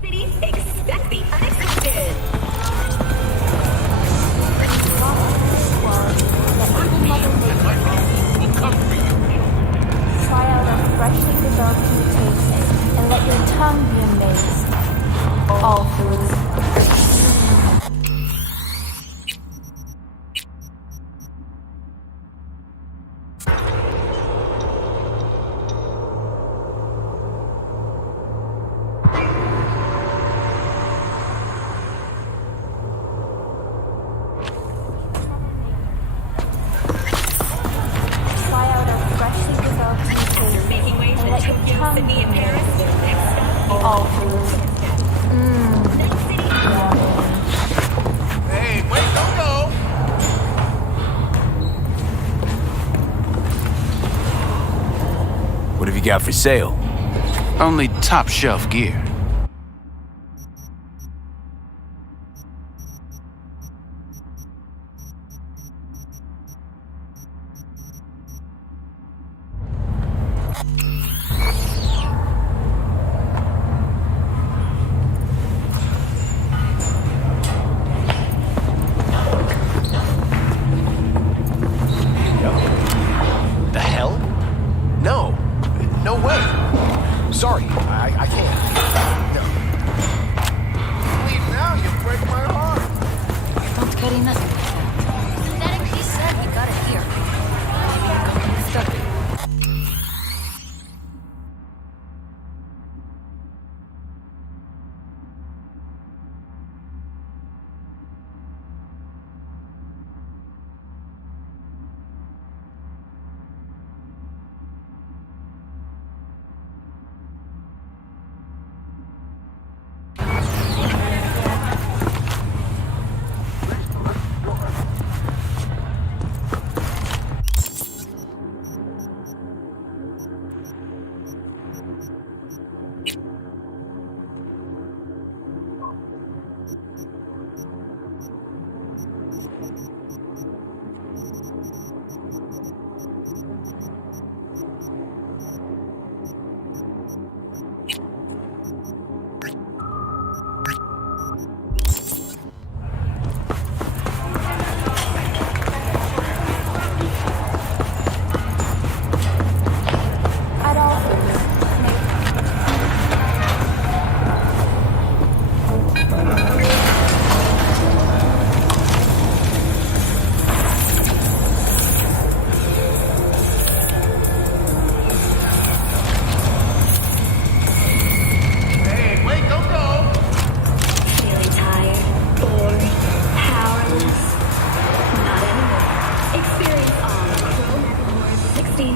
Cities expect the unexpected. Try out our freshly developed mutation and let your tongue be amazed. All foods. All foods. Hey, wait, don't go! What have you got for sale? Only top shelf gear. The hell? No. No way. Sorry, I can't. No. Leave now, you break my heart. Don't carry nothing like that. Synthetic, he said we got it here. Stuck it.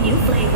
New flavors.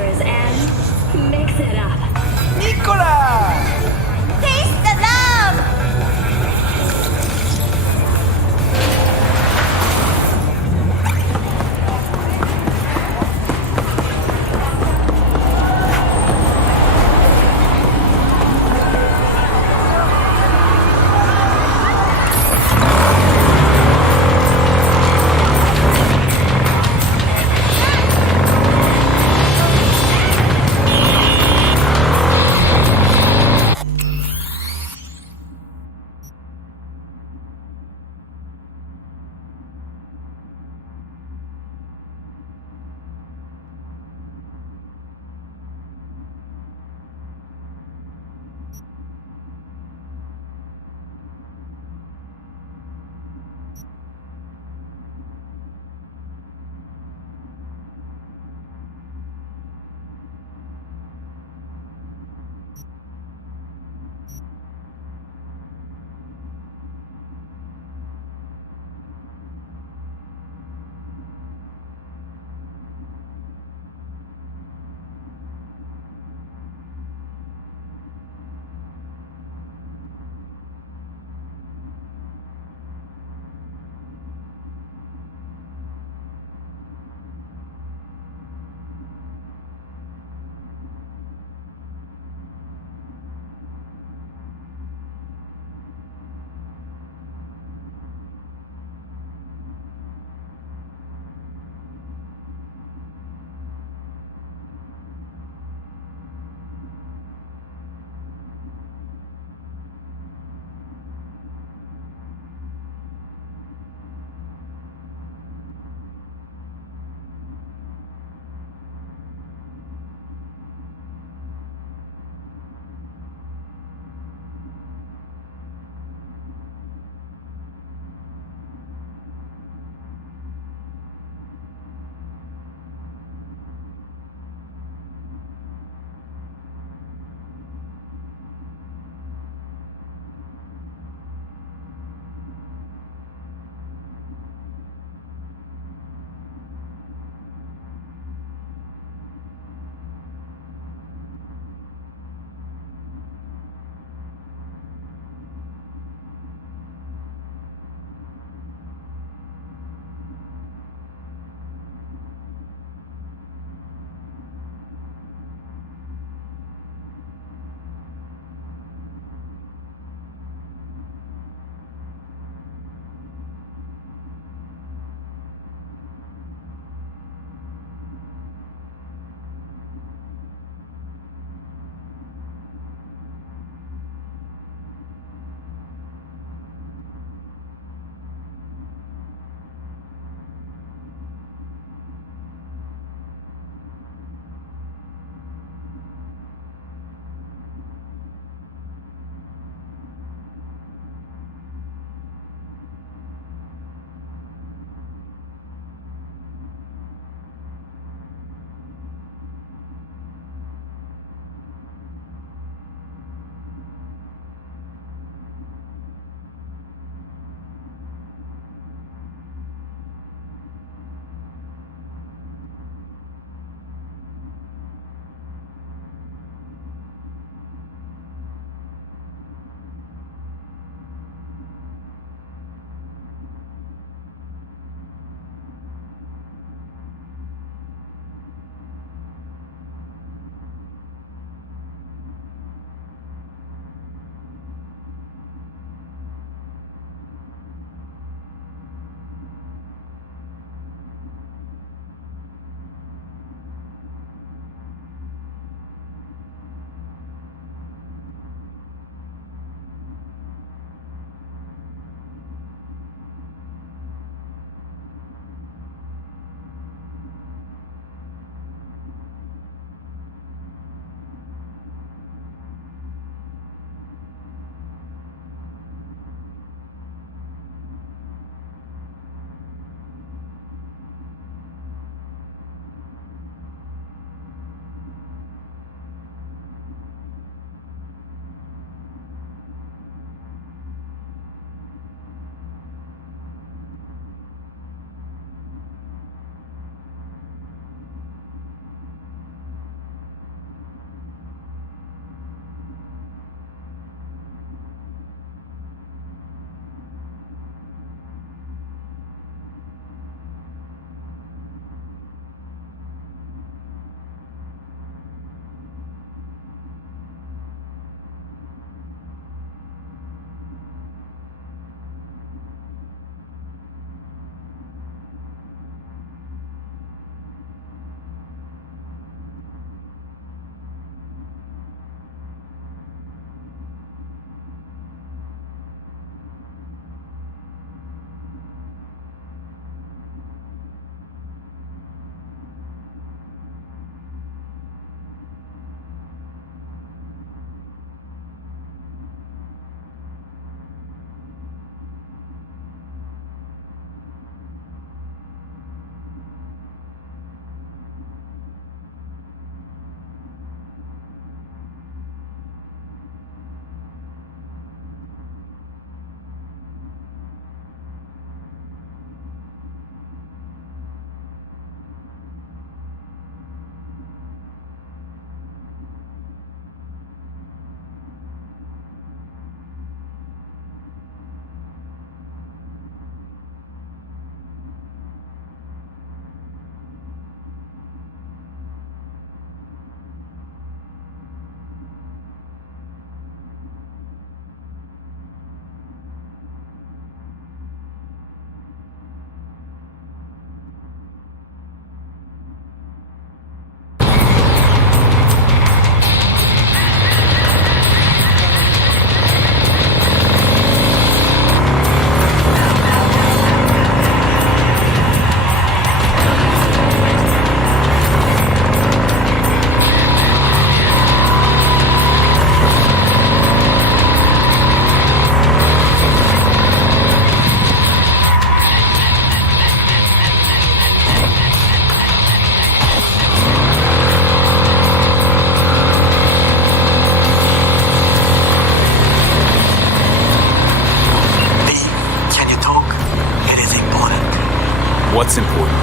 What's important?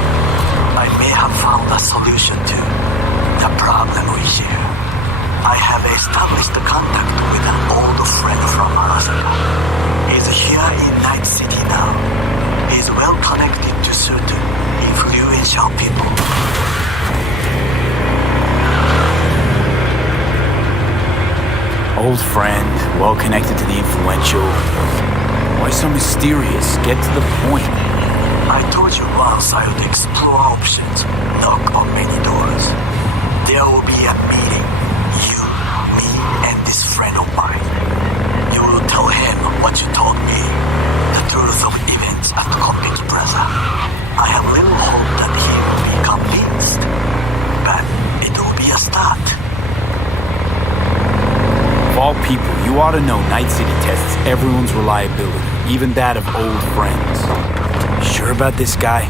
I may have found a solution to the problem we share. I have established contact with an old friend from Arasaka. He's here in Night City now. He's well connected to certain influential people. Old friend, well connected to the influential. Why so mysterious? Get to the point. I told you once I would explore options, knock on many doors. There will be a meeting. You, me, and this friend of mine. You will tell him what you told me. The truth of events at the Complex Plaza. I have little hope that he will be convinced. But it will be a start. Of all people, you ought to know Night City tests everyone's reliability, even that of old friends. Sure about this guy?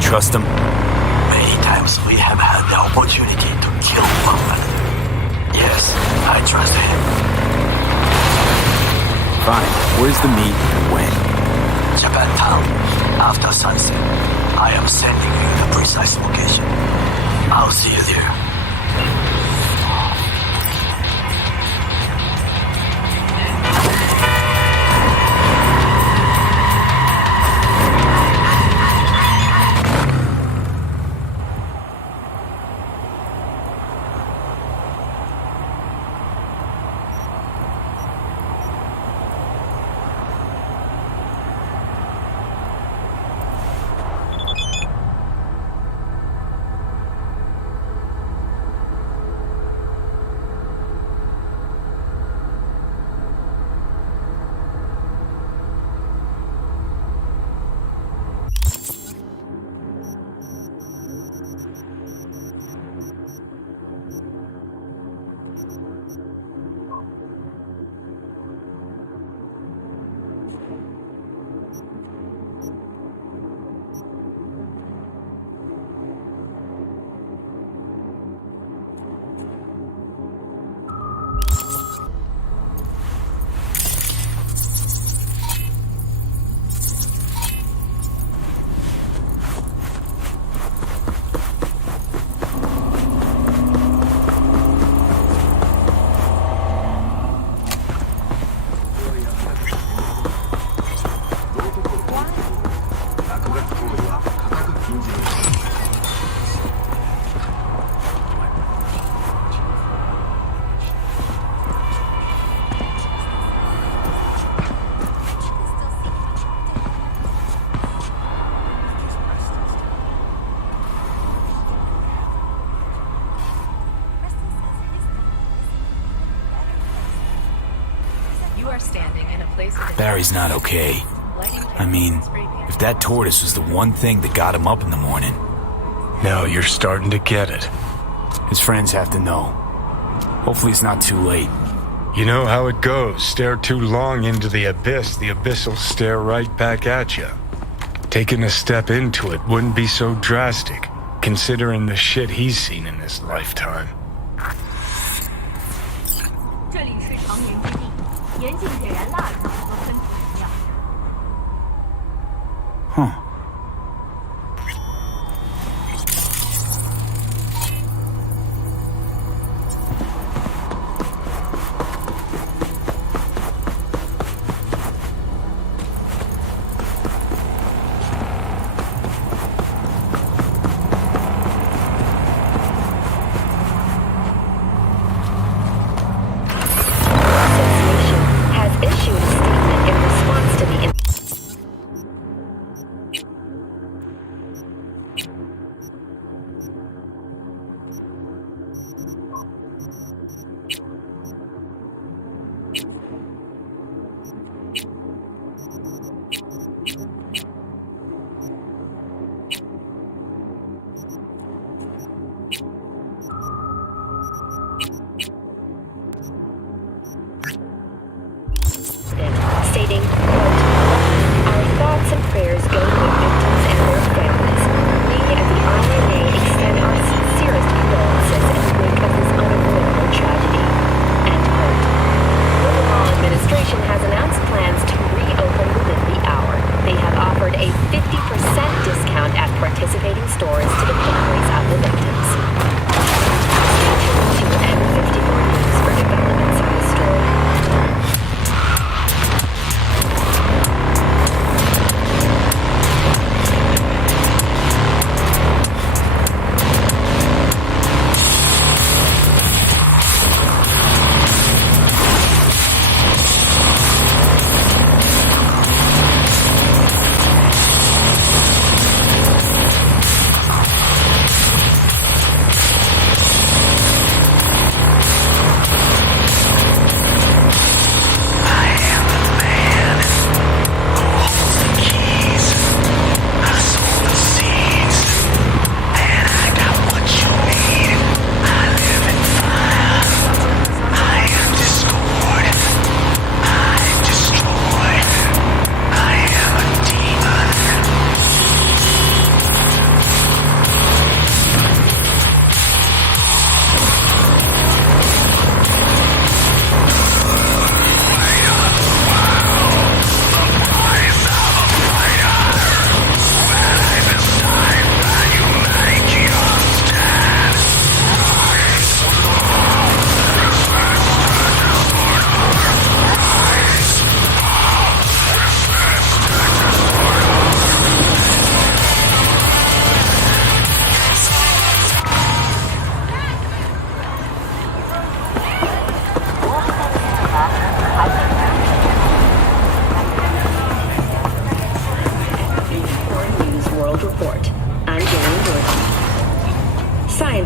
Trust him? Many times we have had the opportunity to kill one another. Yes, I trust him. Fine. Where's the meet and when? Japantown, after sunset. I am sending you the precise location. I'll see you there. Barry's not okay. I mean, if that tortoise was the one thing that got him up in the morning. Now you're starting to get it. His friends have to know. Hopefully it's not too late. You know how it goes. Stare too long into the abyss will stare right back at you. Taking a step into it wouldn't be so drastic, considering the shit he's seen in his lifetime. 这里是常年之地，严禁点燃蜡烛和喷涂燃料。Huh. Stating, quote, "Our thoughts and prayers go to the victims and their families. We at the RNA extend our sincerest condolences in the wake of this unavoidable tragedy.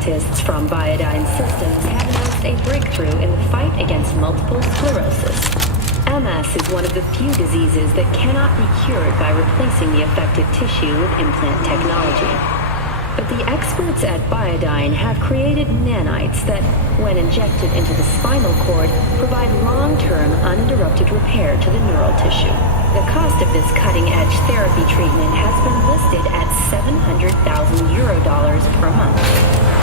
scientists from Biodyne Systems have announced a breakthrough in the fight against multiple sclerosis. MS is one of the few diseases that cannot be cured by replacing the affected tissue with implant technology. But the experts at Biodyne have created nanites that, when injected into the spinal cord, provide long-term uninterrupted repair to the neural tissue. The cost of this cutting-edge therapy treatment has been listed at $700,000 per month.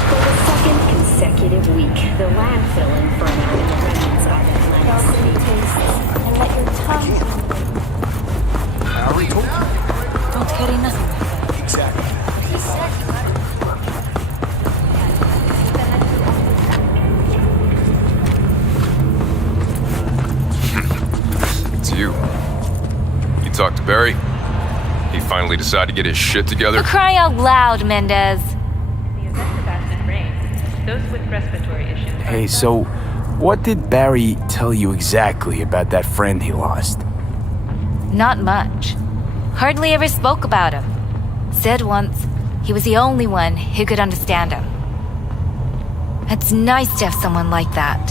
For the second consecutive week, the landfill inferno in the remnants of Atlantic Welcome City. taste and let your tongue I already told you. Don't carry nothing like that. Exactly. He said he got it. It's you. You talked to Barry? He finally decided to get his shit together? For crying out loud, Mendez. The events of acid rain, those with respiratory issues. Hey, so what did Barry tell you exactly about that friend he lost? Not much. Hardly ever spoke about him. Said once he was the only one who could understand him. It's nice to have someone like that.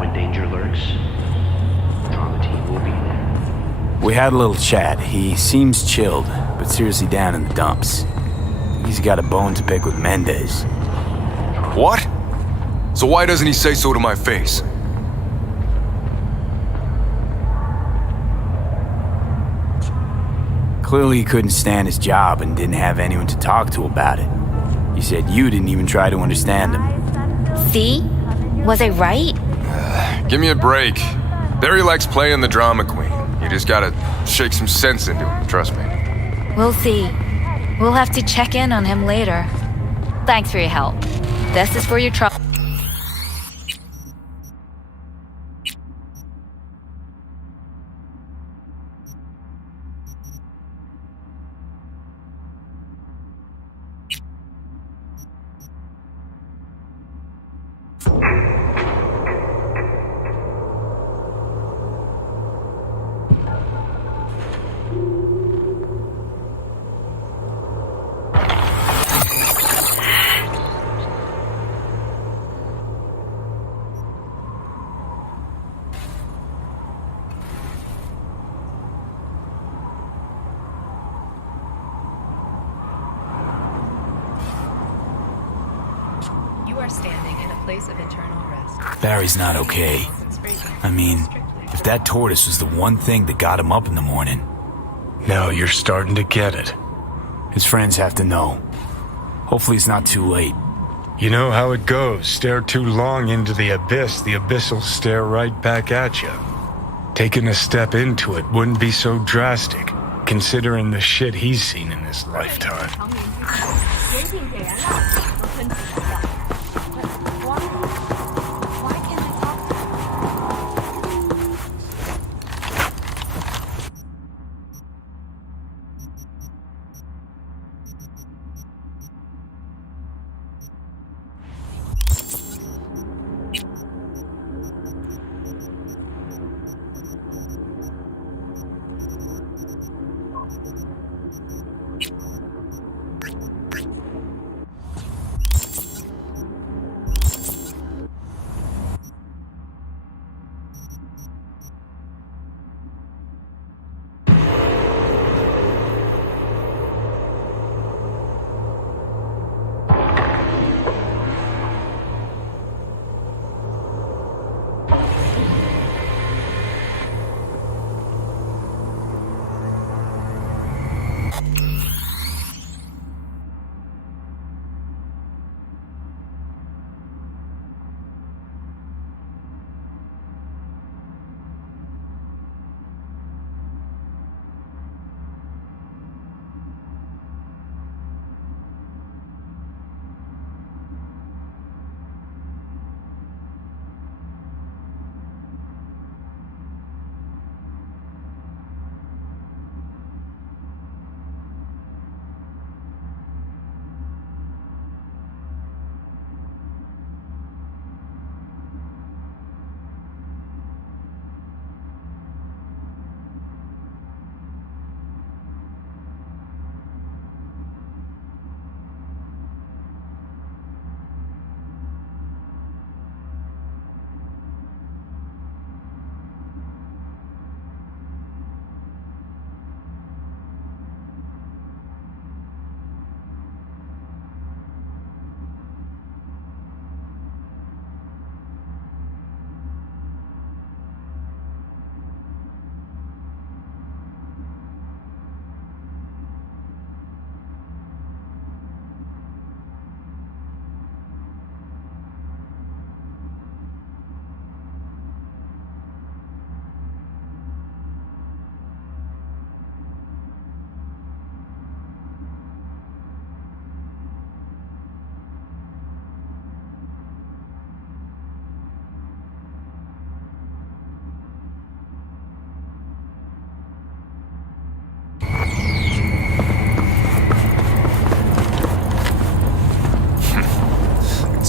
When danger lurks, trauma team will be there. We had a little chat. He seems chilled, but seriously down in the dumps. He's got a bone to pick with Mendez. What? So why doesn't he say so to my face? Clearly he couldn't stand his job and didn't have anyone to talk to about it. He said you didn't even try to understand him. See? Was I right? Give me a break. Barry likes playing the drama queen. You just gotta shake some sense into him, trust me. We'll see. We'll have to check in on him later. Thanks for your help. This is for your trouble. You are standing in a place of internal rest. Barry's not okay. I mean, if that tortoise was the one thing that got him up in the morning, Now you're starting to get it. his friends have to know. Hopefully it's not too late. You know how it goes. Stare too long into the abyss will stare right back at you. Taking a step into it wouldn't be so drastic, considering the shit he's seen in his lifetime. Why can't I talk to you?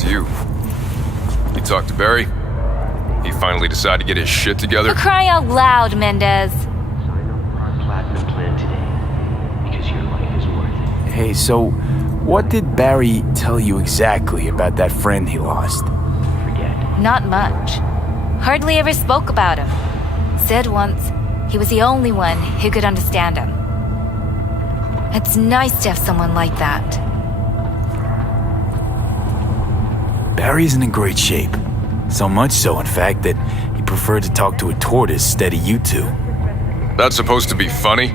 to you. You talked to Barry? He finally decided to get his shit together? For crying out loud, Mendez. Sign up for our platinum plan today, because your life is worth it. Hey, so what did Barry tell you exactly about that friend he lost? Forget. Not much. Hardly ever spoke about him. Said once he was the only one who could understand him. It's nice to have someone like that. Barry isn't in great shape. So much so, in fact, that he preferred to talk to a tortoise instead of you two. That's supposed to be funny?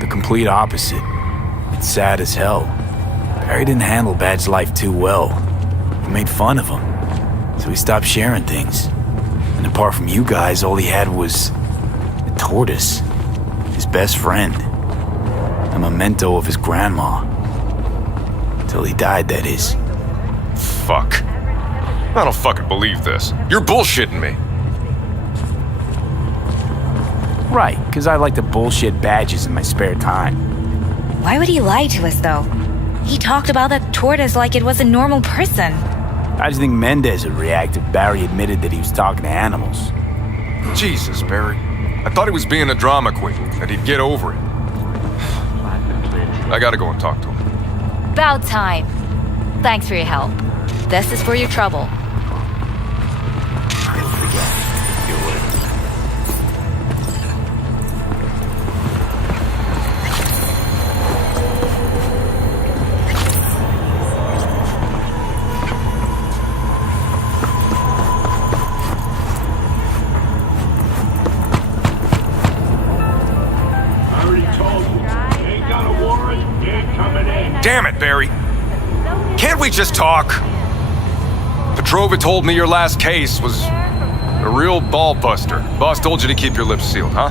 The complete opposite. It's sad as hell. Barry didn't handle Bad's life too well. He made fun of him. So he stopped sharing things. And apart from you guys, all he had was a tortoise. His best friend. A memento of his grandma. Till he died, that is. Fuck. I don't fucking believe this. You're bullshitting me. Right, because I like to bullshit badges in my spare time. Why would he lie to us, though? He talked about that tortoise like it was a normal person. I just think Mendez would react if Barry admitted that he was talking to animals. Jesus, Barry. I thought he was being a drama queen, that he'd get over it. I gotta go and talk to him. About time. Thanks for your help. This is for your trouble. Don't forget, you're worth it. I already told you. Ain't got a warrant, you ain't coming in. Damn it, Barry. Can't we just talk? Petrova told me your last case was a real ball buster. Boss told you to keep your lips sealed, huh?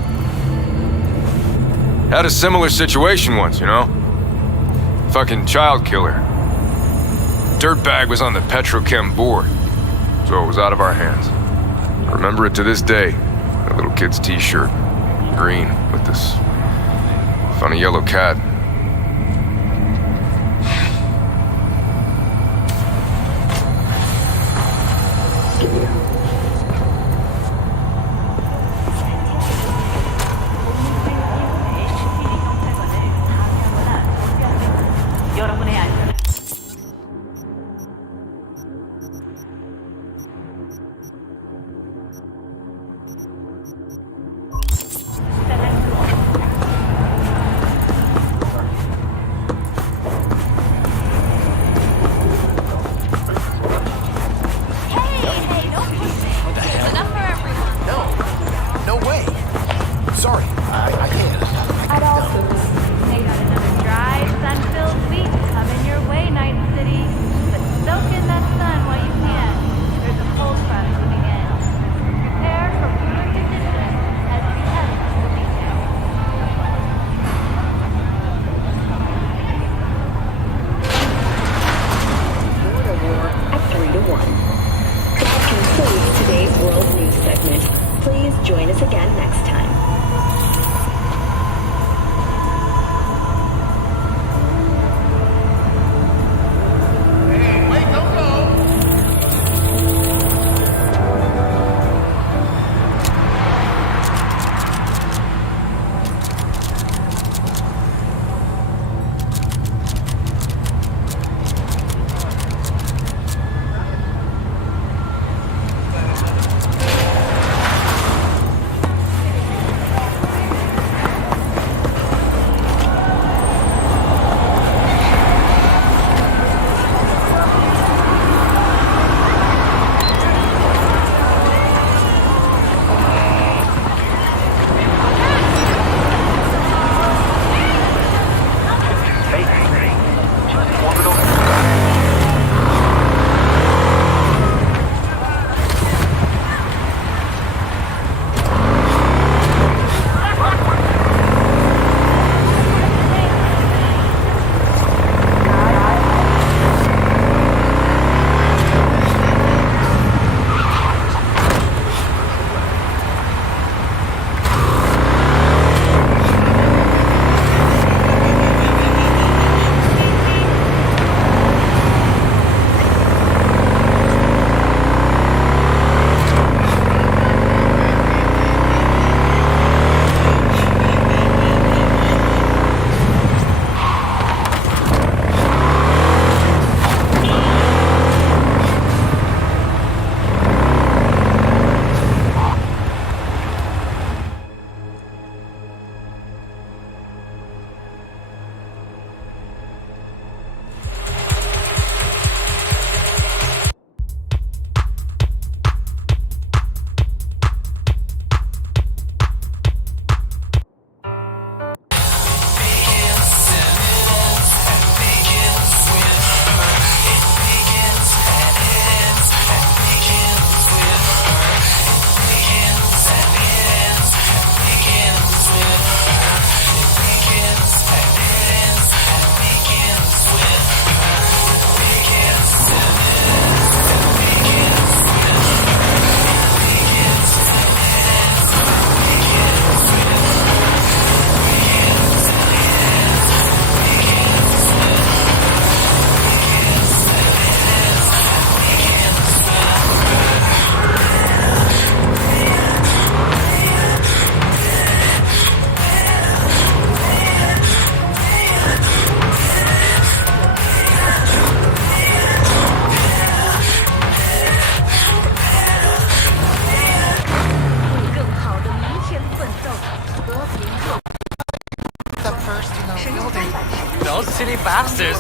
Had a similar situation once, you know? Fucking child killer. Dirtbag was on the Petrochem board, so it was out of our hands. I remember it to this day. That little kid's t-shirt, green, with this funny yellow cat.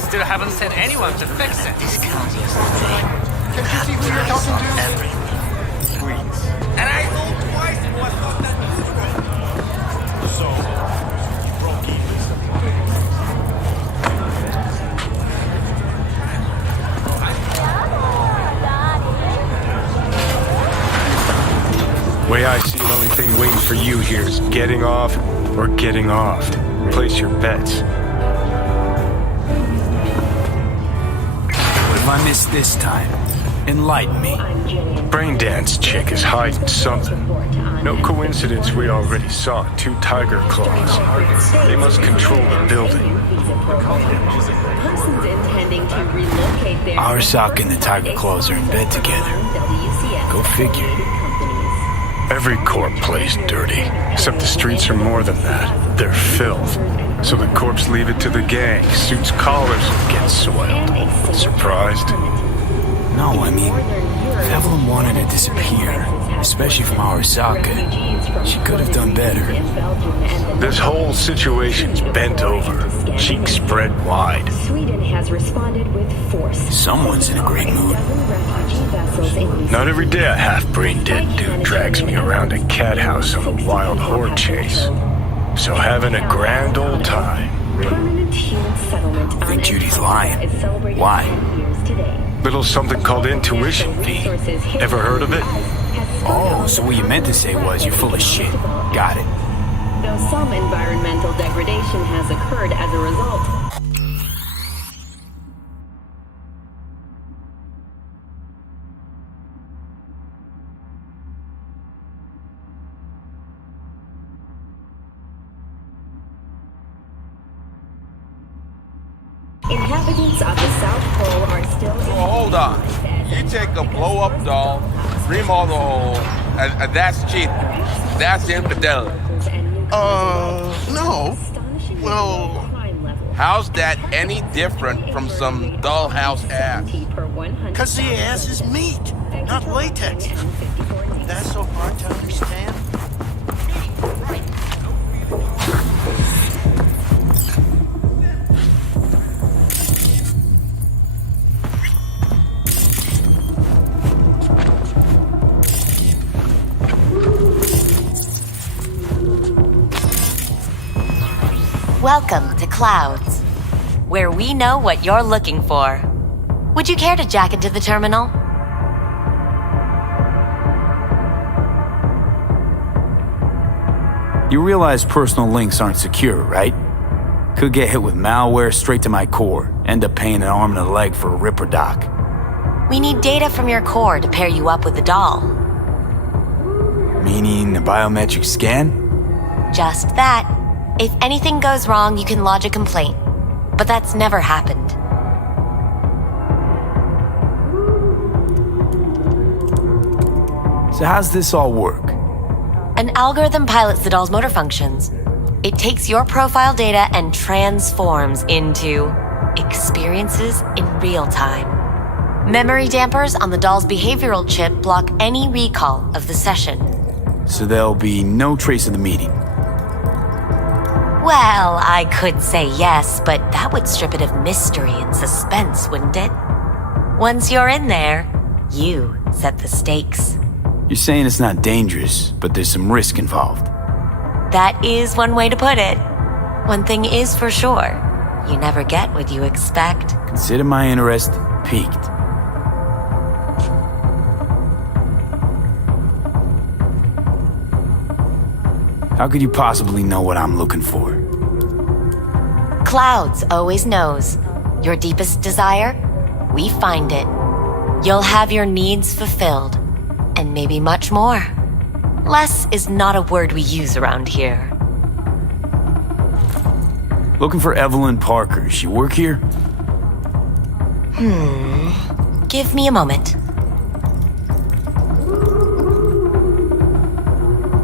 still haven't sent anyone to fix it. Can you see who you're talking to? Please. And I told twice it was not that. So, you broke even. Way I see it, the only thing waiting for you here is getting off or getting off. Place your bets. What if I miss this time? Enlighten me. Braindance chick is hiding something. No coincidence we already saw 2 tiger claws. They must control the building. Persons intending to relocate their Arasaka and the tiger claws are in bed together. Go figure. Every corp plays dirty, except the streets are more than that. They're filth. So the corps leave it to the gang. Suits' collars get soiled. Surprised? No, I mean, if Evelyn wanted to disappear, especially from Arasaka, she could have done better. This whole situation's bent over, cheeks spread wide. Sweden has responded with force. Someone's in a great mood. Not every day a half-brain dead dude drags me around a cat house on a wild horde chase. So having a grand old time. Permanent human settlement I think Judy's lying. Why? Little something called intuition, V. Ever heard of it? Oh, so what you meant to say was you're full of shit. Got it. Though some environmental degradation has occurred as a result. Inhabitants of the South Pole are still... Hold on. You take a blow-up doll, remodel the hole, and that's cheating. That's infidelity. No. Well, how's that any different from some dollhouse ass? Because the ass is meat, not latex. That's so hard to understand. Welcome to Clouds, where we know what you're looking for. Would you care to jack into the terminal? You realize personal links aren't secure, right? Could get hit with malware straight to my core, end up paying an arm and a leg for a Ripper doc. We need data from your core to pair you up with the doll. Meaning a biometric scan? Just that. If anything goes wrong, you can lodge a complaint. But that's never happened. So how's this all work? An algorithm pilots the doll's motor functions. It takes your profile data and transforms into experiences in real time. Memory dampers on the doll's behavioral chip block any recall of the session. So there'll be no trace of the meeting. Well, I could say yes, but that would strip it of mystery and suspense, wouldn't it? Once you're in there, you set the stakes. You're saying it's not dangerous, but there's some risk involved. That is one way to put it. One thing is for sure, you never get what you expect. Consider my interest piqued. How could you possibly know what I'm looking for? Clouds always knows. Your deepest desire, we find it. You'll have your needs fulfilled, and maybe much more. Less is not a word we use around here. Looking for Evelyn Parker. She work here? Give me a moment.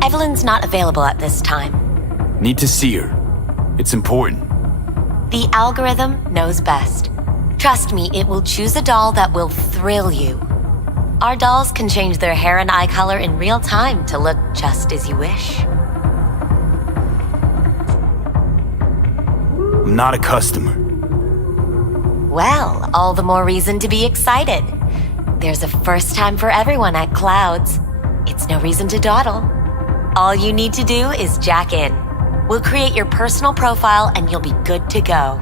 Evelyn's not available at this time. Need to see her. It's important. The algorithm knows best. Trust me, it will choose a doll that will thrill you. Our dolls can change their hair and eye color in real time to look just as you wish. I'm not a customer. Well, all the more reason to be excited. There's a first time for everyone at Clouds. It's no reason to dawdle. All you need to do is jack in. We'll create your personal profile and you'll be good to go.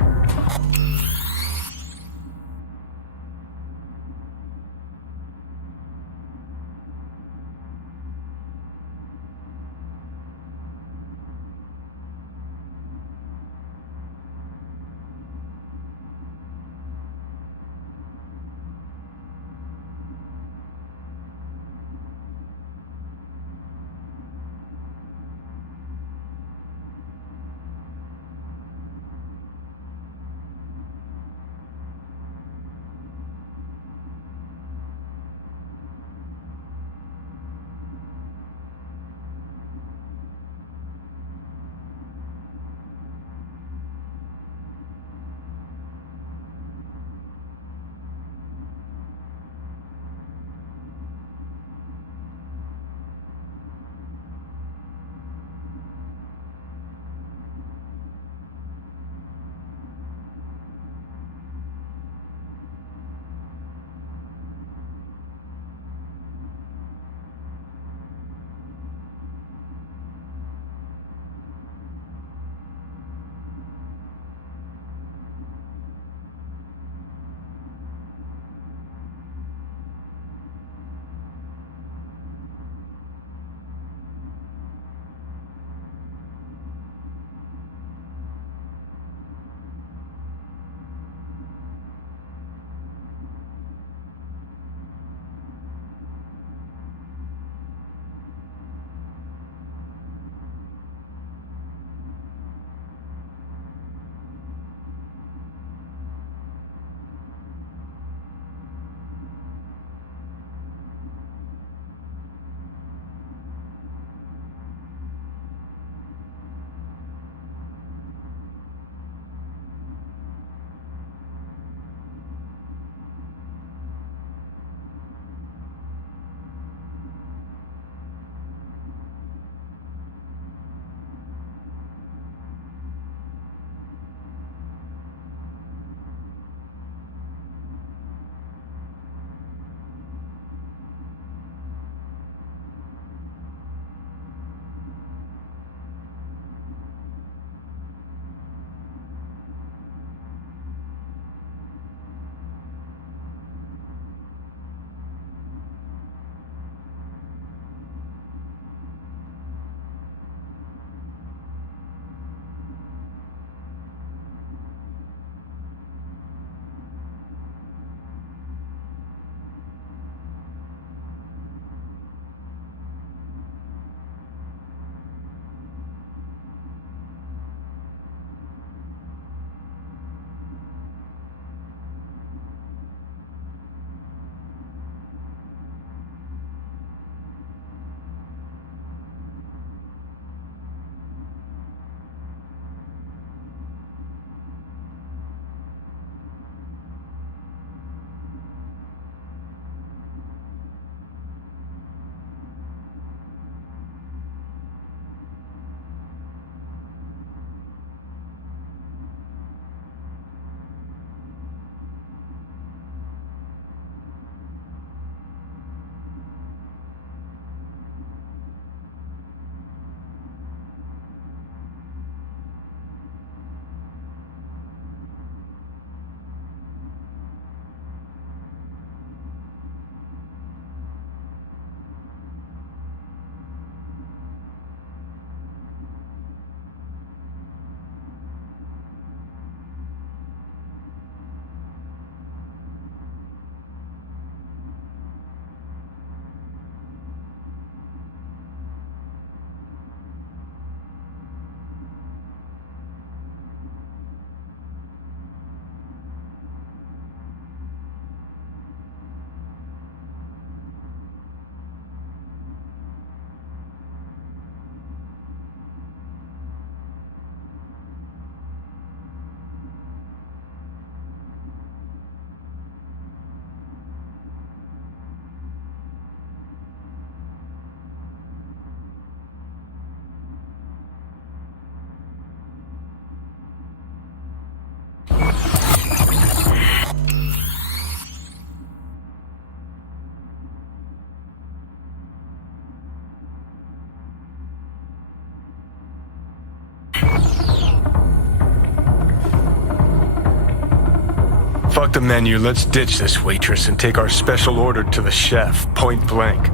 Fuck the menu, let's ditch this waitress and take our special order to the chef, point blank.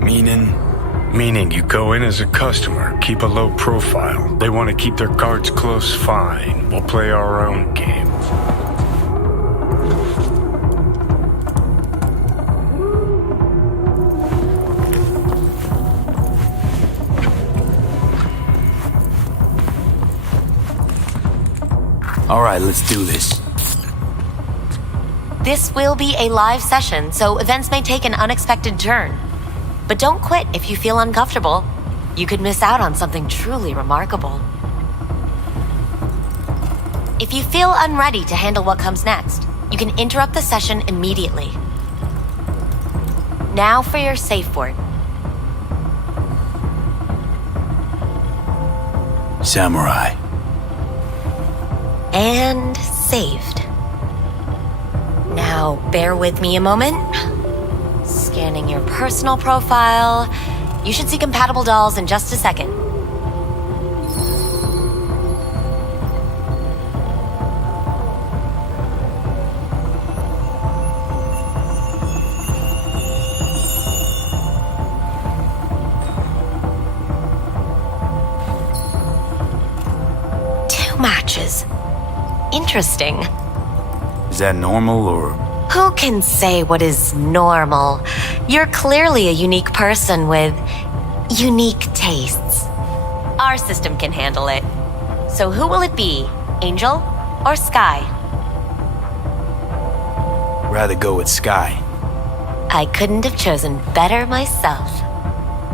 Meaning you go in as a customer, keep a low profile. They want to keep their cards close, fine. We'll play our own game. All right, let's do this. This will be a live session, so events may take an unexpected turn. But don't quit if you feel uncomfortable. You could miss out on something truly remarkable. If you feel unready to handle what comes next, you can interrupt the session immediately. Now for your safe word. Samurai. And saved. Now, bear with me a moment. Scanning your personal profile. You should see compatible dolls in just a second. Two matches. Interesting. Is that normal or... Who can say what is normal? You're clearly a unique person with unique tastes. Our system can handle it. So who will it be? Angel or Sky? Rather go with Sky. I couldn't have chosen better myself.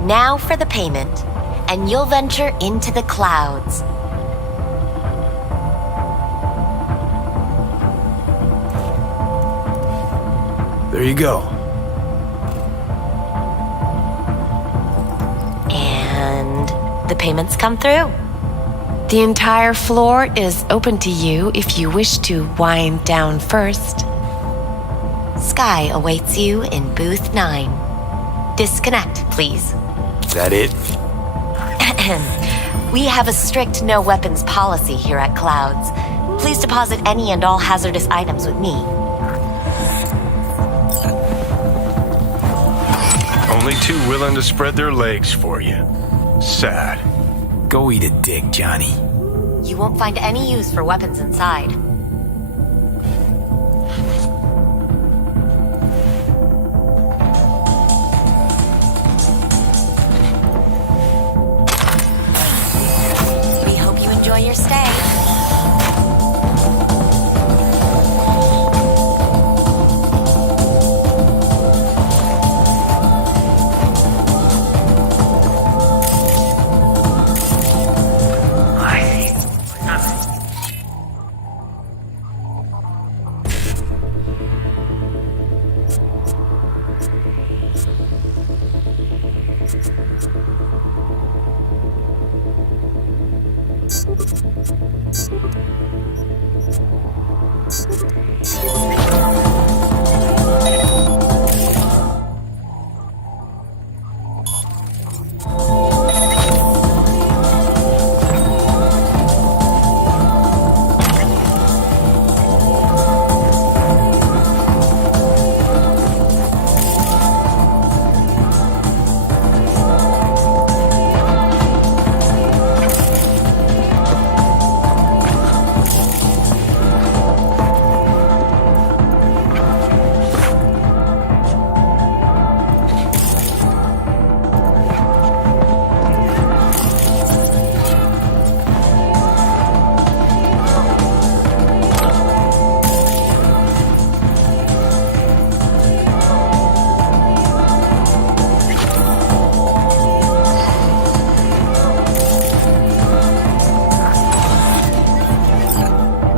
Now for the payment, and you'll venture into the clouds. There you go. And the payments come through. The entire floor is open to you if you wish to wind down first. Sky awaits you in booth 9. Disconnect, please. Is that it? We have a strict no weapons policy here at Clouds. Please deposit any and all hazardous items with me. Only two willing to spread their legs for you. Sad. Go eat a dick, Johnny. You won't find any use for weapons inside. We hope you enjoy your stay.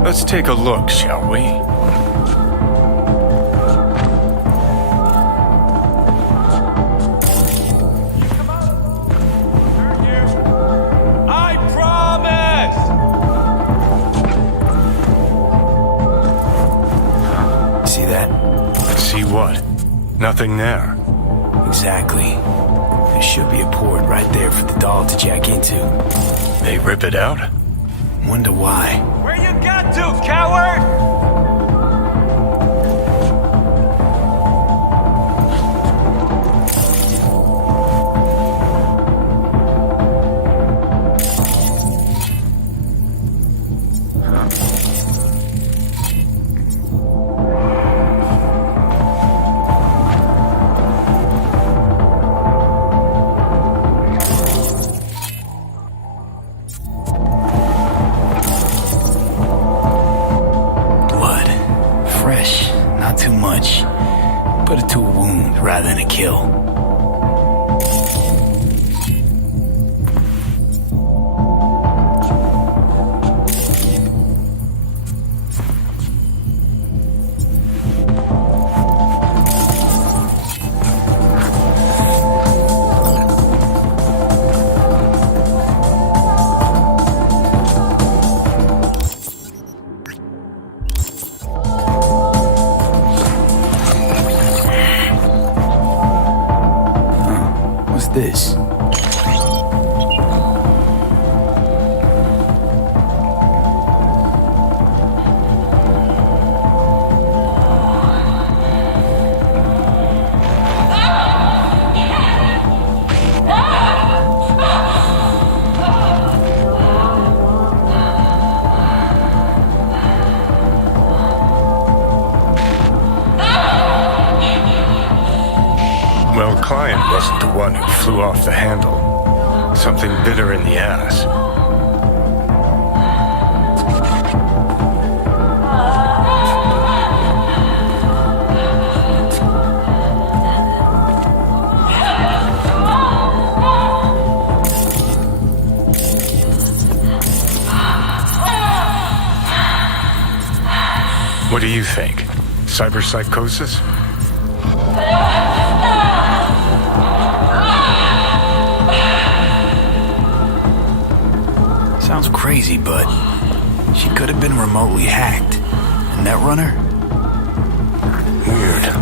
Let's take a look, shall we? I promise! See that? See what? Nothing there. Exactly. There should be a port right there for the doll to jack into. They rip it out? Wonder why. got to, coward! Not too much. Put it to a wound rather than a kill. This? Well, client wasn't the one who flew off the handle. Something bit her in the ass. What do you think? Cyberpsychosis? Sounds crazy, but she could have been remotely hacked. And Netrunner? Weird.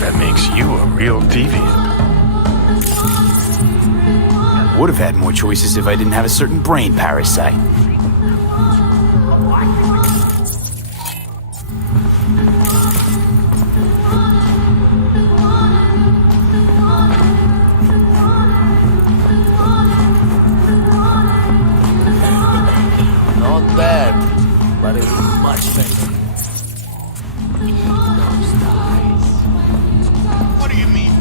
That makes you a real deviant. Would have had more choices if I didn't have a certain brain parasite. Not bad, but it's much better. What do you mean,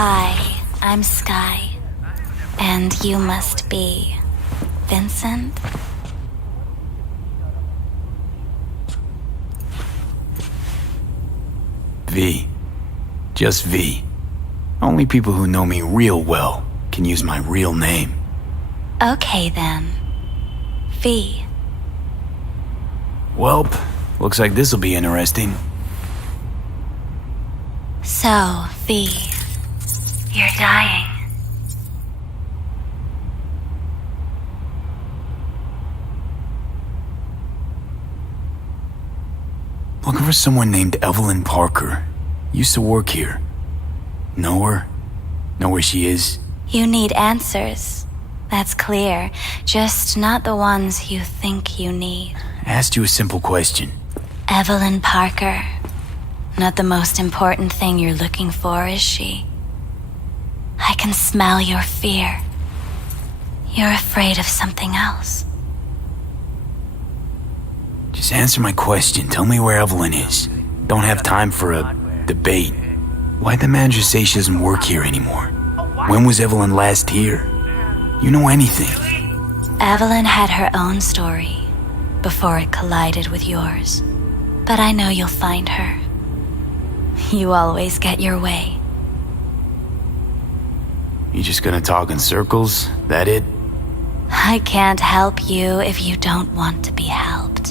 Hi, I'm Sky. And you must be Vincent? V. Just V. Only people who know me real well can use my real name. Okay then. V. Welp, looks like this'll be interesting. So, V, you're dying. Looking for someone named Evelyn Parker. Used to work here. Know her? Know where she is? You need answers. That's clear. Just not the ones you think you need. Asked you a simple question. Evelyn Parker. Not the most important thing you're looking for, is she? I can smell your fear. You're afraid of something else. Just answer my question. Tell me where Evelyn is. Don't have time for a debate. Why'd the manager say she doesn't work here anymore? When was Evelyn last here? You know anything? Evelyn had her own story before it collided with yours. But I know you'll find her. You always get your way. You just gonna talk in circles? That it? I can't help you if you don't want to be helped.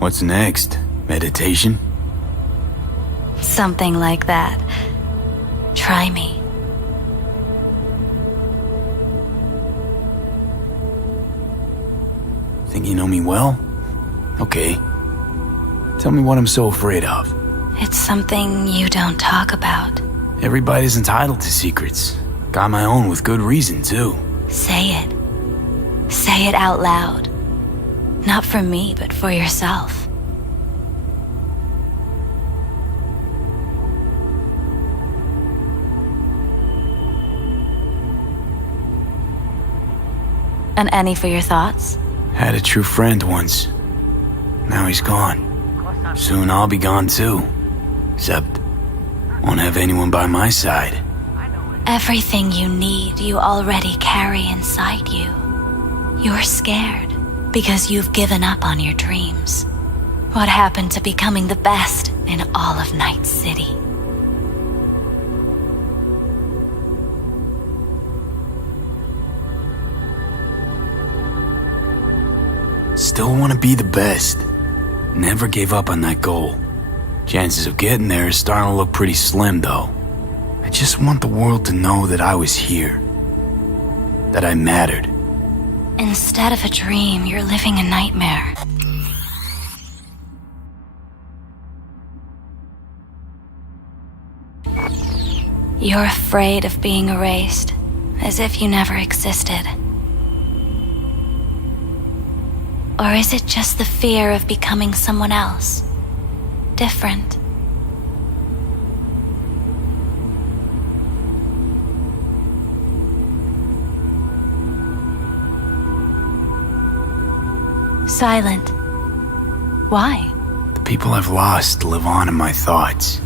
What's next? Meditation? Something like that. Try me. Think you know me well? Okay. Tell me what I'm so afraid of. It's something you don't talk about. Everybody's entitled to secrets. Got my own with good reason, too. Say it. Say it out loud. Not for me, but for yourself. And any for your thoughts? Had a true friend once. Now he's gone. Soon I'll be gone too. Except, won't have anyone by my side. Everything you need, you already carry inside you. You're scared because you've given up on your dreams. What happened to becoming the best in all of Night City? Still want to be the best. Never gave up on that goal. Chances of getting there is starting to look pretty slim, though. I just want the world to know that I was here. That I mattered. Instead of a dream, you're living a nightmare. You're afraid of being erased, as if you never existed. Or is it just the fear of becoming someone else? Different? Silent. Why? The people I've lost live on in my thoughts.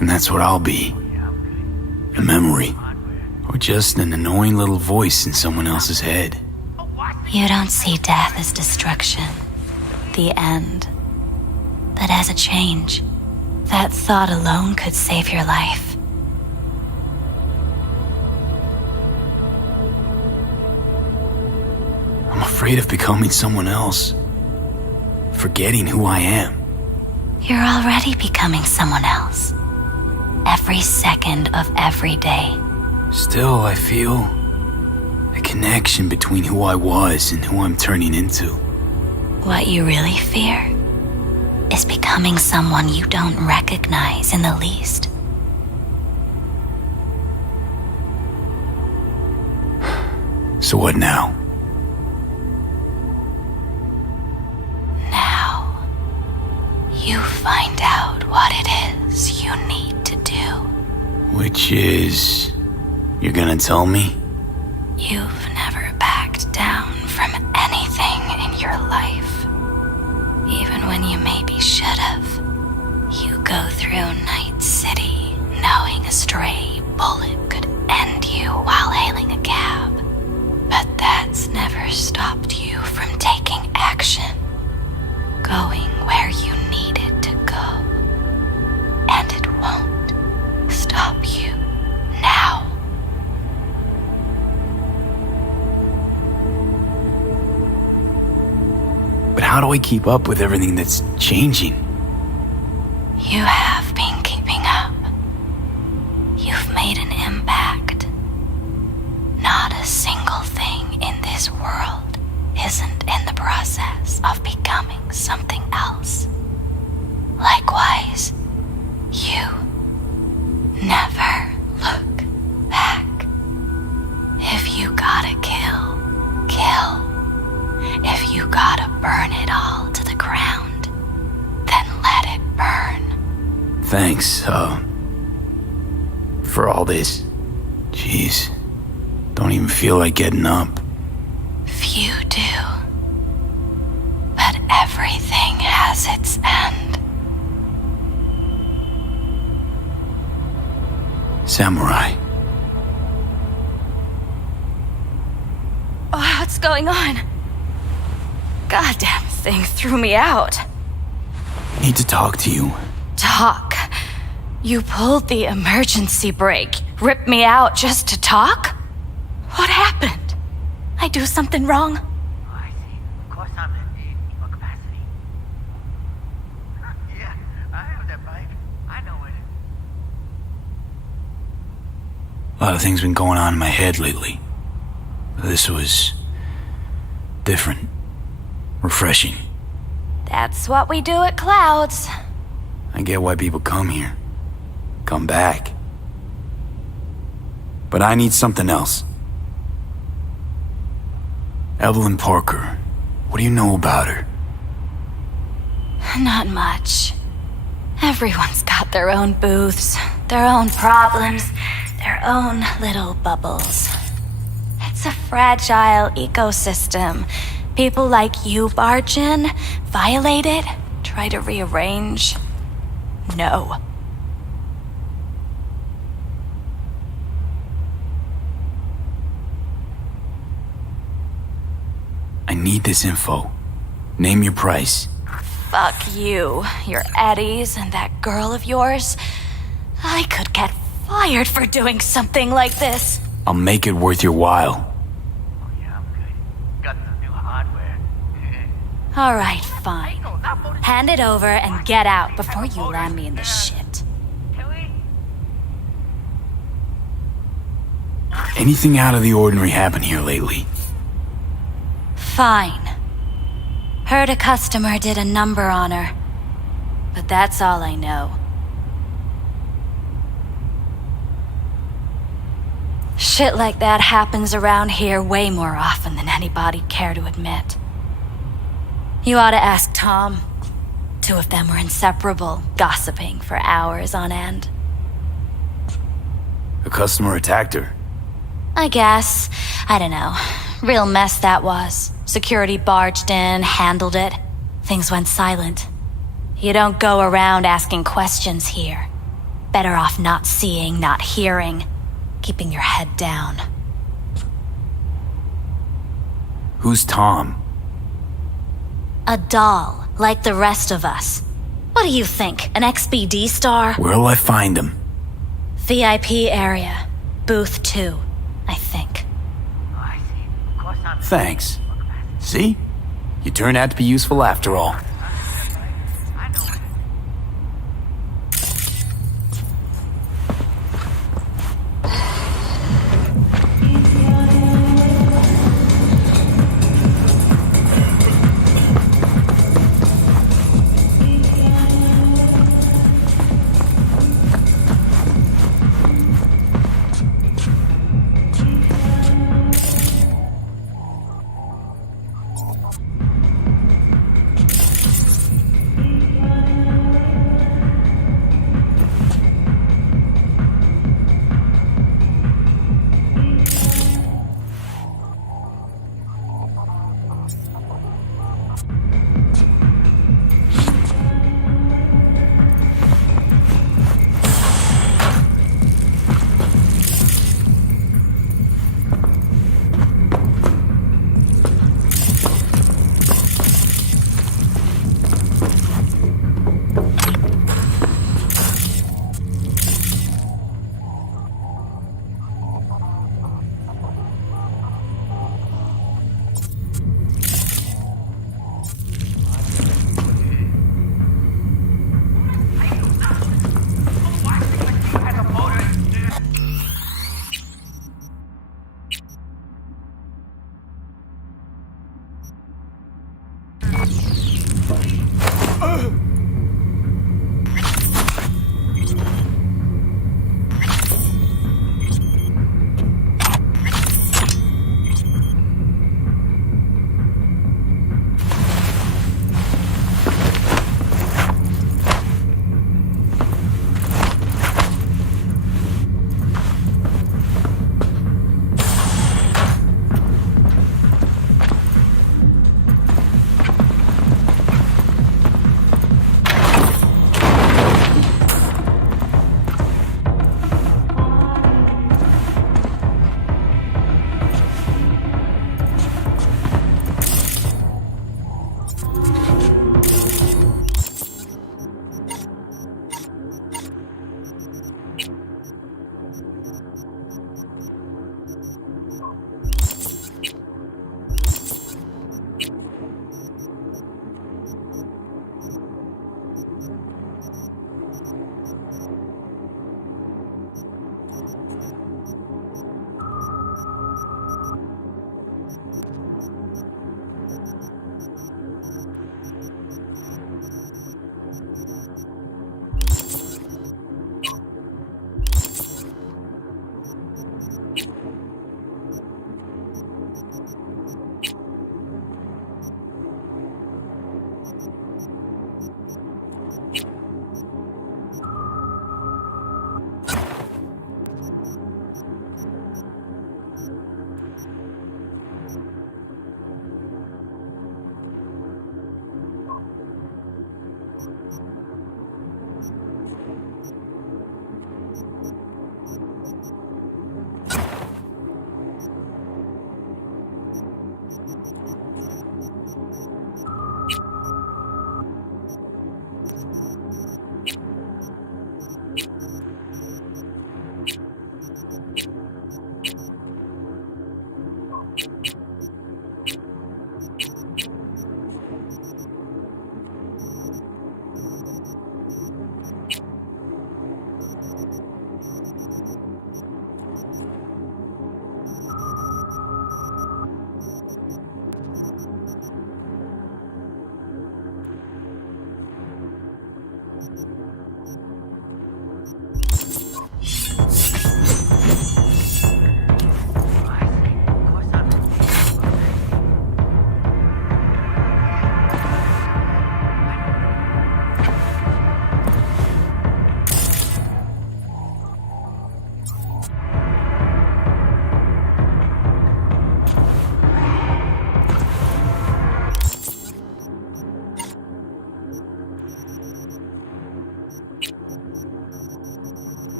And that's what I'll be. A memory. Or just an annoying little voice in someone else's head. You don't see death as destruction, the end, but as a change. That thought alone could save your life. I'm afraid of becoming someone else. Forgetting who I am. You're already becoming someone else. Every second of every day. Still, I feel a connection between who I was and who I'm turning into. What you really fear is becoming someone you don't recognize in the least. So what now? Now, you find out what it is you need to do. Which is... You're gonna tell me? You've never backed down from anything in your life. Even when you maybe should have. You go through Night City knowing a stray bullet could end you while hailing a cab. But that's never stopped you from taking action. Going where you needed to go. And it do I keep up with everything that's changing? You have been keeping up. You've made an impact. Not a single thing in this world isn't in the process of becoming something else. Likewise, you never look back. If you gotta kill, kill. If you gotta burn it all to the ground, then let it burn. Thanks, for all this. Jeez, don't even feel like getting up. Few do. But everything has its end. Samurai. Oh, what's going on? Goddamn thing threw me out. Need to talk to you. Talk? You pulled the emergency brake, ripped me out just to talk? What happened? I do something wrong? Oh, I see. Of course I'm in equal capacity. Yeah, I have that bike. I know it. A lot of things been going on in my head lately. This was different. Refreshing. That's what we do at Clouds. I get why people come here. Come back. But I need something else. Evelyn Parker. What do you know about her? Not much. Everyone's got their own booths, their own problems, their own little bubbles. It's a fragile ecosystem. People like you barge in, violate it, try to rearrange. No. I need this info. Name your price. Fuck you, your Eddies, and that girl of yours. I could get fired for doing something like this. I'll make it worth your while. Got some new hardware. All right, fine. Hand it over and get out before you land me in the shit. Anything out of the ordinary happen here lately? Fine. Heard a customer did a number on her. But that's all I know. Shit like that happens around here way more often than anybody'd care to admit. You ought to ask Tom. Two of them were inseparable, gossiping for hours on end. A customer attacked her. I guess. I don't know. Real mess that was. Security barged in, handled it. Things went silent. You don't go around asking questions here. Better off not seeing, not hearing. Keeping your head down. Who's Tom? A doll, like the rest of us. What do you think, an XBD star? Where'll I find him? VIP area. Booth 2, I think. Thanks. See? You turned out to be useful after all.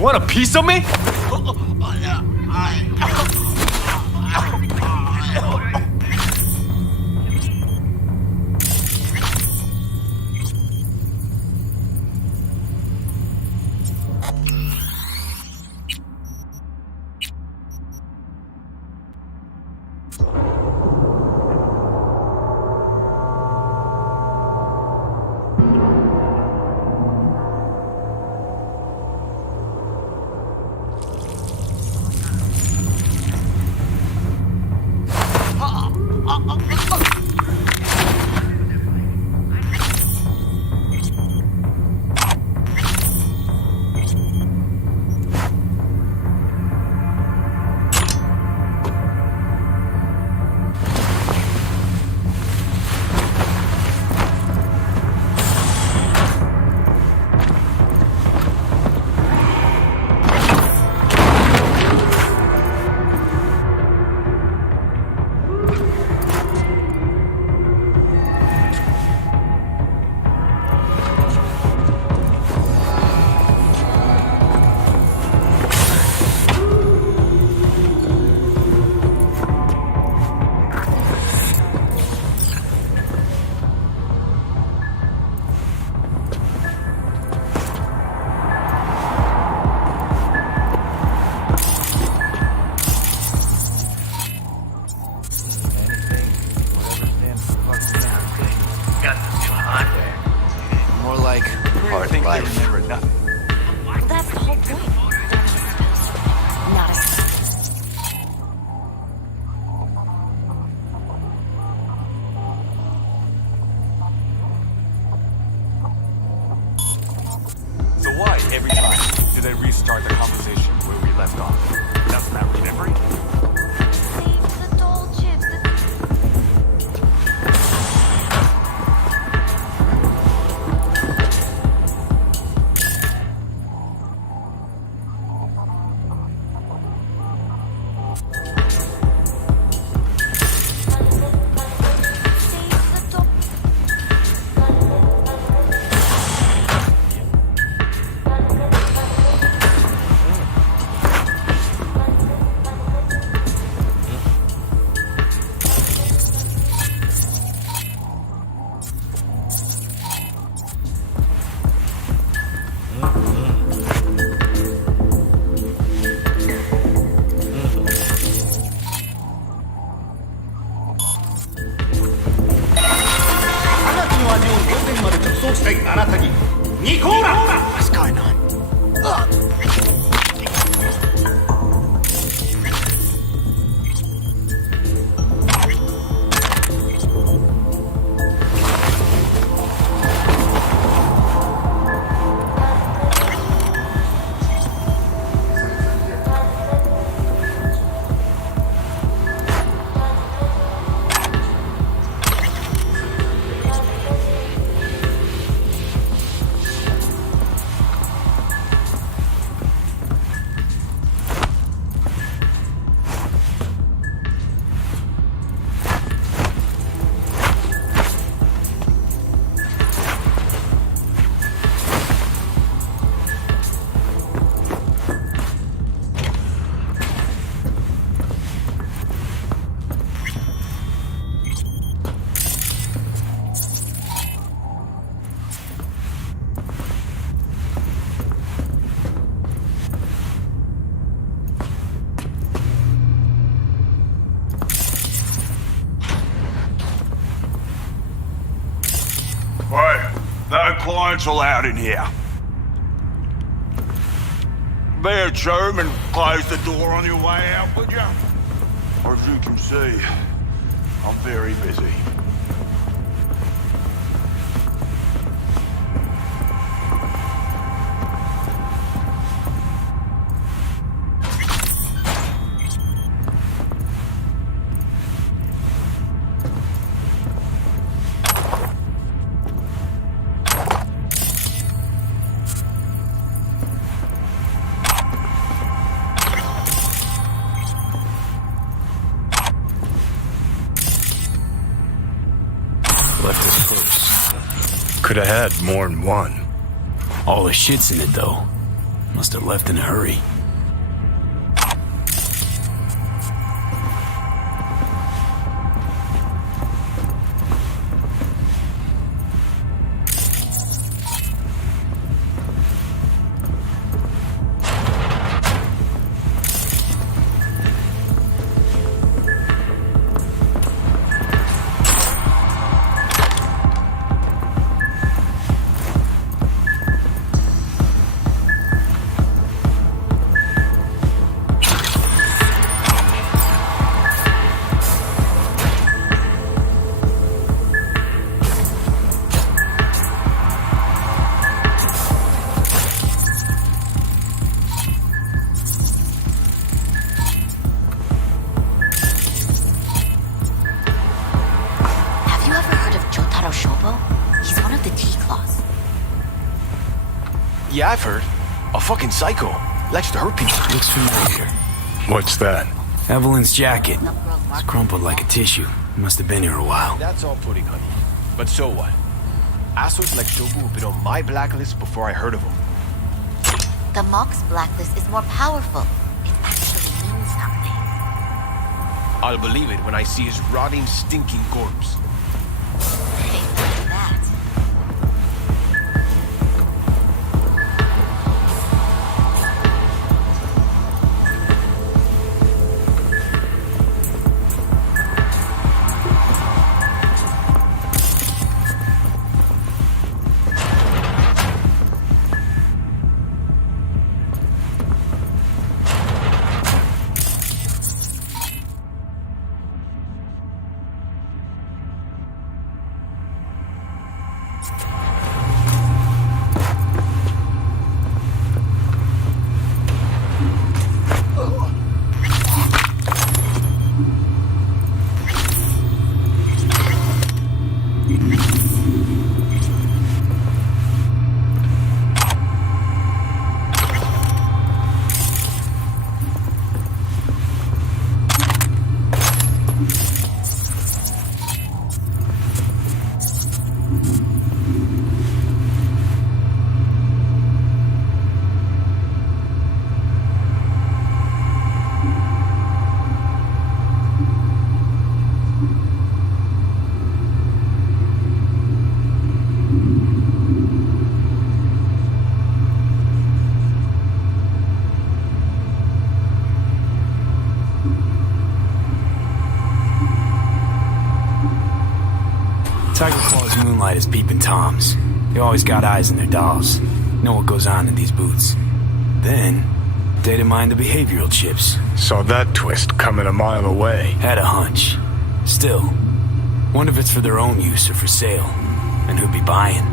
You want a piece of me? More like hard life. Remember nothing. Well, that's the whole point. Not a So why, every time, do they restart the conversation where we left off? Doesn't that remembering? Save the doll chips. What's going on? No clients allowed in here. Be a germ and close the door on your way out, would you? As you can see, I'm very busy. Left us close. Could have had more than one. All the shit's in it, though. Must have left in a hurry. Yeah, I've heard. A fucking psycho. Likes to hurt people. Looks familiar. What's that? Evelyn's jacket. It's crumpled like a tissue. Must have been here a while. That's all pudding, honey. But so what? Assholes like Shobu have been on my blacklist before I heard of them. The Mock's blacklist is more powerful. It actually means something. I'll believe it when I see his rotting, stinking corpse. Tiger Claw's moonlight is peeping Toms. They always got eyes in their dolls. Know what goes on in these boots. Then, data mine the behavioral chips. Saw that twist coming a mile away. Had a hunch. Still, wonder if it's for their own use or for sale. And who'd be buying.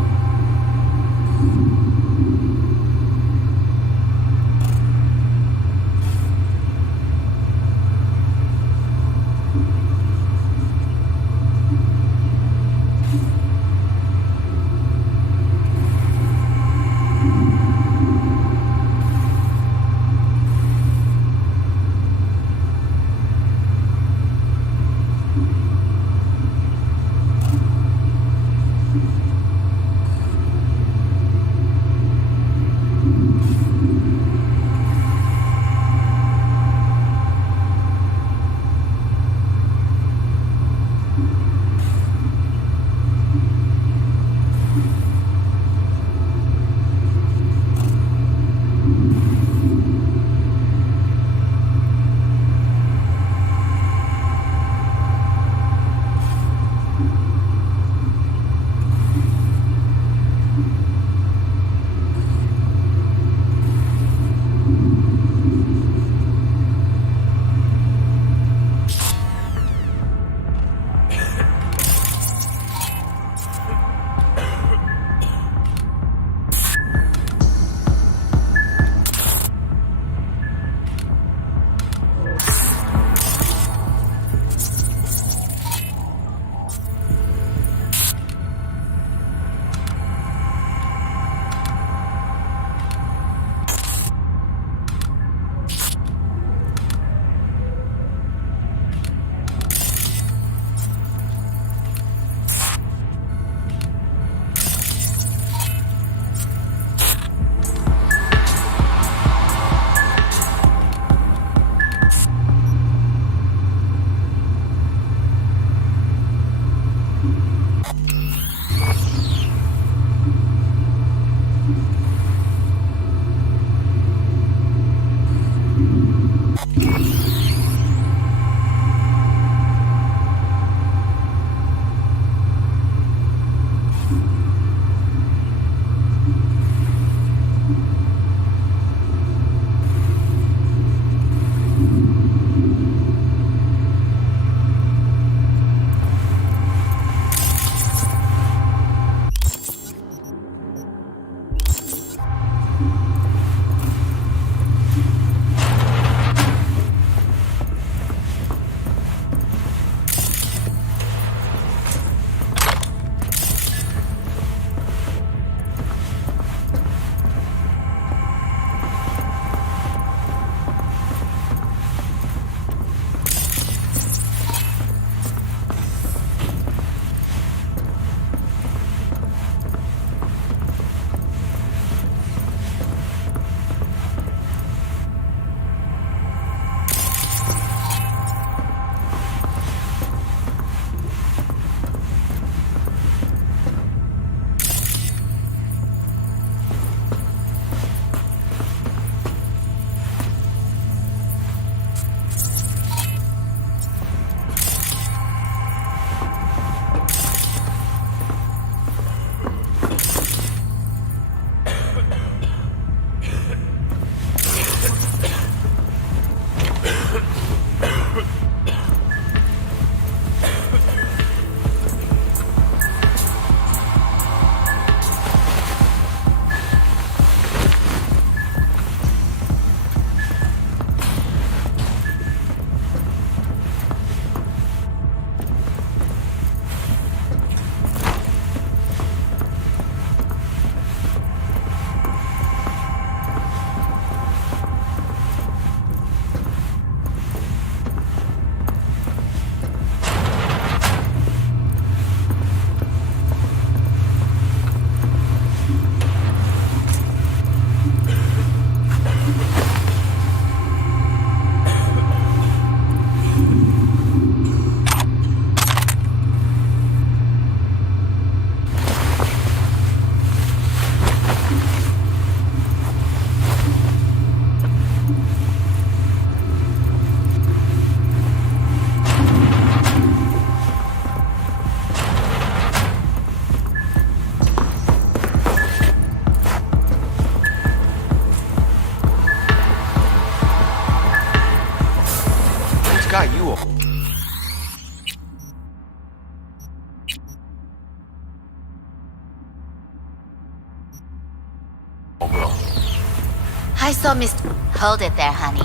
I saw Miss... Hold it there, honey.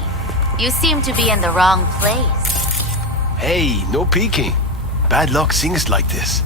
You seem to be in the wrong place. Hey, no peeking. Bad luck sings like this.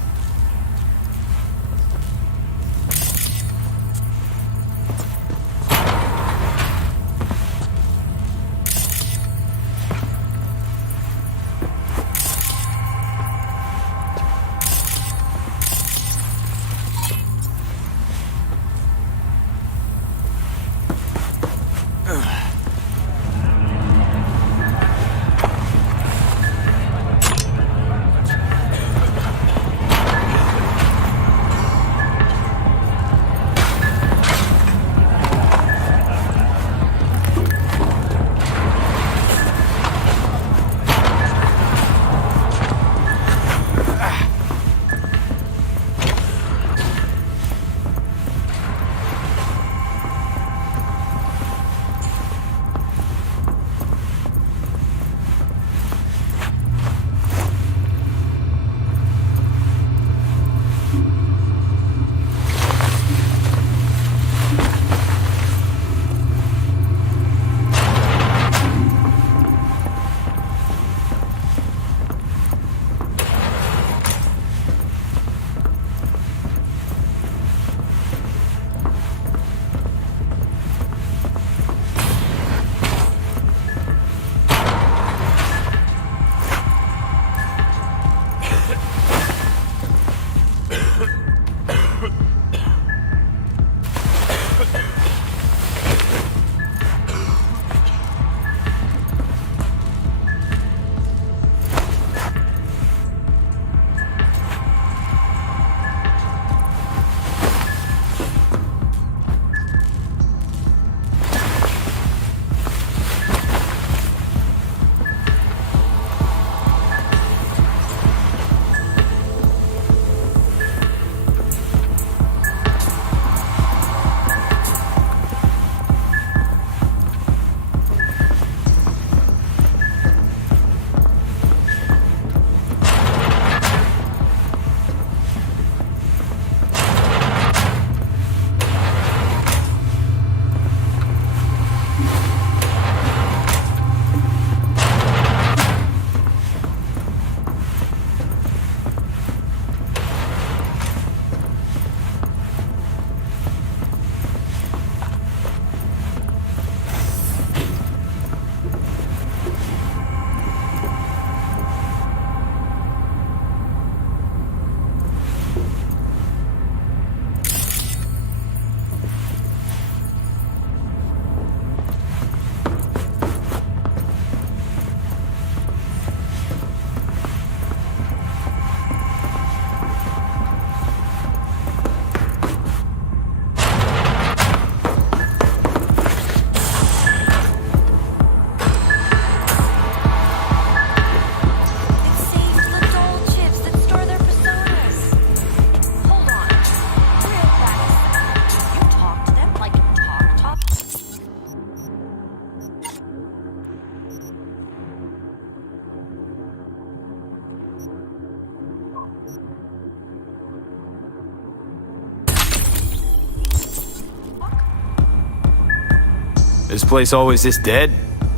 This place always this dead?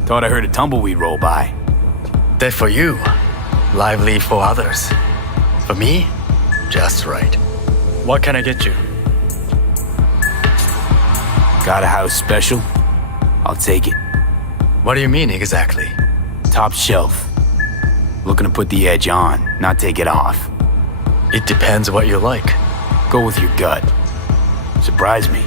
Thought I heard a tumbleweed roll by. Dead for you, lively for others. For me, just right. What can I get you? Got a house special? I'll take it. What do you mean exactly? Top shelf. Looking to put the edge on, not take it off. It depends what you like. Go with your gut. Surprise me.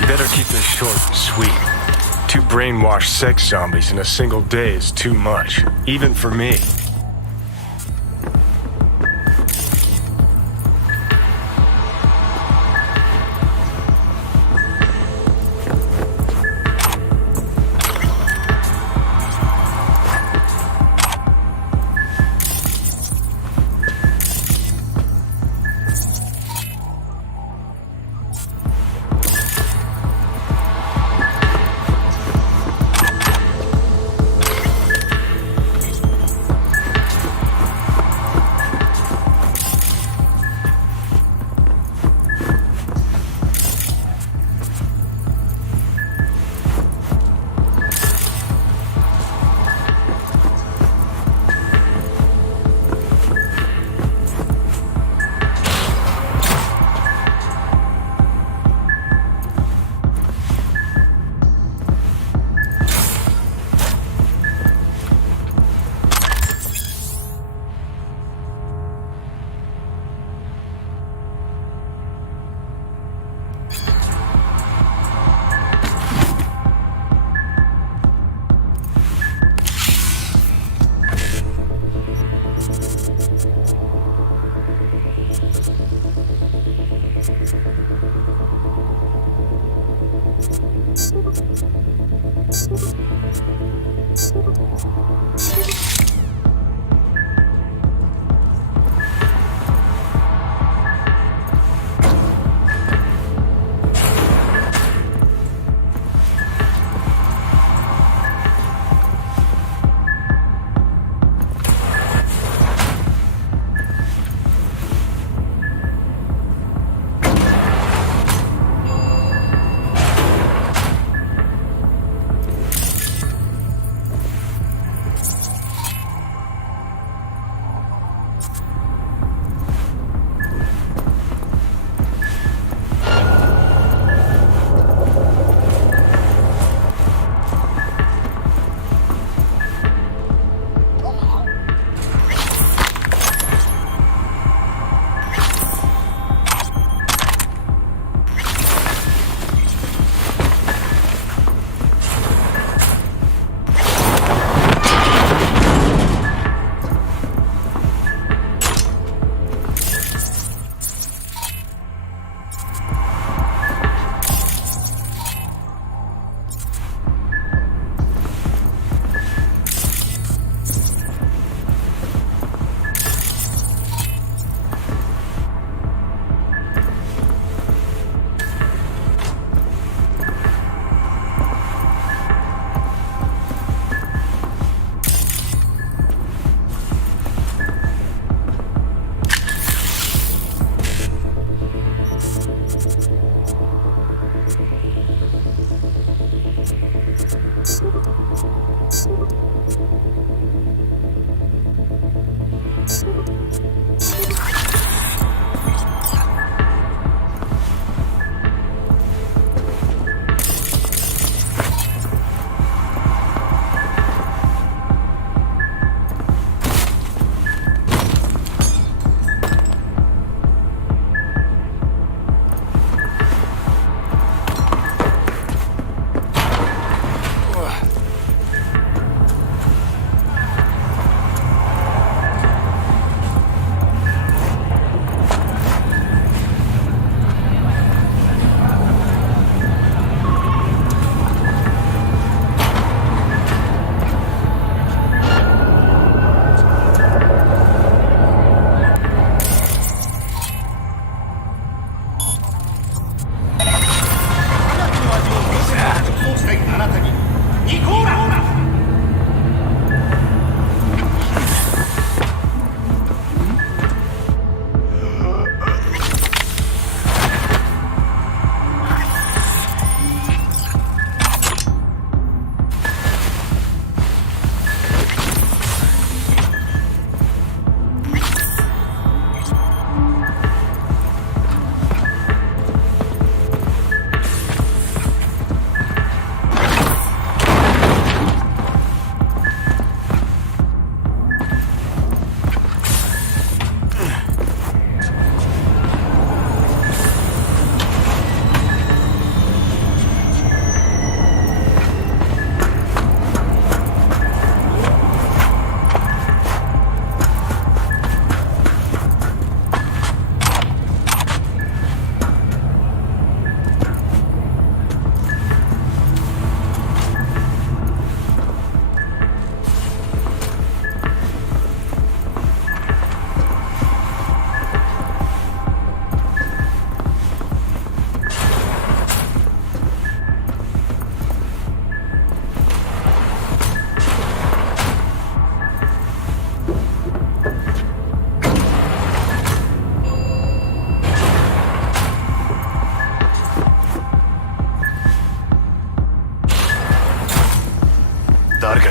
You better keep this short and sweet. 2 brainwashed sex zombies in a single day is too much, even for me.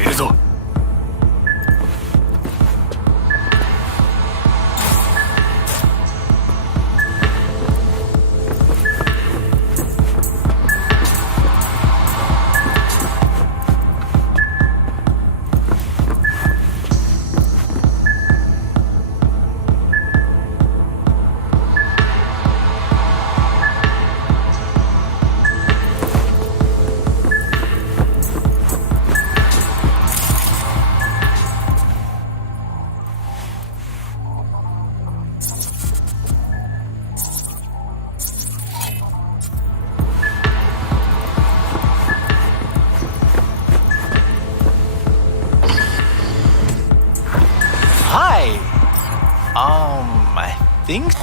るぞ。Hi. I think.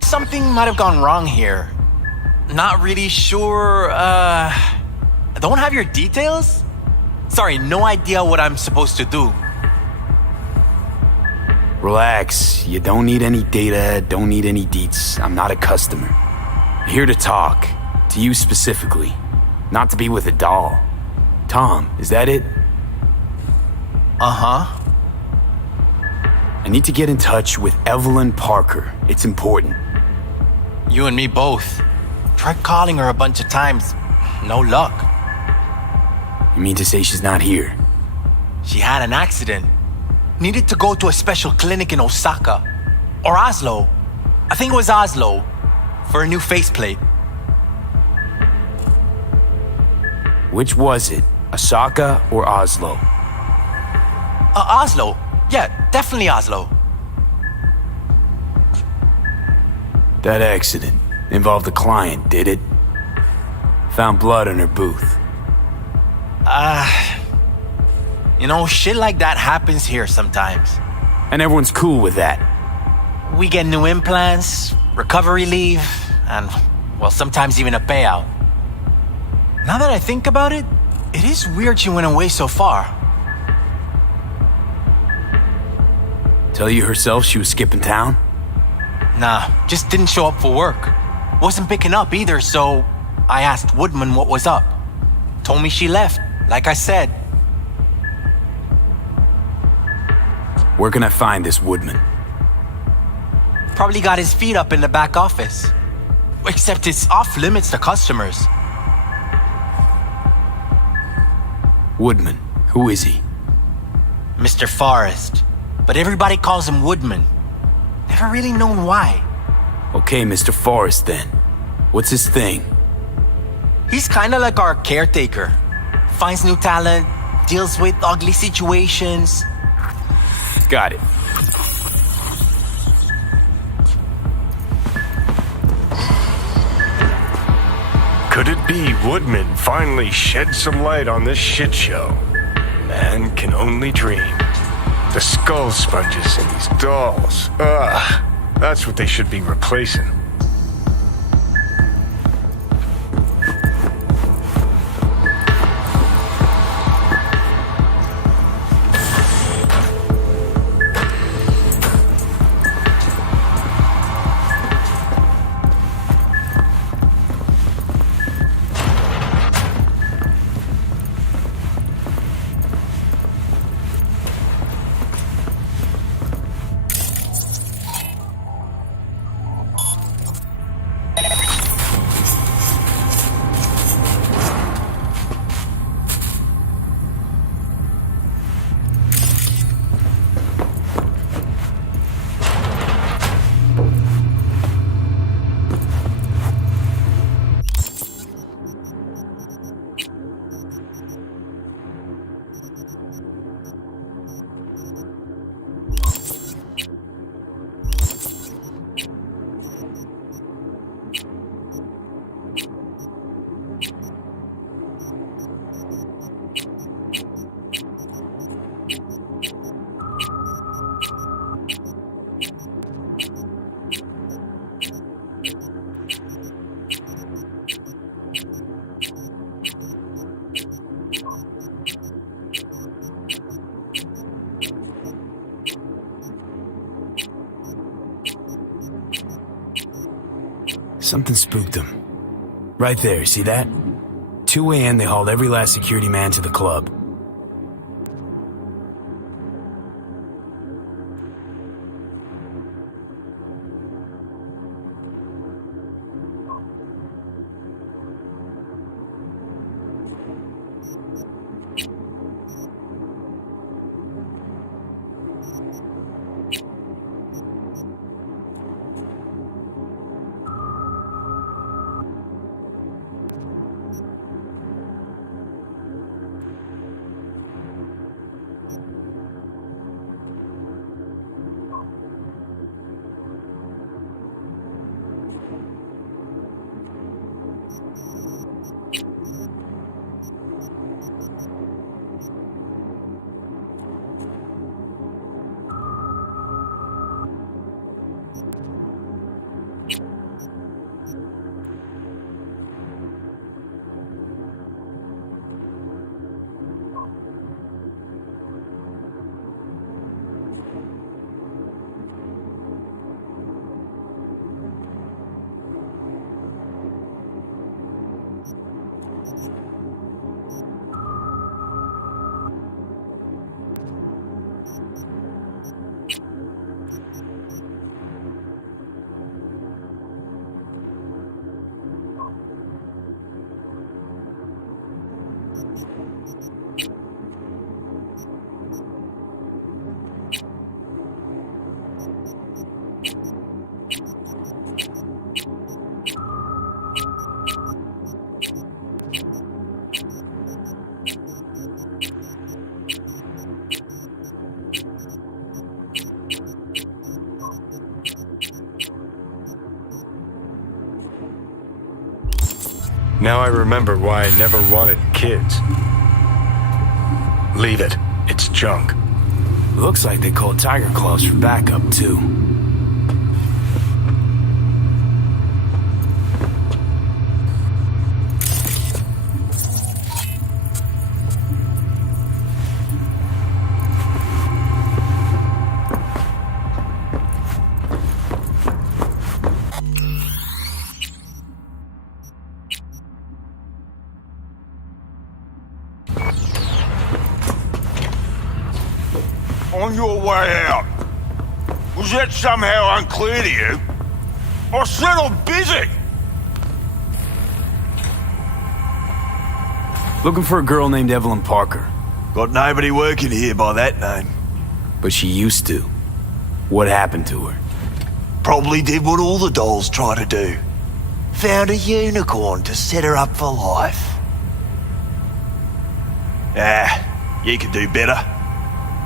Something might have gone wrong here. Not really sure, I don't have your details? Sorry, no idea what I'm supposed to do. Relax. You don't need any data, don't need any deets. I'm not a customer. I'm here to talk. To you specifically. Not to be with a doll. Tom, is that it? Uh-huh. I need to get in touch with Evelyn Parker. It's important. You and me both. Tried calling her a bunch of times. No luck. You mean to say she's not here? She had an accident. Needed to go to a special clinic in Osaka. Or Oslo. I think it was Oslo. For a new faceplate. Which was it? Osaka or Oslo? Oslo. Yeah, definitely Oslo. That accident involved a client, did it? Found blood in her booth. You know, shit like that happens here sometimes. And everyone's cool with that. We get new implants, recovery leave, and, well, sometimes even a payout. Now that I think about it, it is weird she went away so far. Tell you herself she was skipping town? Nah, just didn't show up for work. Wasn't picking up either, so I asked Woodman what was up. Told me she left, like I said. Where can I find this Woodman? Probably got his feet up in the back office. Except it's off limits to customers. Woodman, who is he? Mr. Forrest. But everybody calls him Woodman. Never really known why. Okay, Mr. Forrest then. What's his thing? He's kinda like our caretaker. Finds new talent, deals with ugly situations. Got it. Could it be Woodman finally shed some light on this shit show? Man can only dream. The skull sponges and these dolls. Ugh, that's what they should be replacing. Something spooked them. Right there, see that? 2 a.m. they hauled every last security man to the club. Now I remember why I never wanted kids. Leave it. It's junk. Looks like they called Tiger Claws for backup, too. On your way out, was that somehow unclear to you? I said I'm busy. Looking for a girl named Evelyn Parker. Got nobody working here by that name. But she used to. What happened to her? Probably did what all the dolls try to do. Found a unicorn to set her up for life. You could do better.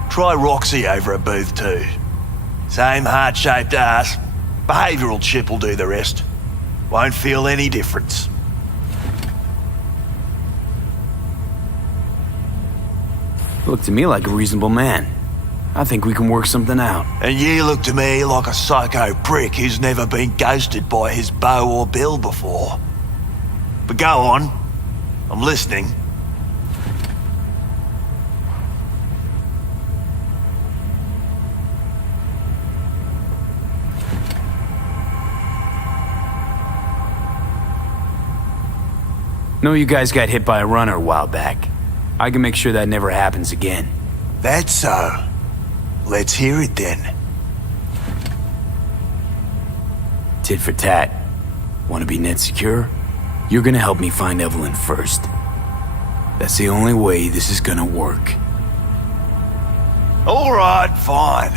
Try Roxy over at Booth 2. Same heart-shaped ass. Behavioural chip will do the rest. Won't feel any difference. Look to me like a reasonable man. I think we can work something out. And you look to me like a psycho prick who's never been ghosted by his beau or bill before. But go on. I'm listening. Know you guys got hit by a runner a while back. I can make sure that never happens again. That's so. Let's hear it then. Tit for tat. Want to be net secure? You're gonna help me find Evelyn first. That's the only way this is gonna work. All right, fine.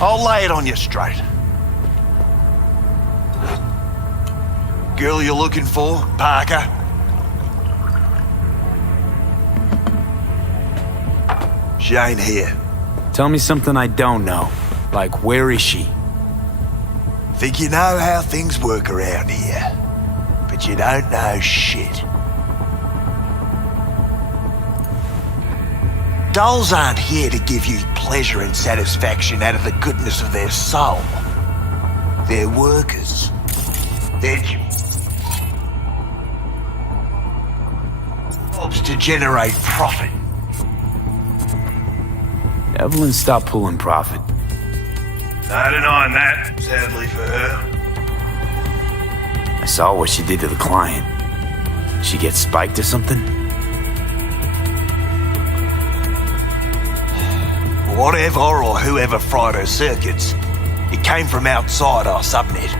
I'll lay it on you straight. Girl you're looking for, Parker? She ain't here. Tell me something I don't know. Like, where is she? Think you know how things work around here, but you don't know shit. Dolls aren't here to give you pleasure and satisfaction out of the goodness of their soul. They're workers. They're jobs to generate profit. Evelyn stopped pulling profit. No denying that, sadly for her. I saw what she did to the client. She get spiked or something? Whatever or whoever fried her circuits, it came from outside our subnet.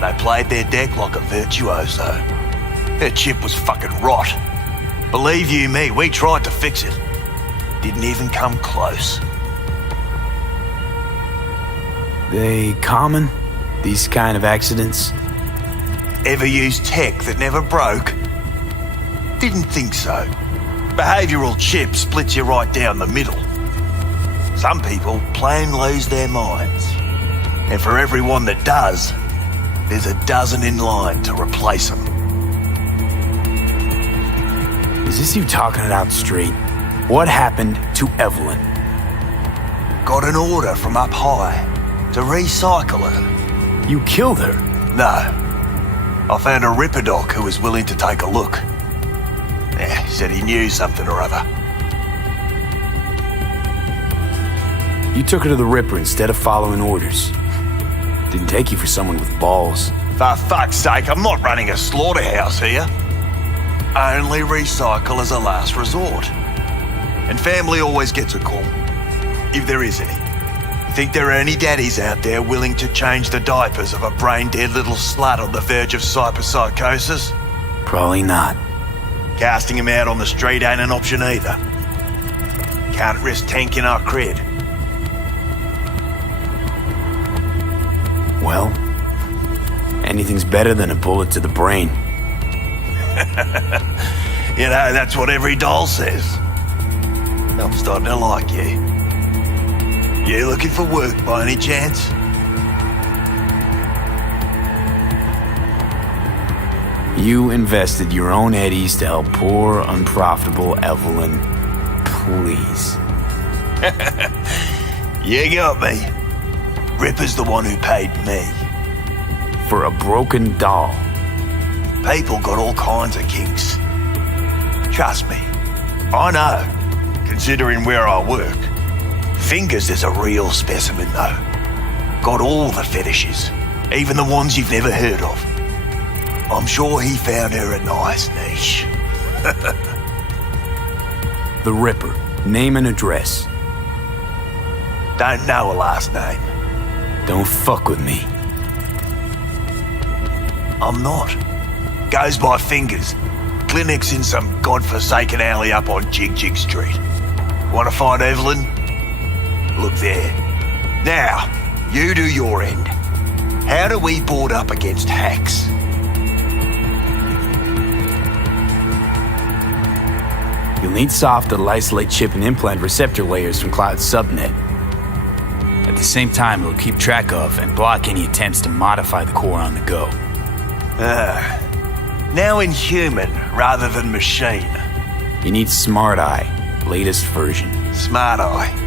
They played their deck like a virtuoso. Her chip was fucking rot. Believe you me, we tried to fix it. Didn't even come close. They common? These kind of accidents? Ever used tech that never broke? Didn't think so. Behavioural chip splits you right down the middle. Some people plain lose their minds. And for everyone that does, there's a dozen in line to replace them. Is this you talking it out straight? What happened to Evelyn? Got an order from up high to recycle her. You killed her? No. I found a Ripper doc who was willing to take a look. He said he knew something or other. You took her to the Ripper instead of following orders. Didn't take you for someone with balls. For fuck's sake, I'm not running a slaughterhouse here. Only recycle as a last resort. And family always gets a call, if there is any. Think there are any daddies out there willing to change the diapers of a brain-dead little slut on the verge of cyberpsychosis? Probably not. Casting him out on the street ain't an option either. Can't risk tanking our cred. Well, anything's better than a bullet to the brain. You know, that's what every doll says. I'm starting to like you. You looking for work by any chance? You invested your own eddies to help poor, unprofitable Evelyn. Please. You got me. Ripper's the one who paid me. For a broken doll. People got all kinds of kinks. Trust me. I know, considering where I work. Fingers is a real specimen, though. Got all the fetishes, even the ones you've never heard of. I'm sure he found her a nice niche. The Ripper. Name and address. Don't know a last name. Don't fuck with me. I'm not. Goes by Fingers. Clinic's in some godforsaken alley up on Jig Street. Want to find Evelyn? Look there. Now, you do your end. How do we board up against hacks? You'll need software to isolate chip and implant receptor layers from Cloud's subnet. At the same time, it'll keep track of and block any attempts to modify the core on the go. Now in human rather than machine. You need Smart Eye, latest version. Smart Eye.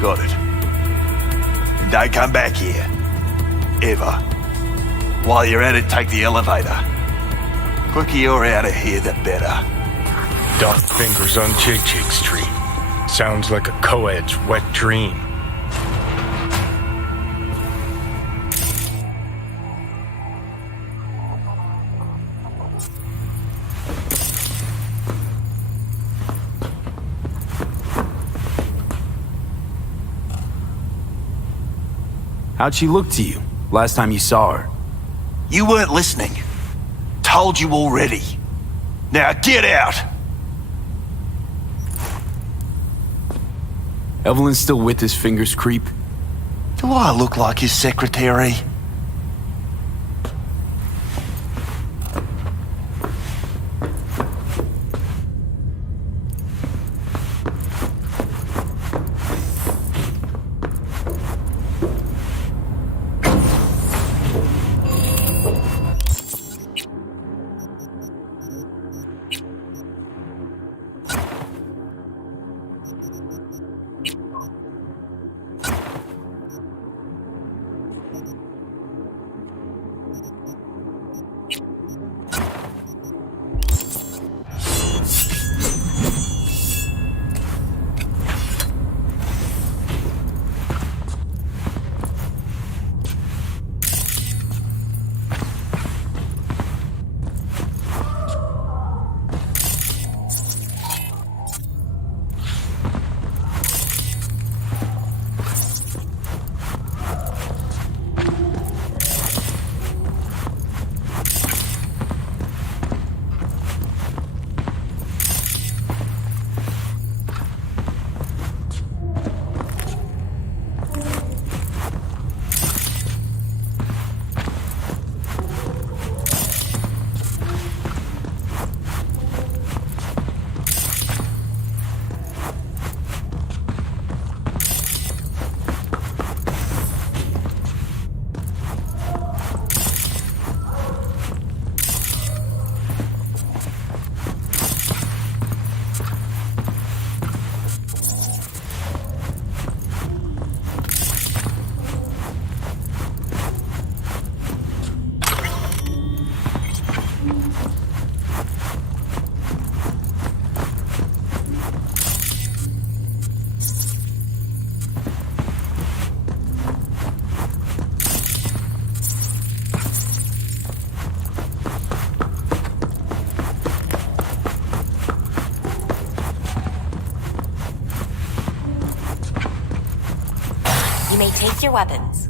Got it. And don't come back here. Ever. While you're at it, take the elevator. Quicker you're out of here, the better. Dark Fingers on Jig Street. Sounds like a co-ed's wet dream. How'd she look to you last time you saw her? You weren't listening. Told you already. Now get out! Evelyn's still with this Fingers creep? Do I look like his secretary? You may take your weapons.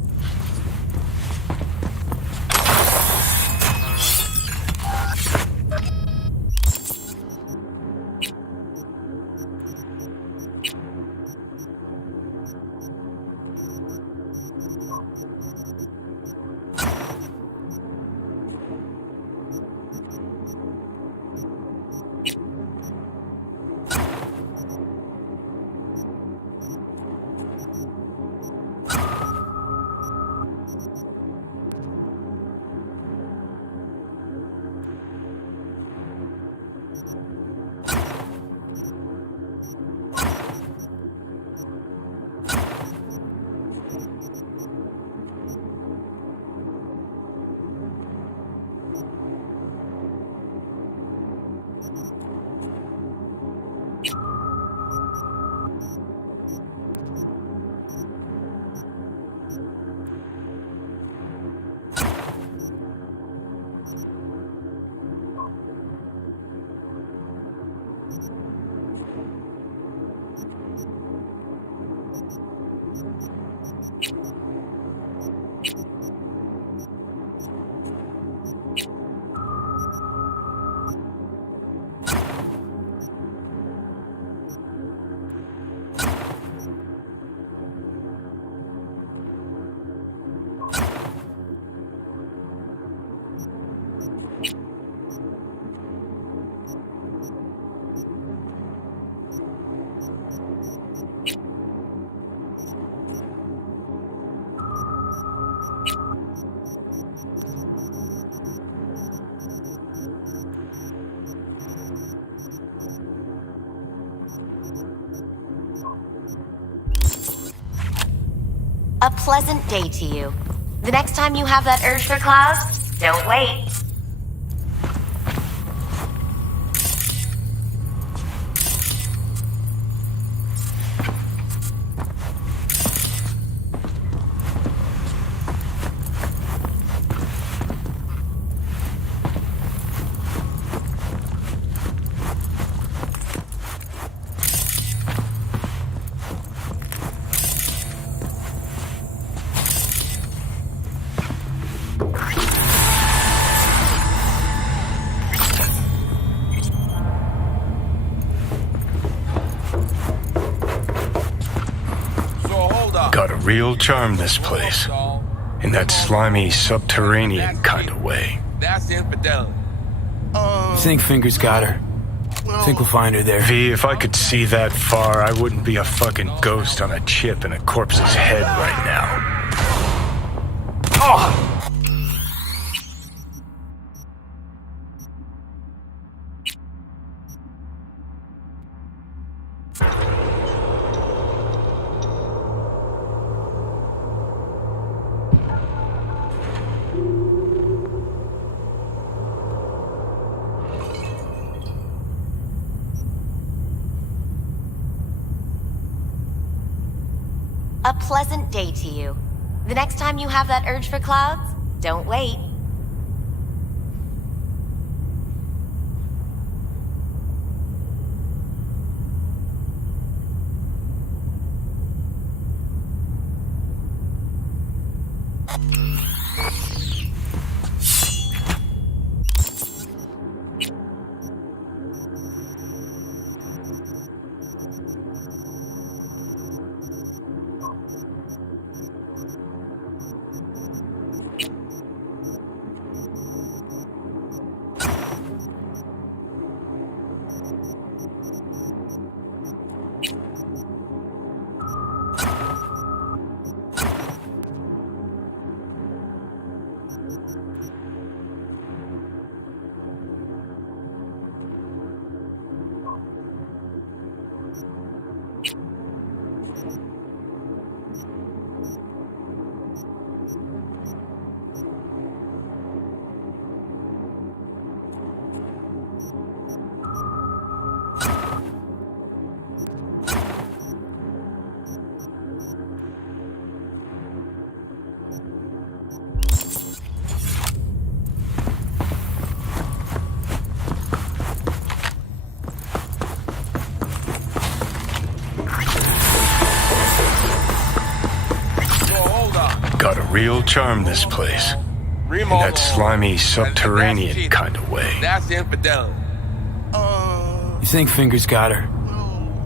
A pleasant day to you. The next time you have that urge for clouds, don't wait. Got a real charm, this place. In that slimy, subterranean kind of way. That's infidelity. You think Fingers got her? Think we'll find her there? V, if I could see that far, I wouldn't be a fucking ghost on a chip in a corpse's head right now. Oh! A pleasant day to you. The next time you have that urge for clouds, don't wait. real charm, this place. In that slimy, subterranean kind of way. That's infidelity. You think Fingers got her?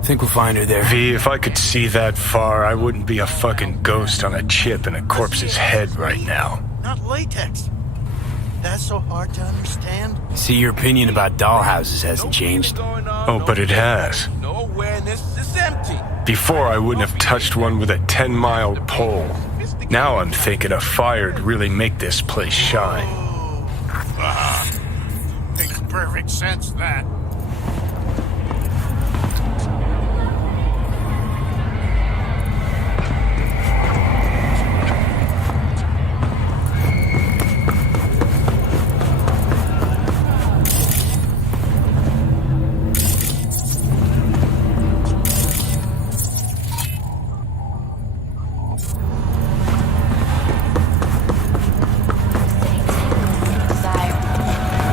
Think we'll find her there? V, if I could see that far, I wouldn't be a fucking ghost on a chip in a corpse's head right now. Not latex. That's so hard to understand. See, your opinion about dollhouses hasn't changed. Oh, but it has. No awareness, it's empty. Before, I wouldn't have touched one with a 10-mile pole. Now I'm thinking a fire'd really make this place shine. Makes perfect sense, that.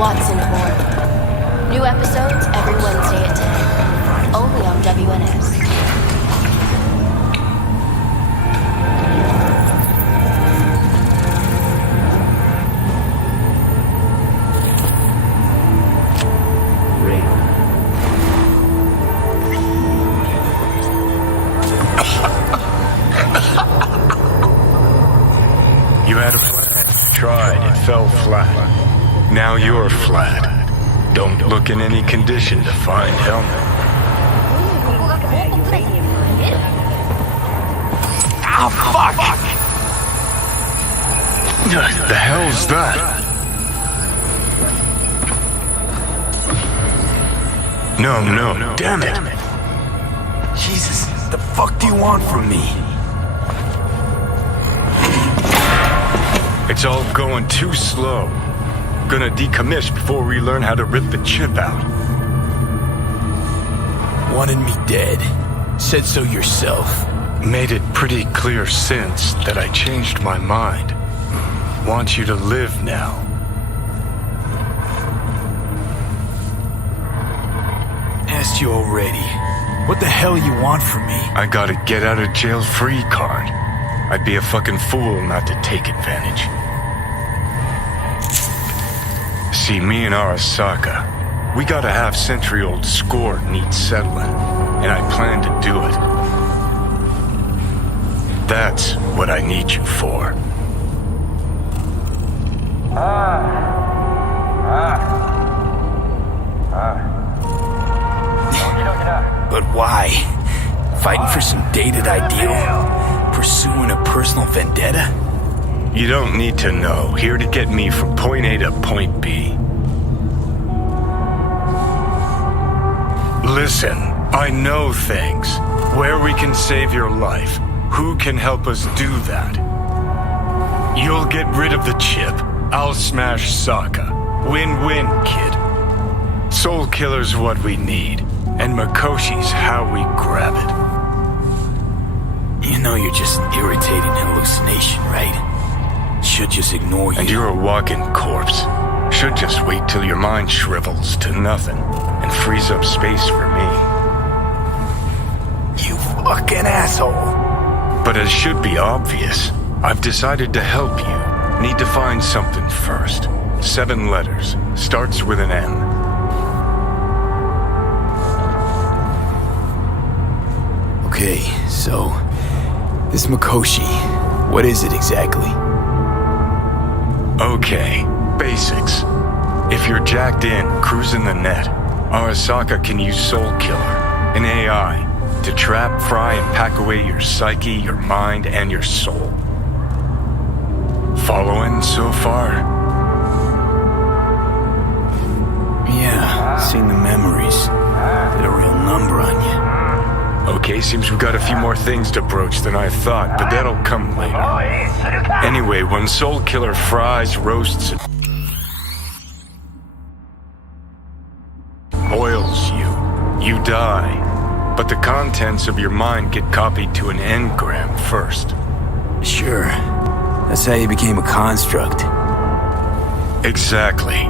Watson Horror. New episodes every Wednesday at 10. Only on WNS. You had a plan. Tried. It fell flat. Now you're flat. Don't look in any condition to find Helmet. Oh, fuck! The hell's that? No, damn it. Jesus, the fuck do you want from me? It's all going too slow. Gonna decommiss before we learn how to rip the chip out. Wanted me dead. Said so yourself. Made it pretty clear since that I changed my mind. Want you to live now. Asked you already. What the hell you want from me? I got a get out of jail free card. I'd be a fucking fool not to take advantage. See, me and Arasaka, we got a half-century-old score needs settling, and I plan to do it. That's what I need you for. But why? Fighting for some dated ideal? Pursuing a personal vendetta? You don't need to know. Here to get me from point A to point B. Listen, I know things. Where we can save your life. Who can help us do that? You'll get rid of the chip. I'll smash Sokka. Win-win, kid. Soul Killer's what we need. And Makoshi's how we grab it. You know you're just an irritating hallucination, right? Should just ignore you. And you're a walking corpse. Should just wait till your mind shrivels to nothing and frees up space for me. You fucking asshole. But it should be obvious. I've decided to help you. Need to find something first. 7 letters. Starts with an M. Okay, so this Makoshi, what is it exactly? Okay, basics. If you're jacked in, cruising the net, Arasaka can use Soul Killer, an AI, to trap, fry, and pack away your psyche, your mind, and your soul. Following so far? Yeah, seen the memories. Did a real number on you. Okay, seems we've got a few more things to broach than I thought, but that'll come later. Anyway, when Soul Killer fries, roasts, and oils you, you die. But the contents of your mind get copied to an engram first. Sure. That's how you became a construct. Exactly.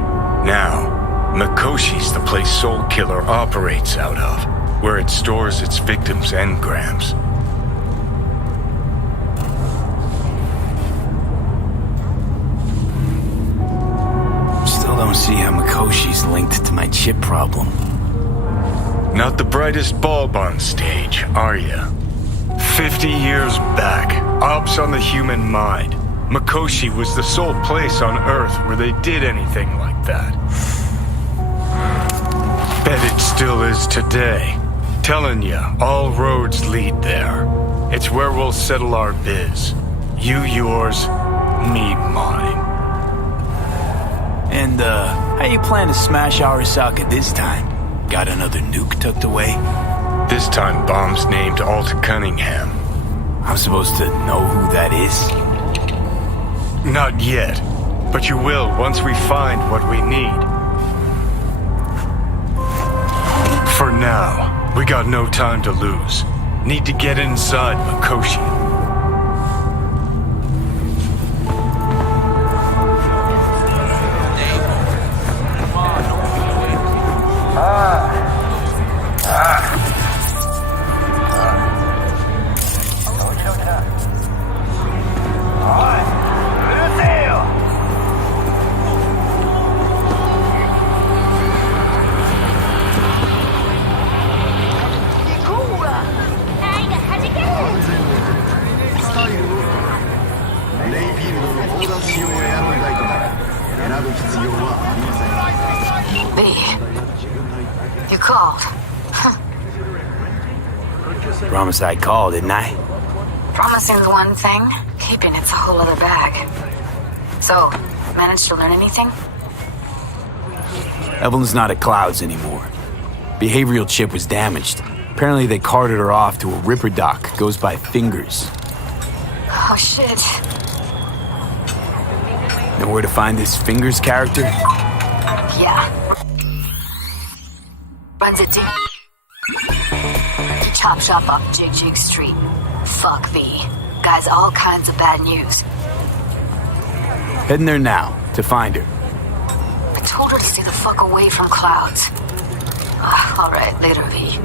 Now, Makoshi's the place Soul Killer operates out of, where it stores its victims' engrams. linked to my chip problem. Not the brightest bulb on stage, are you? 50 years back, ops on the human mind. Mikoshi was the sole place on Earth where they did anything like that. Bet it still is today. Telling ya, all roads lead there. It's where we'll settle our biz. You yours, me mine. And, how you plan to smash Arasaka this time? Got another nuke tucked away? This time bomb's named Alt Cunningham. I'm supposed to know who that is? Not yet, but you will once we find what we need. For now, we got no time to lose. Need to get inside Mikoshi. You called. Promise I'd call, didn't I? Promising's one thing, keeping it's a whole other bag. So, managed to learn anything? Evelyn's not at Clouds anymore. Behavioral chip was damaged. Apparently they carted her off to a Ripper dock. Goes by Fingers. Oh, shit. Know where to find this Fingers character? Yeah. Runs it deep. Chop shop off Jig Street. Fuck V. Guy's all kinds of bad news. Heading there now, to find her. I told her to stay the fuck away from Clouds. Alright, later, V.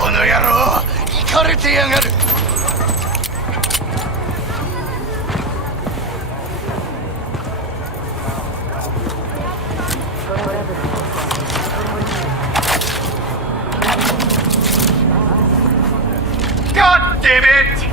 この野郎、イカれてやがる。God damn it!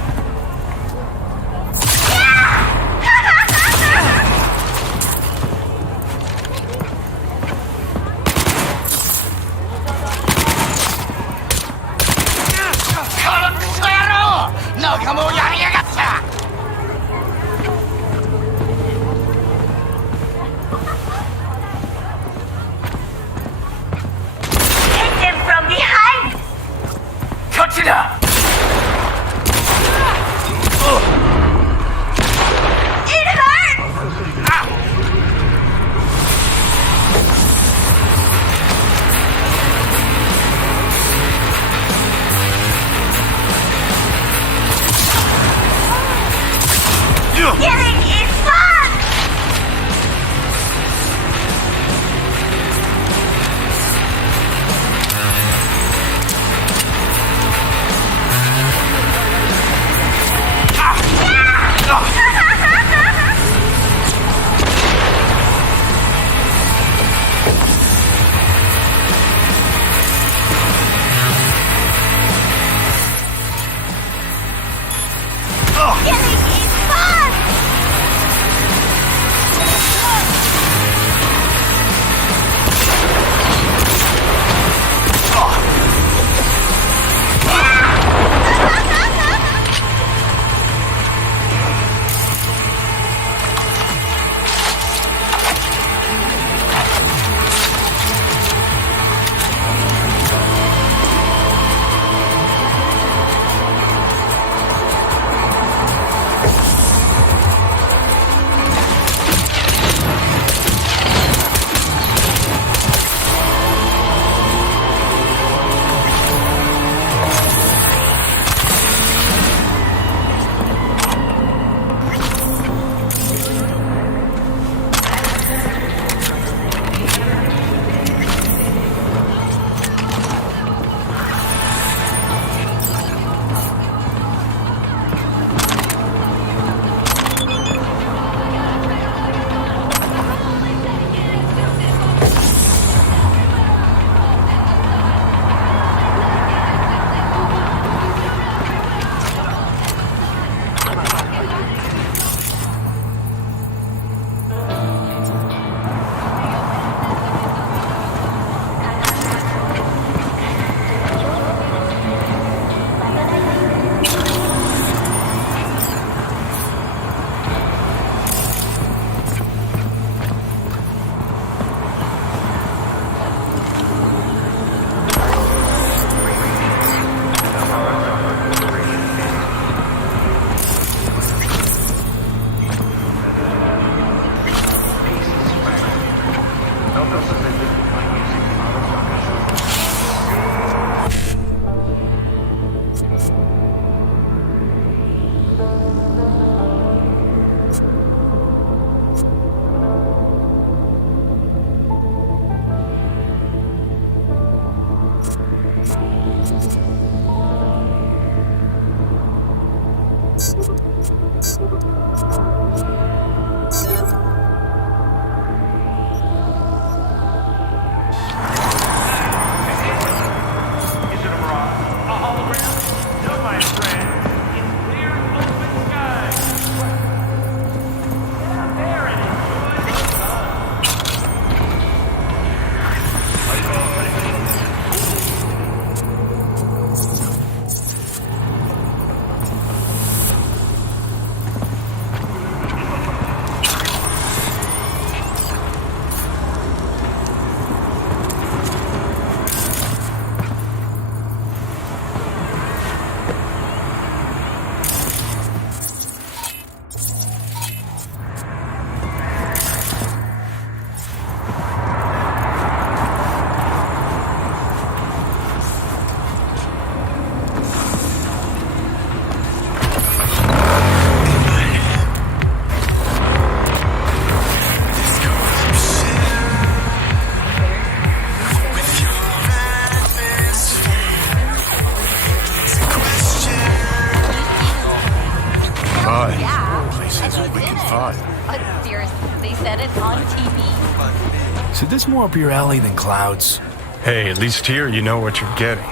Why? Places we can find. Seriously, they said it on TV. So this more up your alley than Clouds? Hey, at least here you know what you're getting.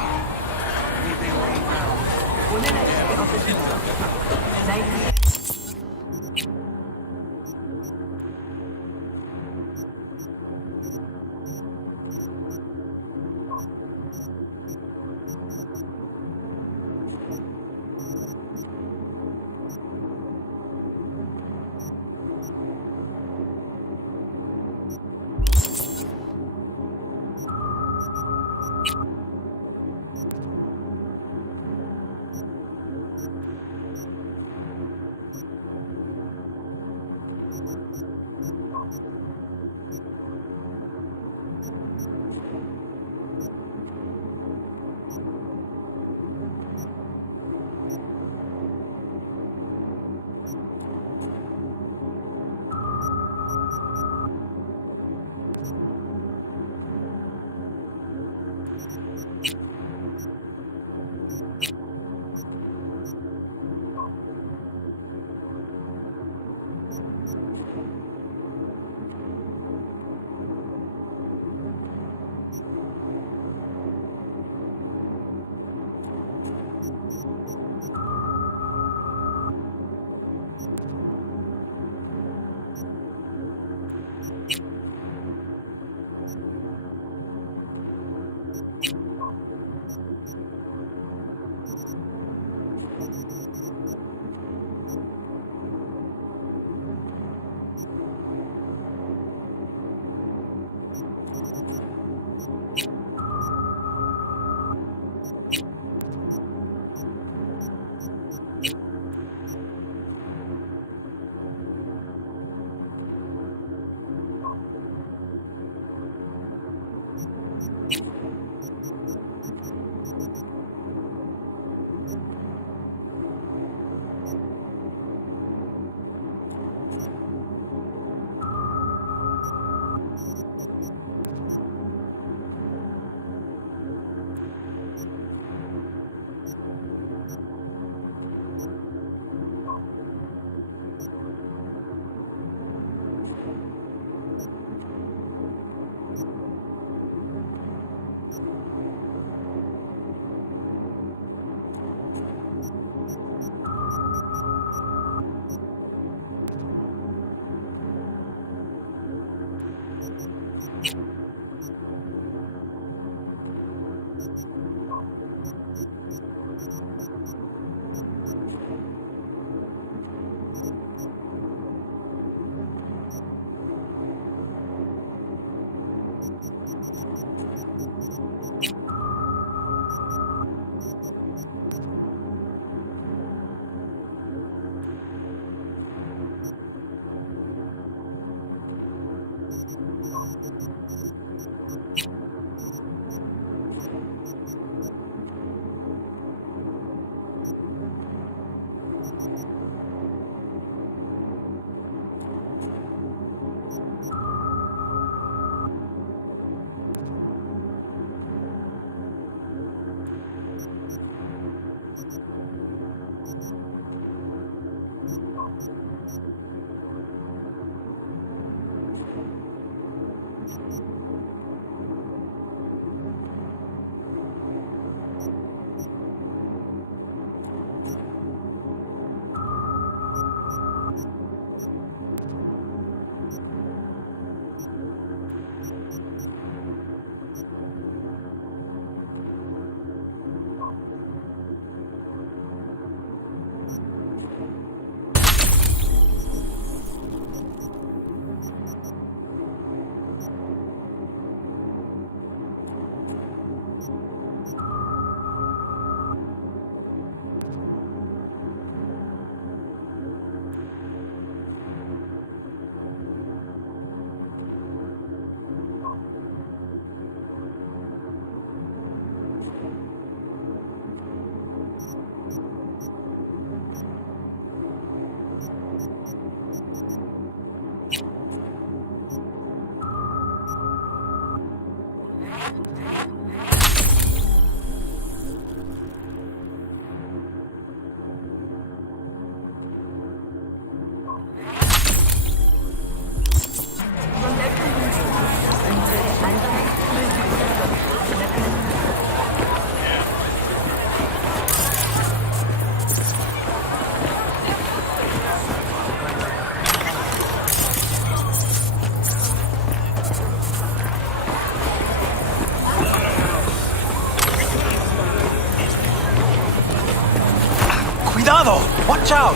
Watch out!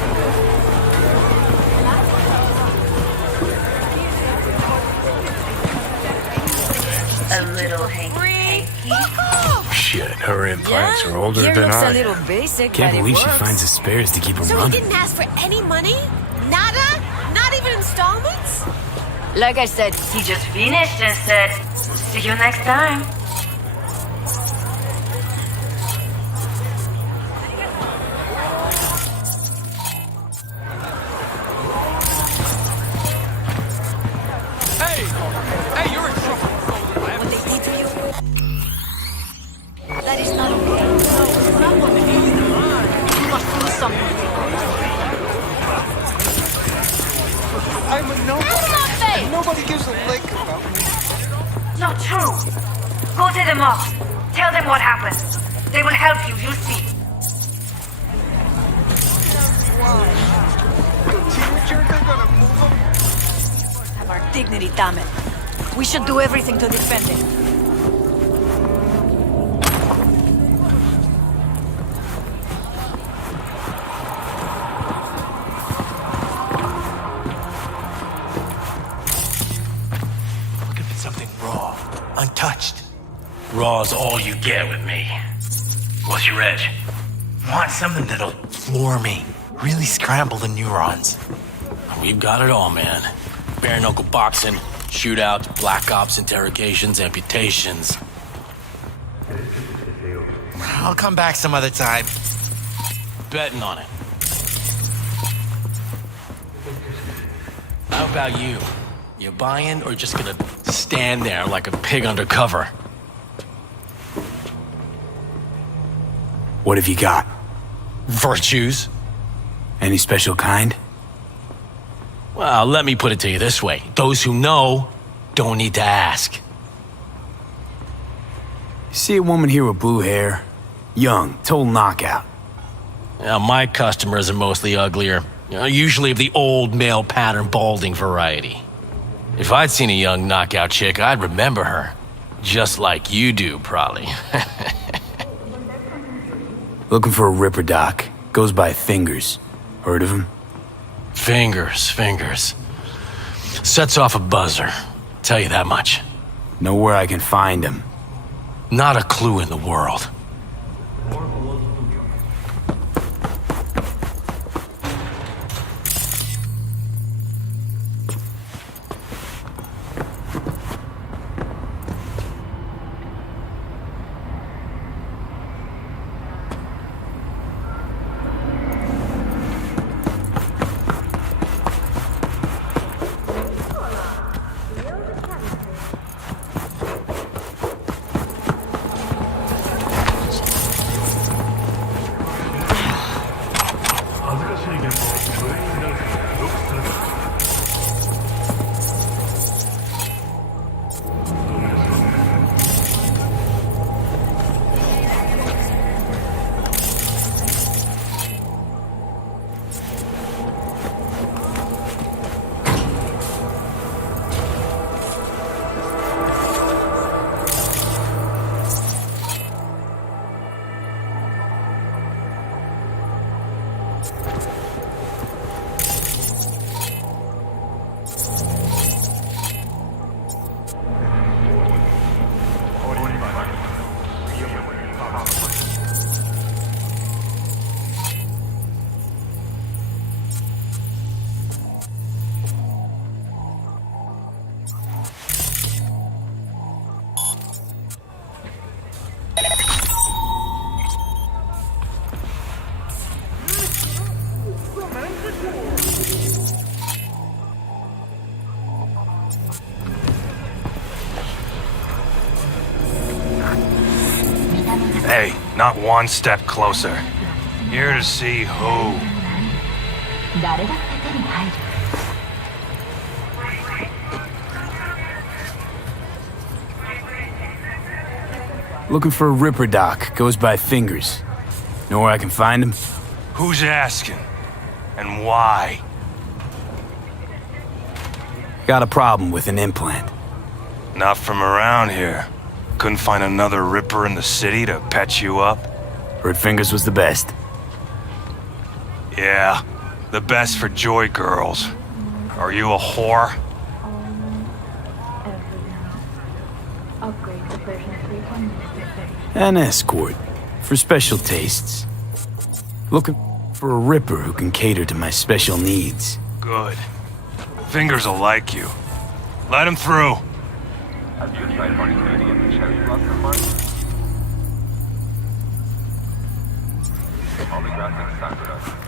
A little hanky-panky. Shit, her implants are older Here than looks I a little am. basic, Can't but it believe she works. finds the spares to keep him So he running. didn't ask for any money? Nada? Not even installments? Like I said, He just finished and said, see you next time. Hey, you're in trouble. when they eat you, that is not okay. You must do something. I'm a nobody. And nobody gives a lick about me. Not true. Go to them all. Tell them what happened. They will help you, you see. The tearjerker gonna move them? Have our dignity, damn it. We should do everything to defend it. Looking for something raw, untouched. Raw's all you get with me. What's your edge? Want something that'll floor me, really scramble the neurons. We've got it all, man. Bare knuckle boxing, shootouts, black ops, interrogations, amputations. I'll come back some other time. Betting on it. How about you? You buying or just gonna stand there like a pig undercover? What have you got? Virtues? Any special kind? Well, let me put it to you this way. Those who know don't need to ask. You see a woman here with blue hair? Young, total knockout. Now, my customers are mostly uglier. Usually of the old male pattern balding variety. If I'd seen a young knockout chick, I'd remember her. Just like you do, probably. Looking for a Ripper Doc. Goes by Fingers. Heard of him? Fingers. Sets off a buzzer. Tell you that much. Know where I can find him. Not a clue in the world. Hey, not one step closer. Here to see who. Looking for a Ripper Doc. Goes by Fingers. Know where I can find him? Who's asking? And why? Got a problem with an implant. Not from around here. Couldn't find another Ripper in the city to patch you up? Heard Fingers was the best. Yeah, the best for joy girls. Are you a whore? An escort, for special tastes. Looking for a ripper who can cater to my special needs. Good. Fingers will like you. Let him through. Have you tried participating in the cherry blossom market? Holographic sakura.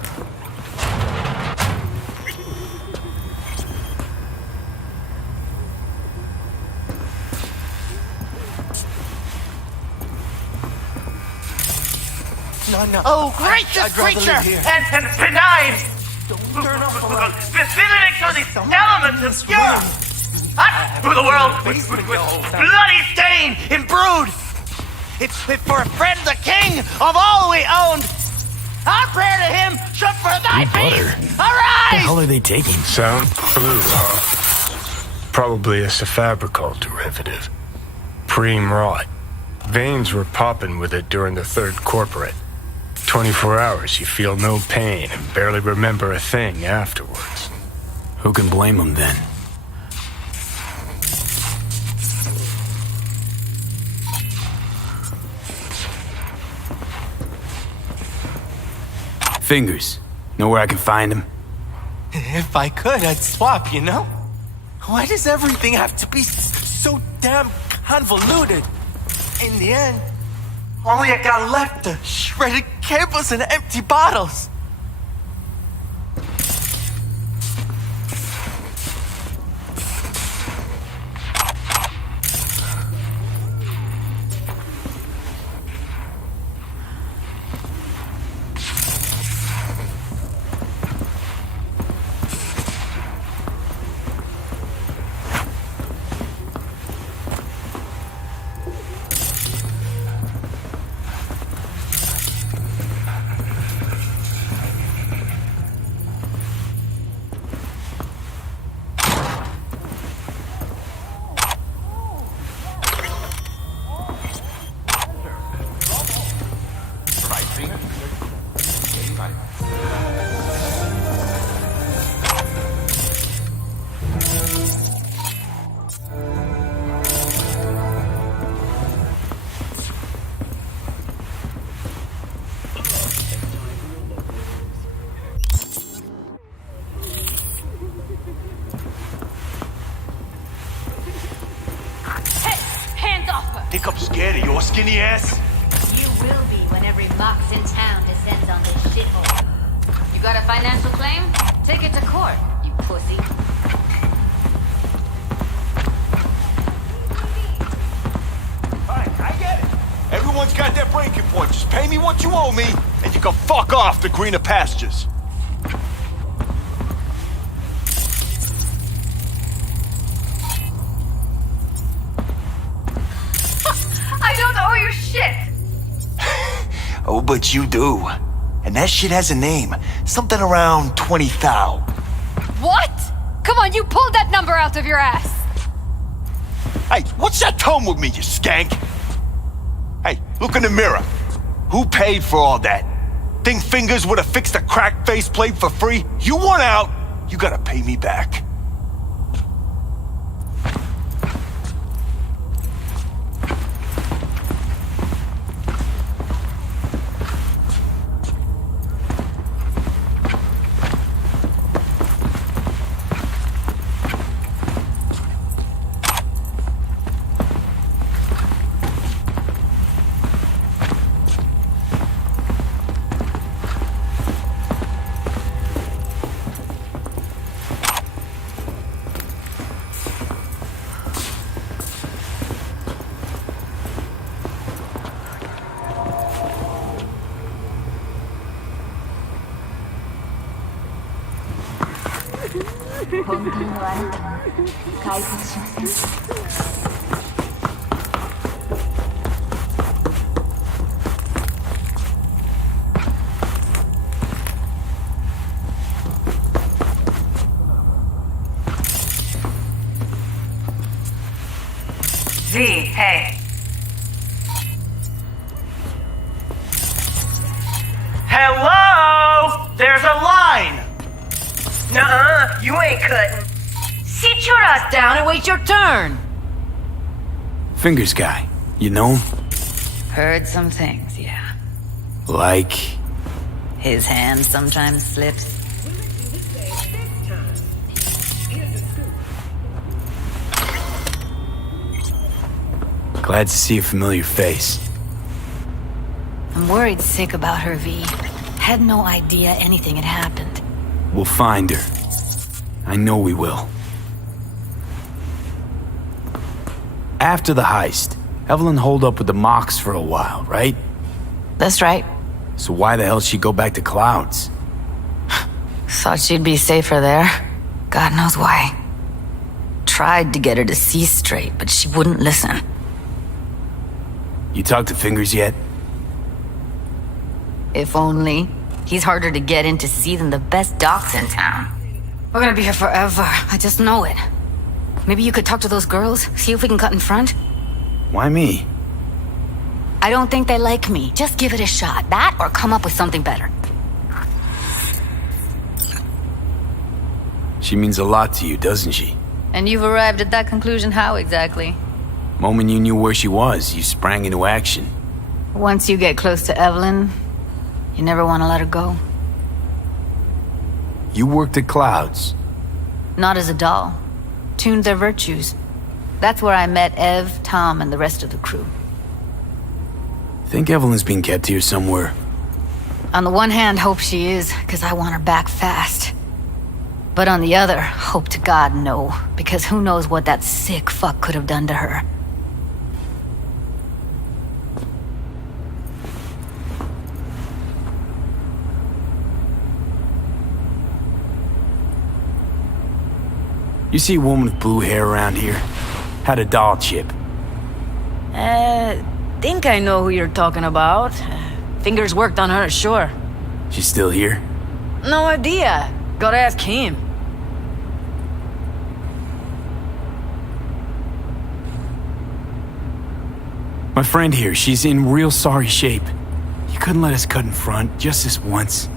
No. Oh, gracious creature! And knives! Specific to the elements of pure! Through the world with bloody stain imbrued! It's fit for a friend, the king of all we owned! Our prayer to him should for thy Butter. peace What the arise! hell are they taking? Sound blue, huh? Probably a Cyberpunk derivative. Preem rot. Veins were popping with it during the third corporate. 24 hours, you feel no pain and barely remember a thing afterwards. Who can blame them then? Fingers. Know where I can find him? If I could, I'd swap, you know? Why does everything have to be so damn convoluted? In the end, all I got left are shredded cables and empty bottles. Think I'm scared of your skinny ass? You will be when every mox in town descends on this shithole. You got a financial claim? Take it to court, you pussy. Alright, I get it. Everyone's got their breaking point. Just pay me what you owe me, and you can fuck off to greener pastures. I don't owe you shit! Oh, but you do. And that shit has a name. Something around 20 thou. What? Come on, you pulled that number out of your ass! Hey, what's that tone with me, you skank? Hey, look in the mirror. Who paid for all that? Think Fingers would have fixed a cracked faceplate for free? You want out, you gotta pay me back. Z, hey. Hello? There's a Nuh-uh, you ain't cutting. Sit your ass down and wait your turn. Fingers guy. You know him? Heard some things, yeah. Like... His hand sometimes slips. Glad to see a familiar face. I'm worried sick about her, V. Had no idea anything had happened. We'll find her. I know we will. After the heist, Evelyn holed up with the Mox for a while, right? That's right. So why the hell she go back to Clouds? Thought she'd be safer there. God knows why. Tried to get her to see straight, but she wouldn't listen. You talked to Fingers yet? If only. He's harder to get in to see than the best docs in town. We're gonna be here forever. I just know it. Maybe you could talk to those girls, see if we can cut in front? Why me? I don't think they like me. Just give it a shot. That or come up with something better. She means a lot to you, doesn't she? And you've arrived at that conclusion how exactly? Moment you knew where she was, you sprang into action. Once you get close to Evelyn, you never want to let her go. You worked at Clouds. Not as a doll. Tuned their virtues. That's where I met Ev, Tom, and the rest of the crew. Think Evelyn's being kept here somewhere. On the one hand, hope she is, because I want her back fast. But on the other, hope to God no, because who knows what that sick fuck could have done to her. You see a woman with blue hair around here? Had a doll chip. Think I know who you're talking about. Fingers worked on her, sure. She's still here? No idea. Gotta ask him. My friend here, she's in real sorry shape. You couldn't let us cut in front, just this once.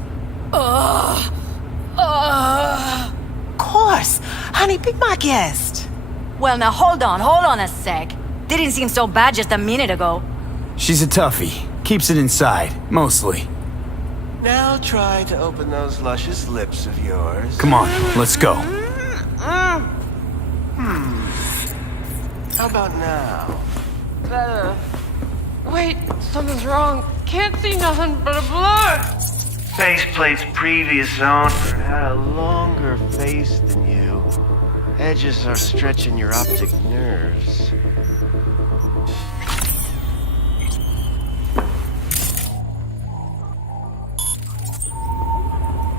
Course. Honey, be my guest. Well, now hold on a sec. Didn't seem so bad just a minute ago. She's a toughie. Keeps it inside, mostly. Now try to open those luscious lips of yours. Come on, let's go. How about now? Better. Wait, something's wrong. Can't see nothing but a blur. Faceplate's previous owner had a longer face than you. Edges are stretching your optic nerves.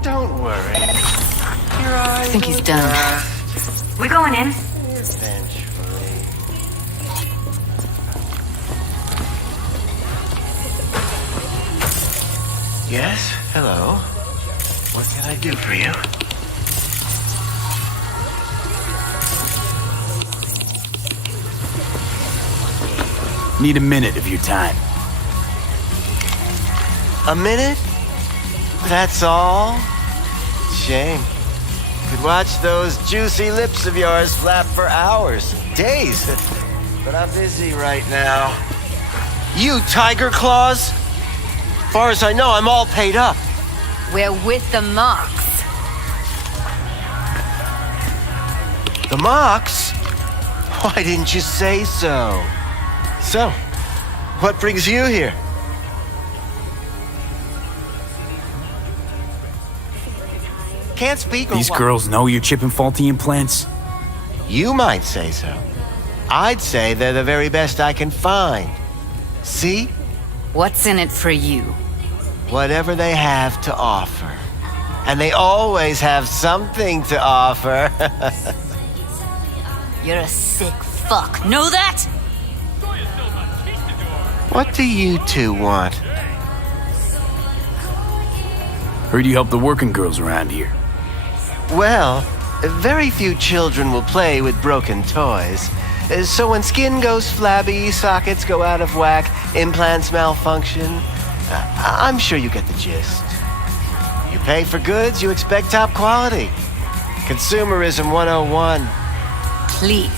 Don't worry. Your eyes I think he's done. We going in? Eventually. Yes? Hello? What can I do for you? Need a minute of your time. A minute? That's all? Shame. Could watch those juicy lips of yours flap for hours, days. But I'm busy right now. You, Tiger Claws? Far as I know, I'm all paid up. We're with the Mox. The Mox? Why didn't you say so? So, what brings you here? Can't speak or These what? girls know you're chipping faulty implants? You might say so. I'd say they're the very best I can find. See? What's in it for you? Whatever they have to offer. And they always have something to offer. You're a sick fuck. Know that? What do you two want? Heard you help the working girls around here. Well, very few children will play with broken toys. So when skin goes flabby, sockets go out of whack, implants malfunction, I'm sure you get the gist. You pay for goods, you expect top quality. Consumerism 101. Please.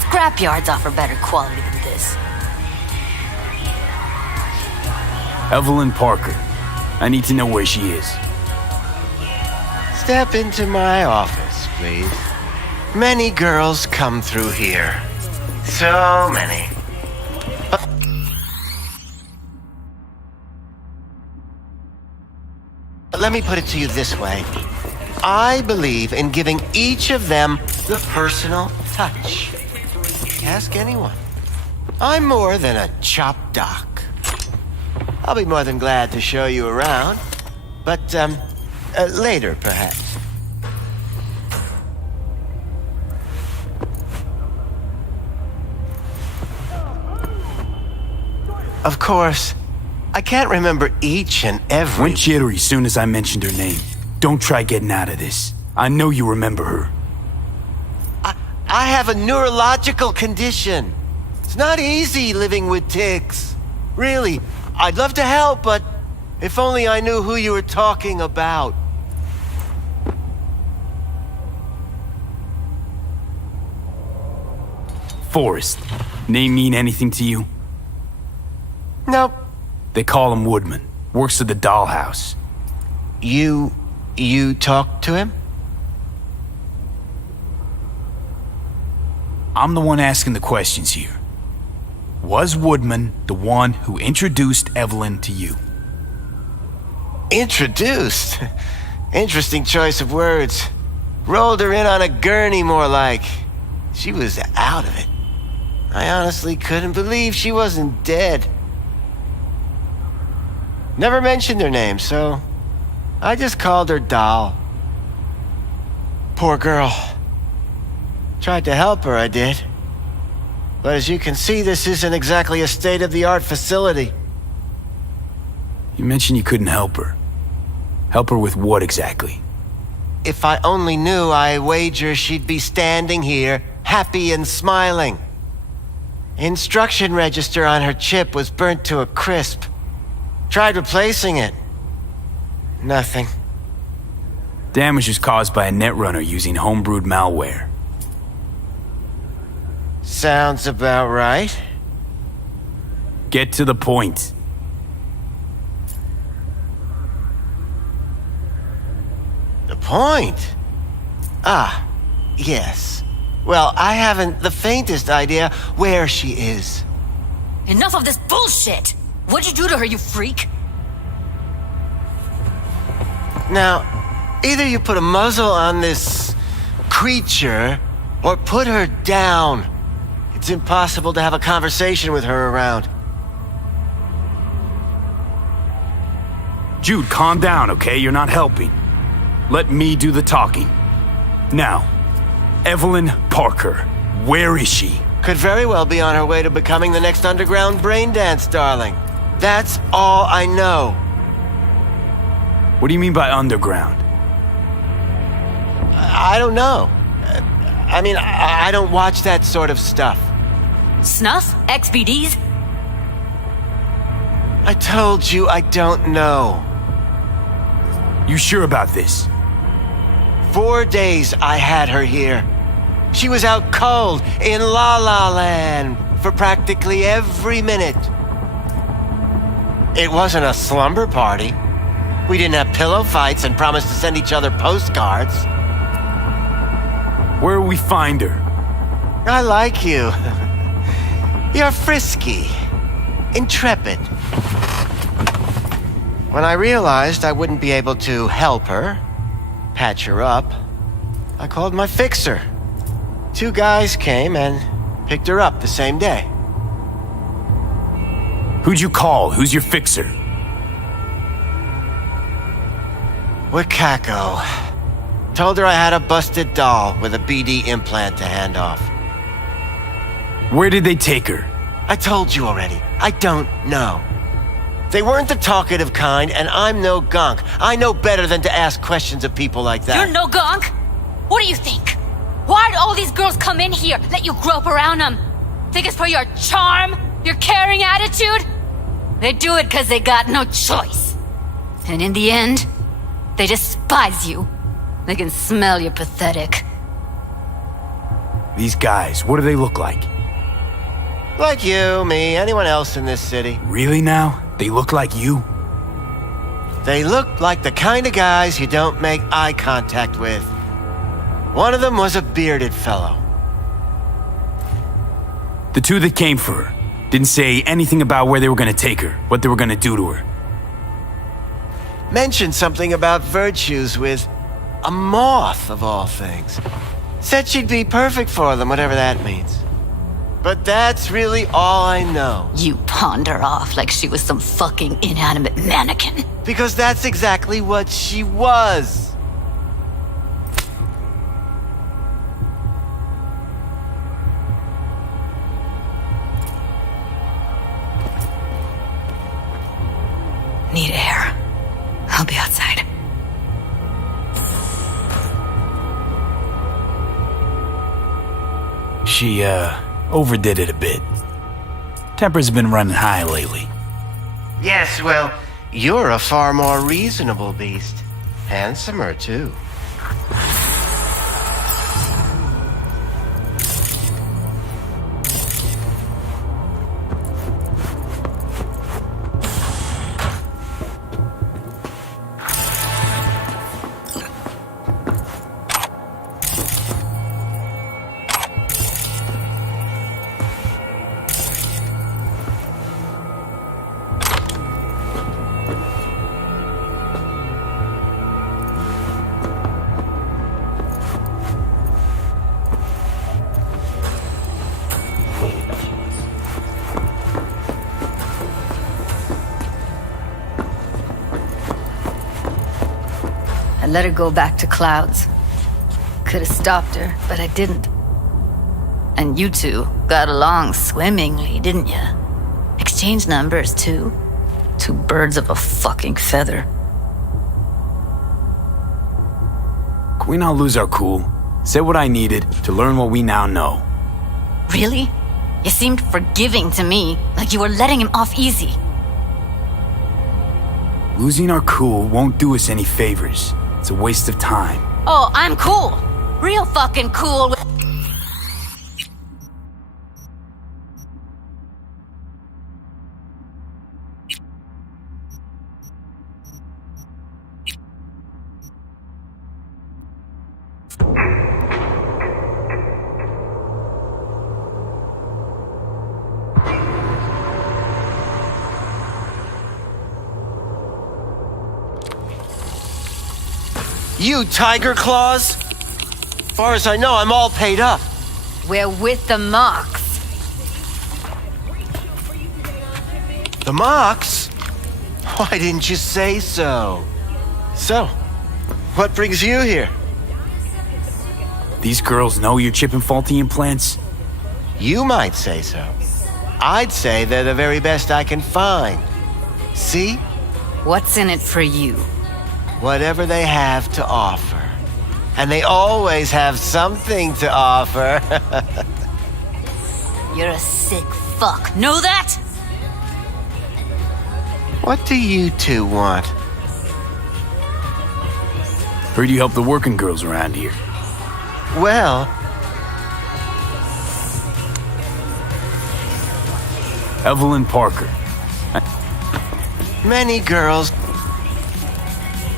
Scrapyards offer better quality than this. Evelyn Parker. I need to know where she is. Step into my office, please. Many girls come through here. So many. Let me put it to you this way. I believe in giving each of them the personal touch. Ask anyone. I'm more than a chop doc. I'll be more than glad to show you around, but later, perhaps. Of course, I can't remember each and every... Went jittery soon as I mentioned her name. Don't try getting out of this. I know you remember her. I have a neurological condition. It's not easy living with tics. Really, I'd love to help, but if only I knew who you were talking about. Forrest. Name mean anything to you? Nope. They call him Woodman. Works at the dollhouse. You talked to him? I'm the one asking the questions here. Was Woodman the one who introduced Evelyn to you? Introduced? Interesting choice of words. Rolled her in on a gurney, more like. She was out of it. I honestly couldn't believe she wasn't dead. Never mentioned her name, so I just called her Doll. Poor girl. Tried to help her, I did. But as you can see, this isn't exactly a state-of-the-art facility. You mentioned you couldn't help her. Help her with what exactly? If I only knew, I wager she'd be standing here, happy and smiling. Instruction register on her chip was burnt to a crisp. Tried replacing it. Nothing. Damage was caused by a netrunner using homebrewed malware. Sounds about right. Get to the point. The point? Ah, yes. Well, I haven't the faintest idea where she is. Enough of this bullshit! What'd you do to her, you freak? Now, either you put a muzzle on this creature, or put her down. It's impossible to have a conversation with her around. Jude, calm down, okay? You're not helping. Let me do the talking. Now, Evelyn Parker, where is she? Could very well be on her way to becoming the next underground braindance darling. That's all I know. What do you mean by underground? I don't know. I mean, I don't watch that sort of stuff. Snuff? XBDs? I told you I don't know. You sure about this? 4 days I had her here. She was out cold in La La Land for practically every minute. It wasn't a slumber party. We didn't have pillow fights and promised to send each other postcards. Where will we find her? I like you. You're frisky, intrepid. When I realized I wouldn't be able to help her, patch her up, I called my fixer. 2 guys came and picked her up the same day. Who'd you call? Who's your fixer? Wakako. Told her I had a busted doll with a BD implant to hand off. Where did they take her? I told you already. I don't know. They weren't the talkative kind, and I'm no gunk. I know better than to ask questions of people like that. You're no gunk? What do you think? Why'd all these girls come in here, let you grope around them? Think it's for your charm? Your caring attitude? They do it because they got no choice. And in the end, they despise you. They can smell you're pathetic. These guys, what do they look like? Like you, me, anyone else in this city. Really now? They look like you? They look like the kind of guys you don't make eye contact with. One of them was a bearded fellow. The two that came for her didn't say anything about where they were gonna take her, what they were gonna do to her. Mentioned something about virtues with a moth, of all things. Said she'd be perfect for them, whatever that means. But that's really all I know. You pawned her off like she was some fucking inanimate mannequin. Because that's exactly what she was. Need air. I'll be outside. She, overdid it a bit. Temper's been running high lately. Yes, well, you're a far more reasonable beast. Handsomer, too. I let her go back to Clouds. Could have stopped her, but I didn't. And you two got along swimmingly, didn't you? Exchanged numbers, too. Two birds of a fucking feather. Can we not lose our cool? Said what I needed to learn what we now know. Really? You seemed forgiving to me, like you were letting him off easy. Losing our cool won't do us any favors. It's a waste of time. Oh, I'm cool. Real fucking cool with... You Tiger Claws? Far as I know, I'm all paid up. We're with the Mox. The Mox? Why didn't you say so? So, what brings you here? These girls know you're chipping faulty implants? You might say so. I'd say they're the very best I can find. See? What's in it for you? Whatever they have to offer. And they always have something to offer. You're a sick fuck. Know that? What do you two want? Heard you help the working girls around here. Well... Evelyn Parker. Many girls...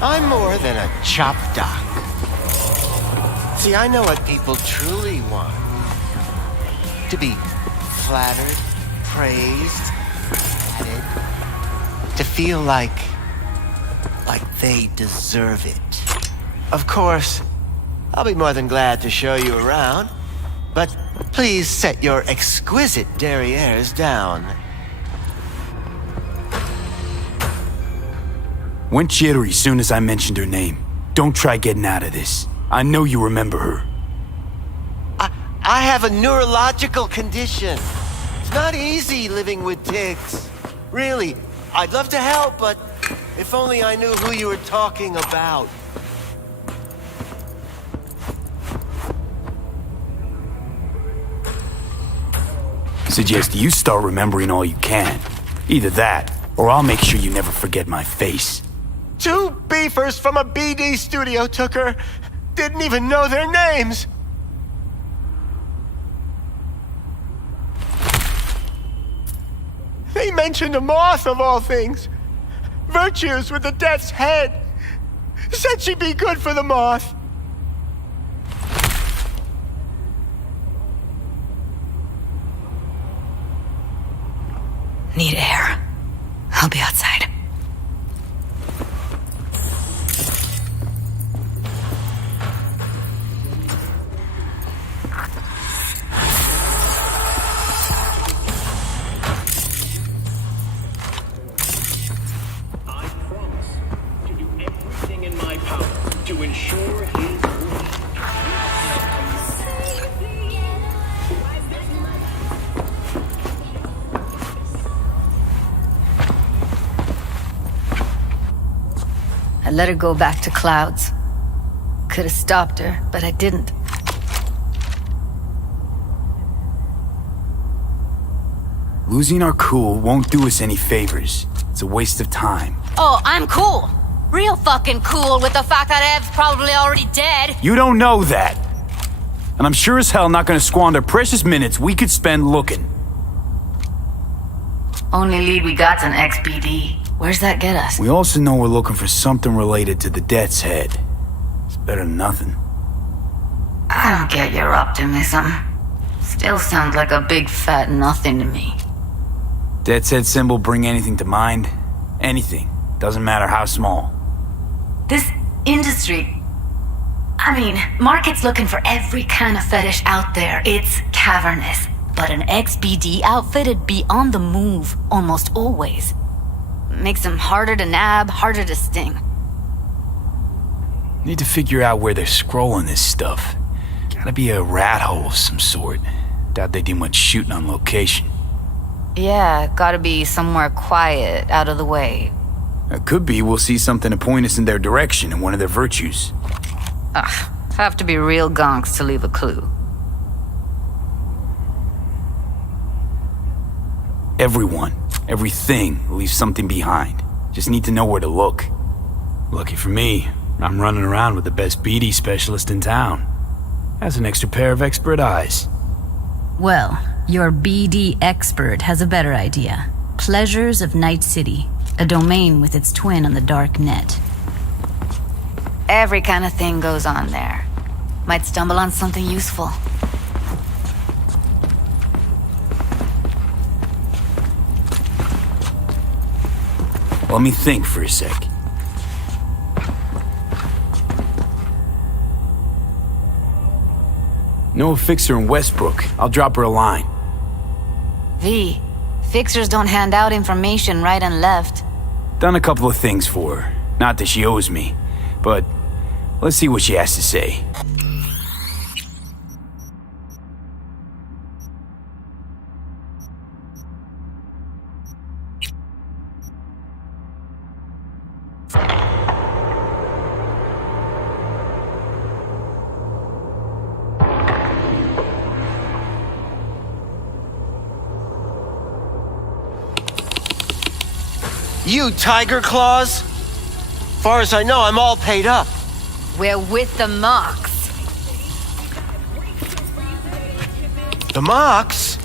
I'm more than a chop doc. See, I know what people truly want. To be flattered, praised, added. To feel like they deserve it. Of course, I'll be more than glad to show you around, but please set your exquisite derrieres down. Went jittery soon as I mentioned her name. Don't try getting out of this. I know you remember her. I have a neurological condition. It's not easy living with tics. Really, I'd love to help, but if only I knew who you were talking about. Suggest you start remembering all you can. Either that, or I'll make sure you never forget my face. 2 beefers from a BD studio took her. Didn't even know their names. They mentioned a moth of all things. Virtues with the death's head. Said she'd be good for the moth. Need air. I'll be outside. I promise to do everything in my power to ensure his release. I let her go back to Clouds. Could have stopped her, but I didn't. Losing our cool won't do us any favors. It's a waste of time. Oh, I'm cool. Real fucking cool with the fact that Ev's probably already dead. You don't know that. And I'm sure as hell not gonna squander precious minutes we could spend looking. Only lead we got's an XBD. Where's that get us? We also know we're looking for something related to the Death's Head. It's better than nothing. I don't get your optimism. Still sounds like a big fat nothing to me. Death's Head symbol bring anything to mind? Anything. Doesn't matter how small. This industry... I mean, market's looking for every kind of fetish out there. It's cavernous. But an XBD outfit'd be on the move almost always. Makes them harder to nab, harder to sting. Need to figure out where they're scrolling this stuff. Gotta be a rat hole of some sort. Doubt they do much shooting on location. Yeah, gotta be somewhere quiet, out of the way. It could be we'll see something to point us in their direction in one of their virtues. Ugh, have to be real gonks to leave a clue. Everyone, everything leaves something behind. Just need to know where to look. Lucky for me, I'm running around with the best BD specialist in town. Has an extra pair of expert eyes. Well, your BD expert has a better idea. Pleasures of Night City, a domain with its twin on the dark net. Every kind of thing goes on there. Might stumble on something useful. Let me think for a sec. Know a fixer in Westbrook. I'll drop her a line. V, fixers don't hand out information right and left. Done a couple of things for her. Not that she owes me, but let's see what she has to say. You Tiger Claws? Far as I know, I'm all paid up. We're with the Mox. The Mox?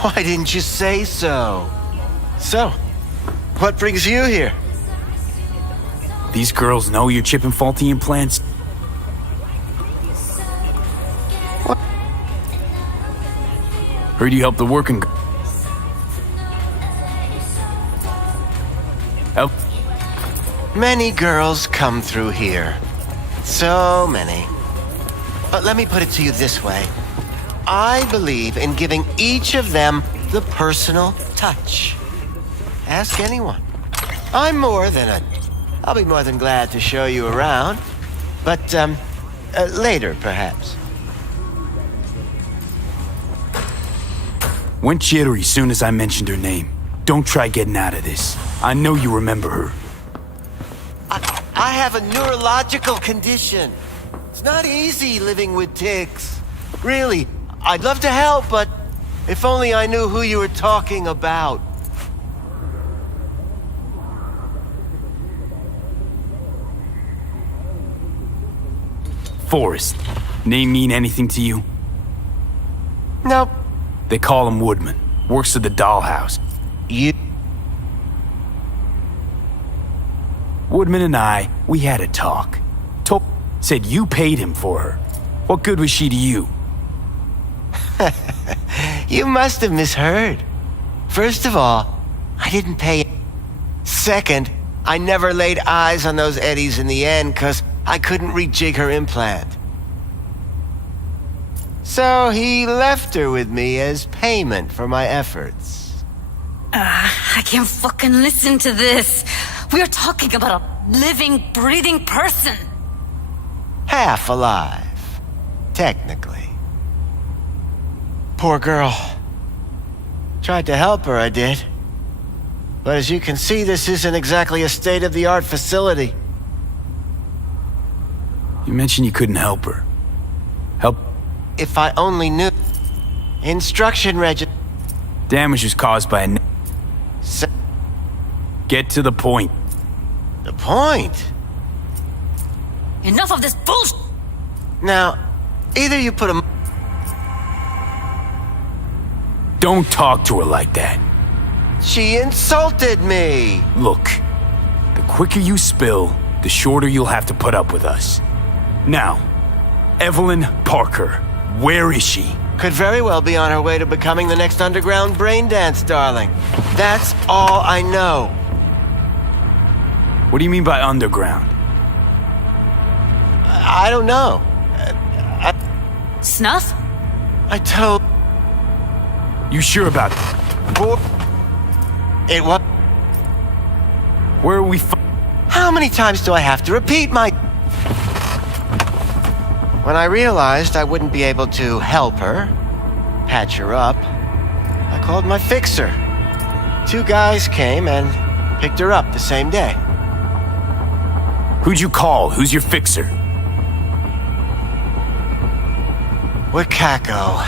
Why didn't you say so? So, what brings you here? These girls know you're chipping faulty implants? What? Heard you help the working... Help? Many girls come through here. So many. But let me put it to you this way. I believe in giving each of them the personal touch. Ask anyone. I'll be more than glad to show you around. But, later, perhaps. Went jittery soon as I mentioned her name. Don't try getting out of this. I know you remember her. I have a neurological condition. It's not easy living with tics. Really, I'd love to help, but if only I knew who you were talking about. Forrest. Name mean anything to you? Nope. They call him Woodman. Works at the dollhouse. You... Woodman and I, we had a talk. Said you paid him for her. What good was she to you? You must have misheard. First of all, I didn't pay. Second, I never laid eyes on those eddies in the end because I couldn't rejig her implant. So he left her with me as payment for my efforts. I can't fucking listen to this. We are talking about a living, breathing person. Half alive. Technically. Poor girl. Tried to help her, I did. But as you can see, this isn't exactly a state-of-the-art facility. You mentioned you couldn't help her. Help? If I only knew. Instruction register. Damage was caused by a... Get to the point. The point? Enough of this bullshit! Now, either you put a... Don't talk to her like that. She insulted me! Look, the quicker you spill, the shorter you'll have to put up with us. Now, Evelyn Parker, where is she? Could very well be on her way to becoming the next underground brain dance darling. That's all I know. What do you mean by underground? I don't know. Snuff? I told... You sure about that? It what? Where are we How many times do I have to repeat my... When I realized I wouldn't be able to help her, patch her up, I called my fixer. 2 guys came and picked her up the same day. Who'd you call? Who's your fixer? Wakako.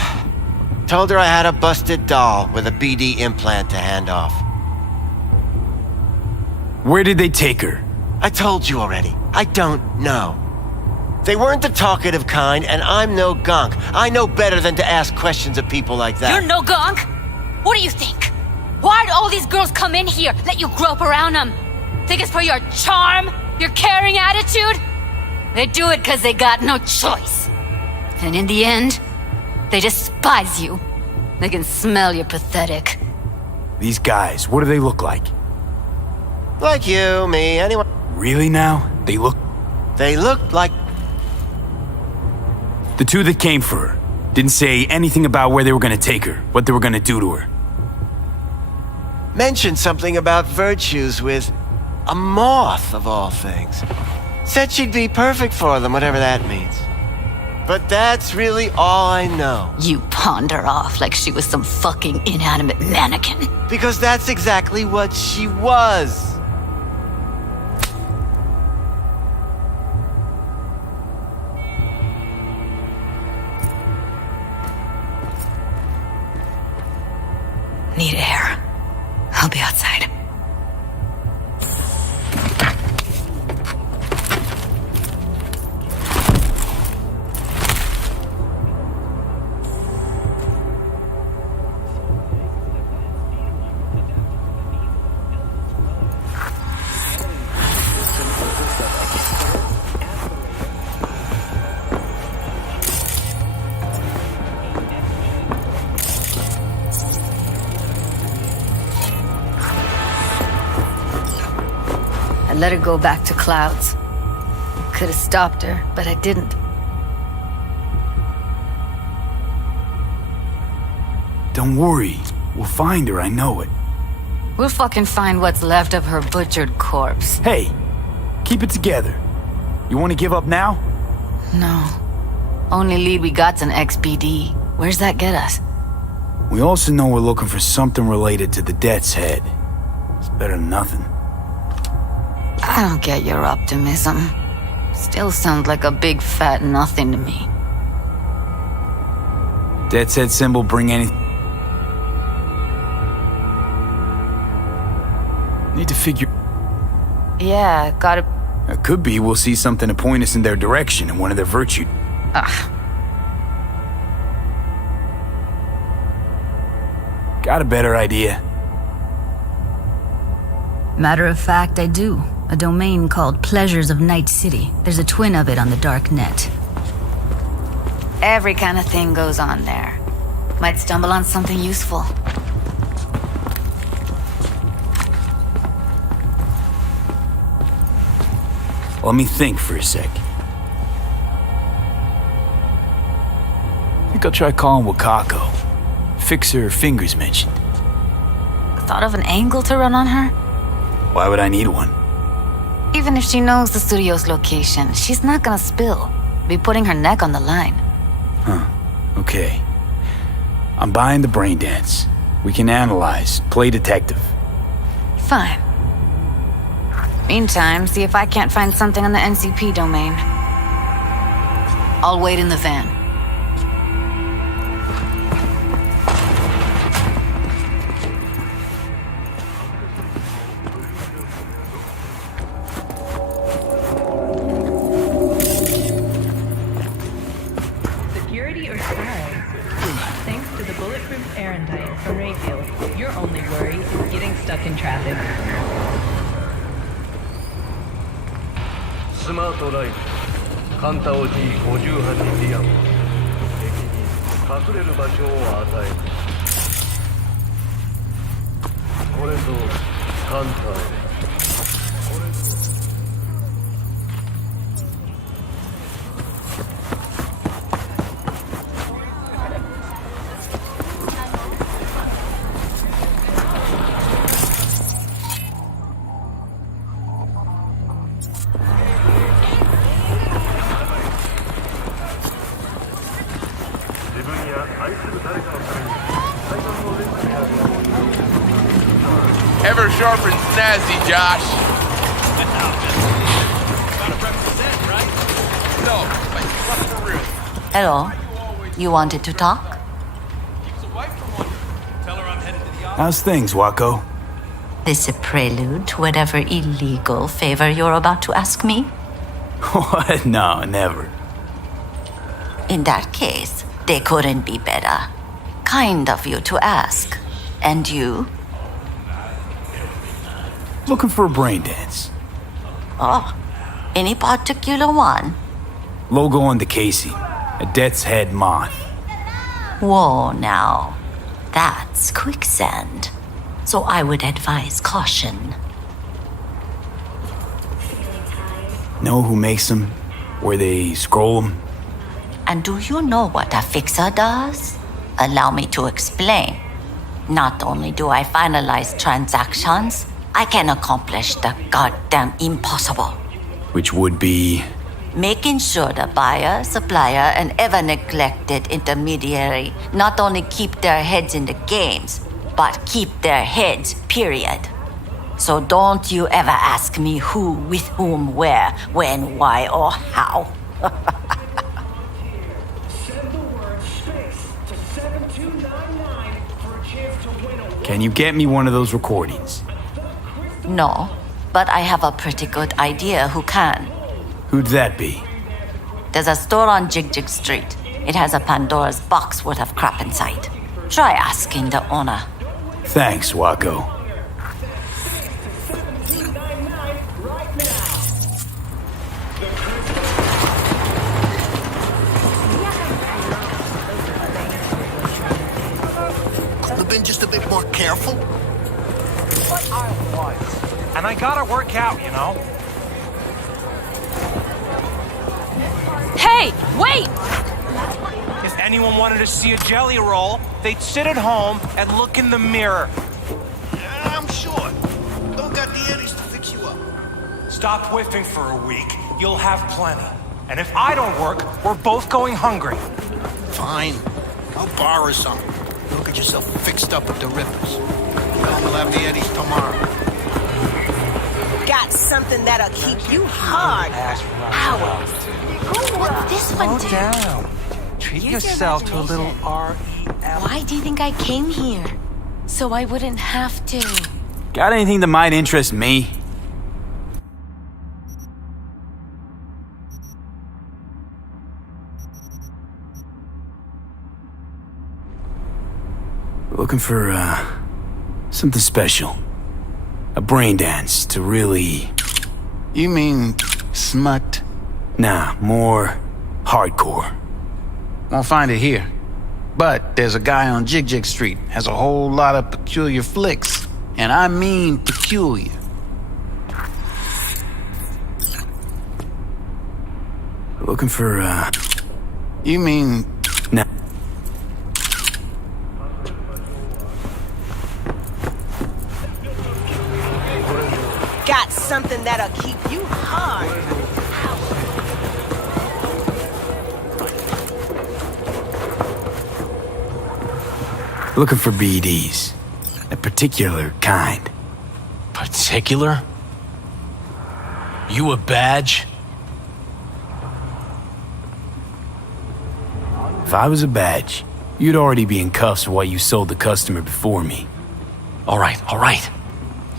Told her I had a busted doll with a BD implant to hand off. Where did they take her? I told you already. I don't know. They weren't the talkative kind, and I'm no gonk. I know better than to ask questions of people like that. You're no gonk? What do you think? Why'd all these girls come in here, let you grope around them? Think it's for your charm? Your caring attitude? They do it because they got no choice. And in the end, they despise you. They can smell you're pathetic. These guys, what do they look like? Like you, me, anyone. Really now? They look like... The 2 that came for her didn't say anything about where they were gonna take her, what they were gonna do to her. Mentioned something about virtues with a moth, of all things. Said she'd be perfect for them, whatever that means. But that's really all I know. You pawned her off like she was some fucking inanimate mannequin. Because that's exactly what she was. Need air. I'll be outside. I let her go back to Clouds. Could have stopped her, but I didn't. Don't worry. We'll find her, I know it. We'll fucking find what's left of her butchered corpse. Hey, keep it together. You want to give up now? No. Only lead we got's an XBD. Where's that get us? We also know we're looking for something related to the Death's Head. It's better than nothing. I don't get your optimism. Still sounds like a big fat nothing to me. Death's Head symbol bring anything? Need to figure... Yeah, gotta... It could be we'll see something to point us in their direction in one of their virtue. Ugh. Got a better idea? Matter of fact, I do. A domain called Pleasures of Night City. There's a twin of it on the dark net. Every kind of thing goes on there. Might stumble on something useful. Let me think for a sec. I think I'll try calling Wakako. Fix her fingers mentioned. Thought of an angle to run on her? Why would I need one? Even if she knows the studio's location, she's not gonna spill. Be putting her neck on the line. Huh. Okay. I'm buying the brain dance. We can analyze, play detective. Fine. Meantime, see if I can't find something on the NCP domain. I'll wait in the van. Security or style? Thanks to the bulletproof Erendite from Rayfield, your only worry is getting stuck in traffic. スマートライフカンタオ G58 ディアム敵に隠れる場所を与えるこれぞカンタオ Ever sharp and snazzy, Josh. No, but for real. Hello. You wanted to talk? How's things, Wako? This a prelude to whatever illegal favor you're about to ask me? What? No, never. In that case, they couldn't be better. Kind of you to ask. And you? Looking for a brain dance. Oh, any particular one? Logo on the casing. A death's head moth. Whoa, now. That's quicksand. So I would advise caution. Know who makes them? Where they scroll them? And do you know what a fixer does? Allow me to explain. Not only do I finalize transactions, I can accomplish the goddamn impossible. Which would be? Making sure the buyer, supplier, and ever neglected intermediary not only keep their heads in the games, but keep their heads, period. So don't you ever ask me who, with whom, where, when, why, or how. Send the word space to 7299 for a chance to win a Can you get me one of those recordings? No, but I have a pretty good idea who can. Who'd that be? There's a store on Jig Jig Street. It has a Pandora's box worth of crap inside. Try asking the owner. Thanks, Wako. Couldn't have been just a bit more careful. But I was. And I gotta work out, you know? Hey, wait! If anyone wanted to see a jelly roll, they'd sit at home and look in the mirror. Yeah, I'm sure. Don't got the eddies to fix you up. Stop whiffing for a week. You'll have plenty. And if I don't work, we're both going hungry. Fine. I'll borrow some. You'll get yourself fixed up with the rippers. Tell them we'll have the eddies tomorrow. Got something that'll keep you hard. Hours. What's this one do? Down. Treat Use yourself your to a little R-E-L. Why do you think I came here? So I wouldn't have to. Got anything that might interest me? Looking for, something special. A brain dance to really... You mean smut? Nah, more hardcore. Won't find it here. But there's a guy on Jig Jig Street, has a whole lot of peculiar flicks. And I mean peculiar. Looking for, You mean... Nah. Got something that'll keep you hard. Looking for BDs. A particular kind. Particular? You a badge? If I was a badge, you'd already be in cuffs for what you sold the customer before me. All right.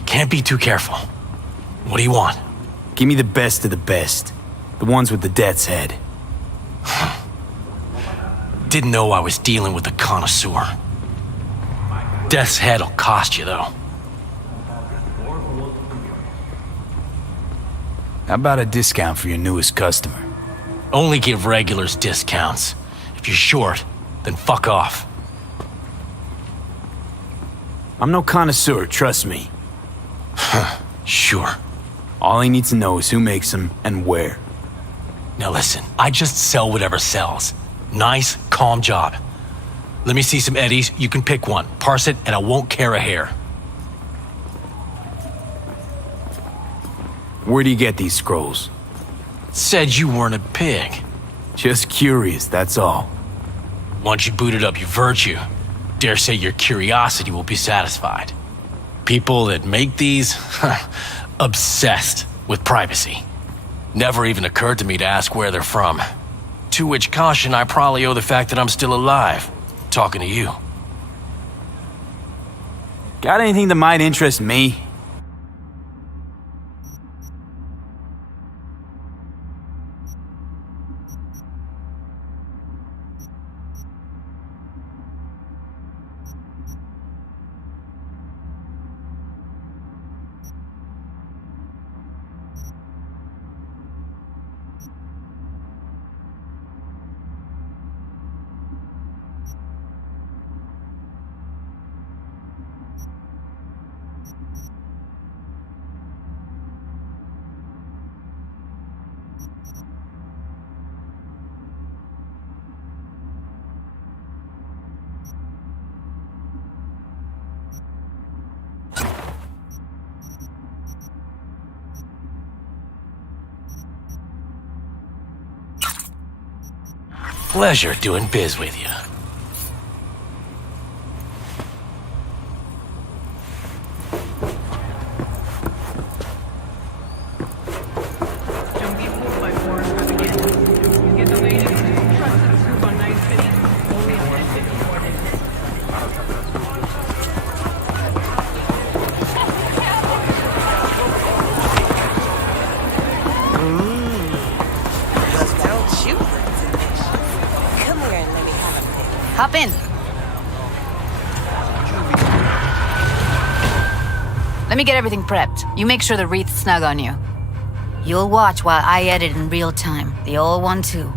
Can't be too careful. What do you want? Give me the best of the best. The ones with the death's head. Didn't know I was dealing with a connoisseur. Death's head'll cost you, though. How about a discount for your newest customer? Only give regulars discounts. If you're short, then fuck off. I'm no connoisseur, trust me. Sure. All I need to know is who makes them and where. Now listen, I just sell whatever sells. Nice, calm job. Let me see some eddies, you can pick one, parse it, and I won't care a hair. Where do you get these scrolls? Said you weren't a pig. Just curious, that's all. Once you booted up your virtue, dare say your curiosity will be satisfied. People that make these, obsessed with privacy. Never even occurred to me to ask where they're from. To which caution I probably owe the fact that I'm still alive, talking to you. Got anything that might interest me? Pleasure doing biz with you. Don't be fooled by foreign propaganda. You get the latest, trusted scoop on Night City, only in 1050 coordinates. Well, don't you? Come here and let me have a pick. Hop in. Let me get everything prepped. You make sure the wreath's snug on you. You'll watch while I edit in real time. The old one, too.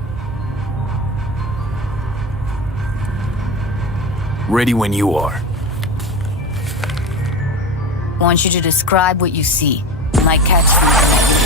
Ready when you are. Want you to describe what you see. Might catch something.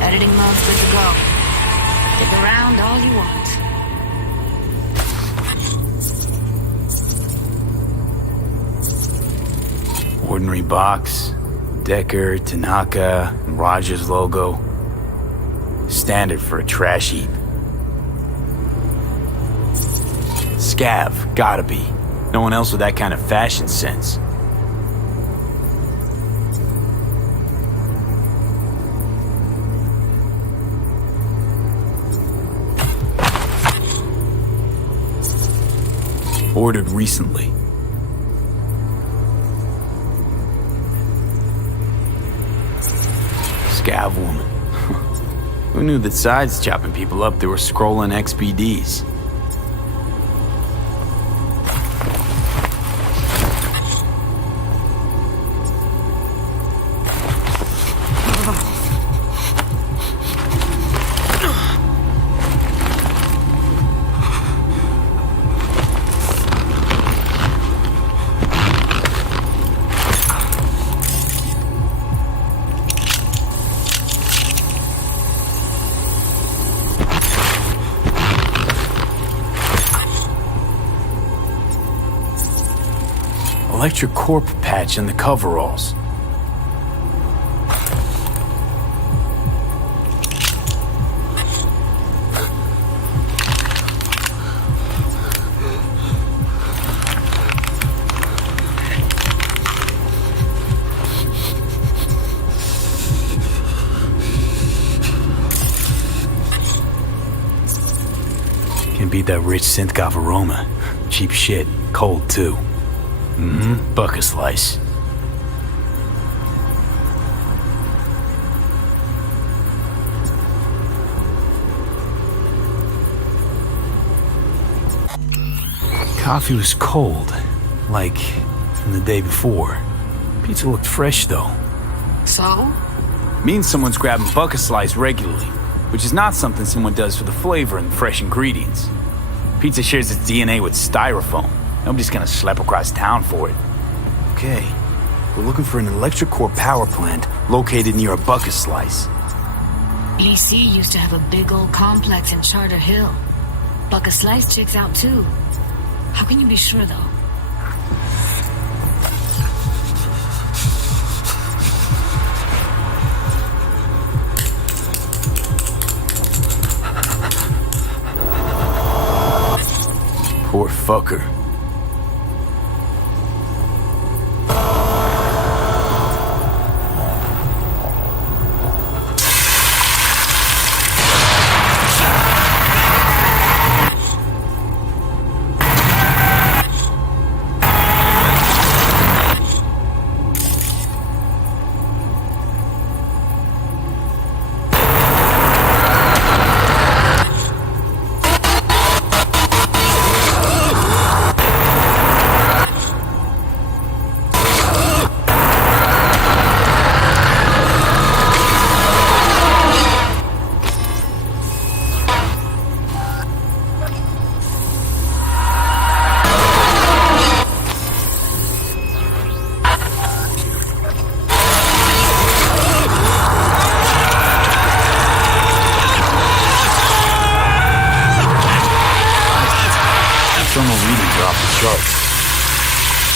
Editing mode's good to go. Stick around all you want. Ordinary box, Decker, Tanaka, and Rogers logo. Standard for a trash heap. Scav, gotta be. No one else with that kind of fashion sense. Ordered recently. Scav woman. Who knew that sides chopping people up, they were scrolling XBDs? Electric corp patch in the coveralls. Can beat that rich synth-goth aroma. Cheap shit, cold too. Bucket slice. Coffee was cold, like from the day before. Pizza looked fresh though. So? Means someone's grabbing bucket slice regularly, which is not something someone does for the flavor and fresh ingredients. Pizza shares its DNA with styrofoam. Nobody's gonna schlep across town for it. Okay, we're looking for an electric core power plant located near a bucket slice. EC used to have a big old complex in Charter Hill. Bucket Slice checks out too. How can you be sure though? Poor fucker.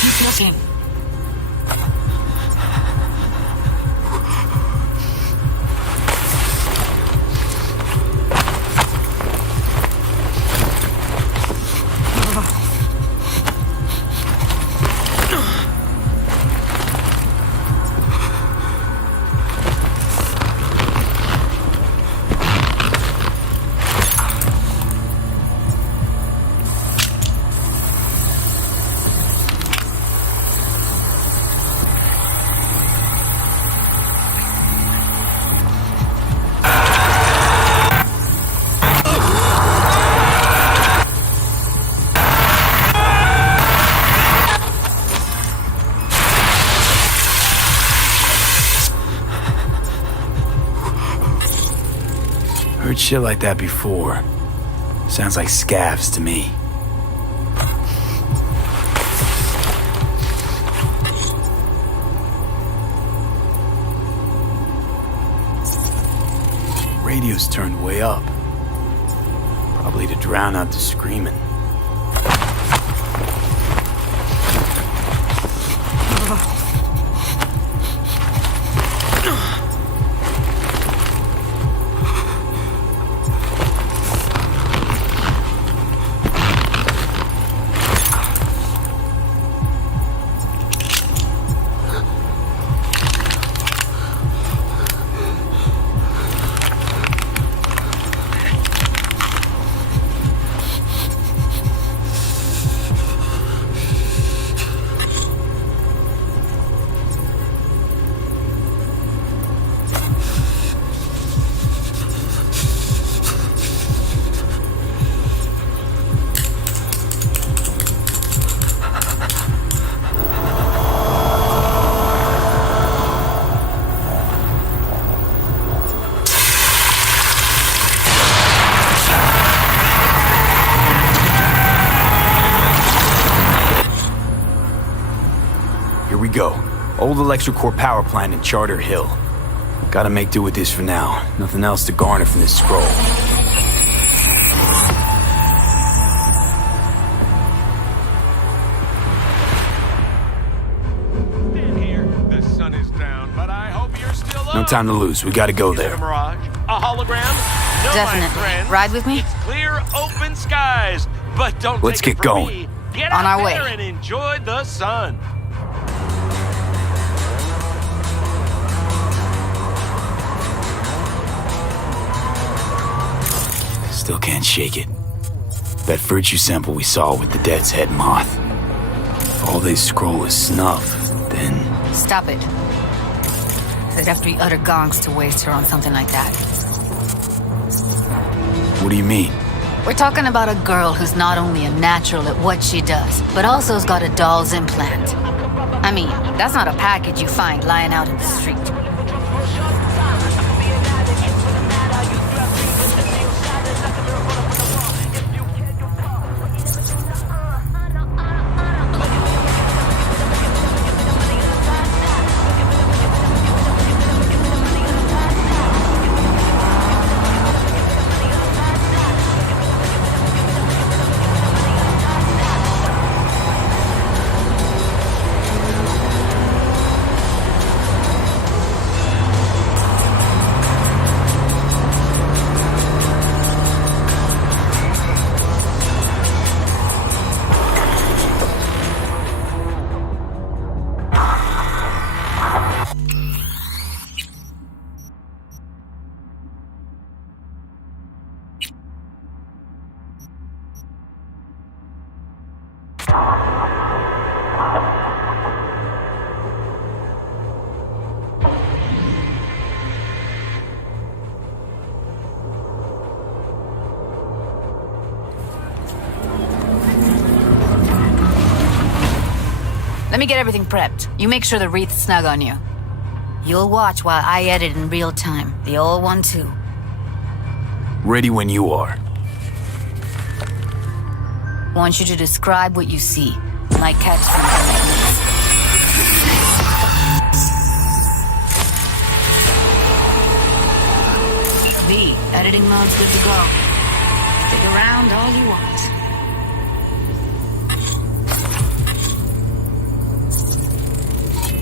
Keep looking. Heard shit like that before. Sounds like scavs to me. Radio's turned way up. Probably to drown out the screaming. Old ElectroCore power plant in Charter Hill. Gotta make do with this for now. Nothing else to garner from this scroll. The sun is down, but I hope you're still up. No time to lose. We gotta go there. A mirage? A hologram? No, Definitely. my friend. Ride with me? It's clear, open skies. But don't Let's take it get from going. me. Get On out our there way. and enjoy the sun. Still can't shake it. That virtue sample we saw with the Death's Head moth. If all they scroll is snuff, then... Stop it. They'd have to be utter gonks to waste her on something like that. What do you mean? We're talking about a girl who's not only a natural at what she does, but also has got a doll's implant. I mean, that's not a package you find lying out in the street. Let me get everything prepped. You make sure the wreath's snug on you. You'll watch while I edit in real time. The old one, too. Ready when you are. Want you to describe what you see. Might catch something like this. V, editing mode's good to go. Stick around all you want.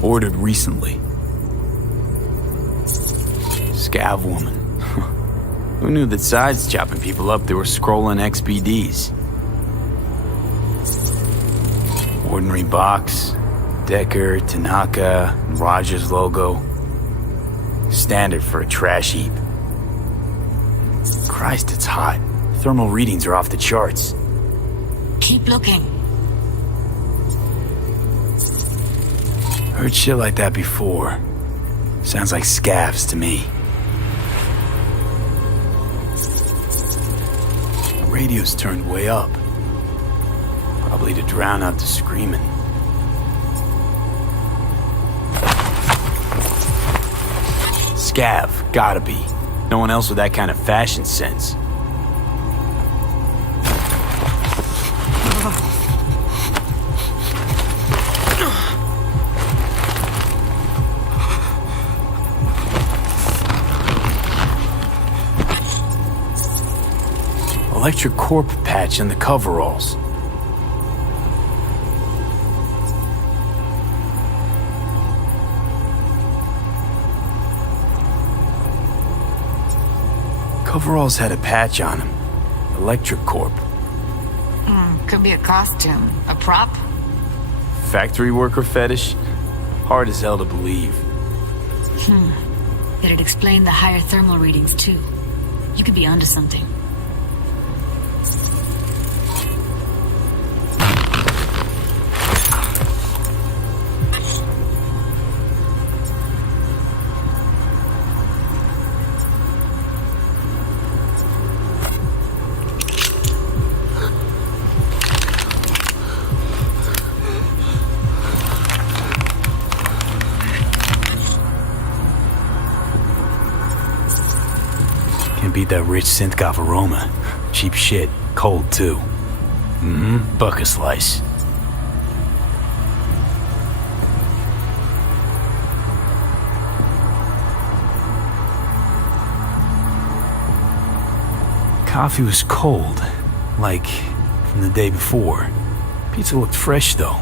Ordered recently. Scav woman. Who knew that sides chopping people up, they were scrolling XBDs? Ordinary box, Decker, Tanaka, Rogers logo. Standard for a trash heap. Christ, it's hot. Thermal readings are off the charts. Keep looking. Heard shit like that before. Sounds like scavs to me. The radio's turned way up. Probably to drown out the screaming. Scav, gotta be. No one else with that kind of fashion sense. Electric Corp patch in the coveralls. Coveralls had a patch on them. Electric Corp. Could be a costume. A prop? Factory worker fetish? Hard as hell to believe. It'd explain the higher thermal readings, too. You could be onto something. Beat that rich synth-goth aroma. Cheap shit. Cold, too. Mm-hmm. Buck a slice. What Coffee was cold, like from the day before. Pizza looked fresh, though.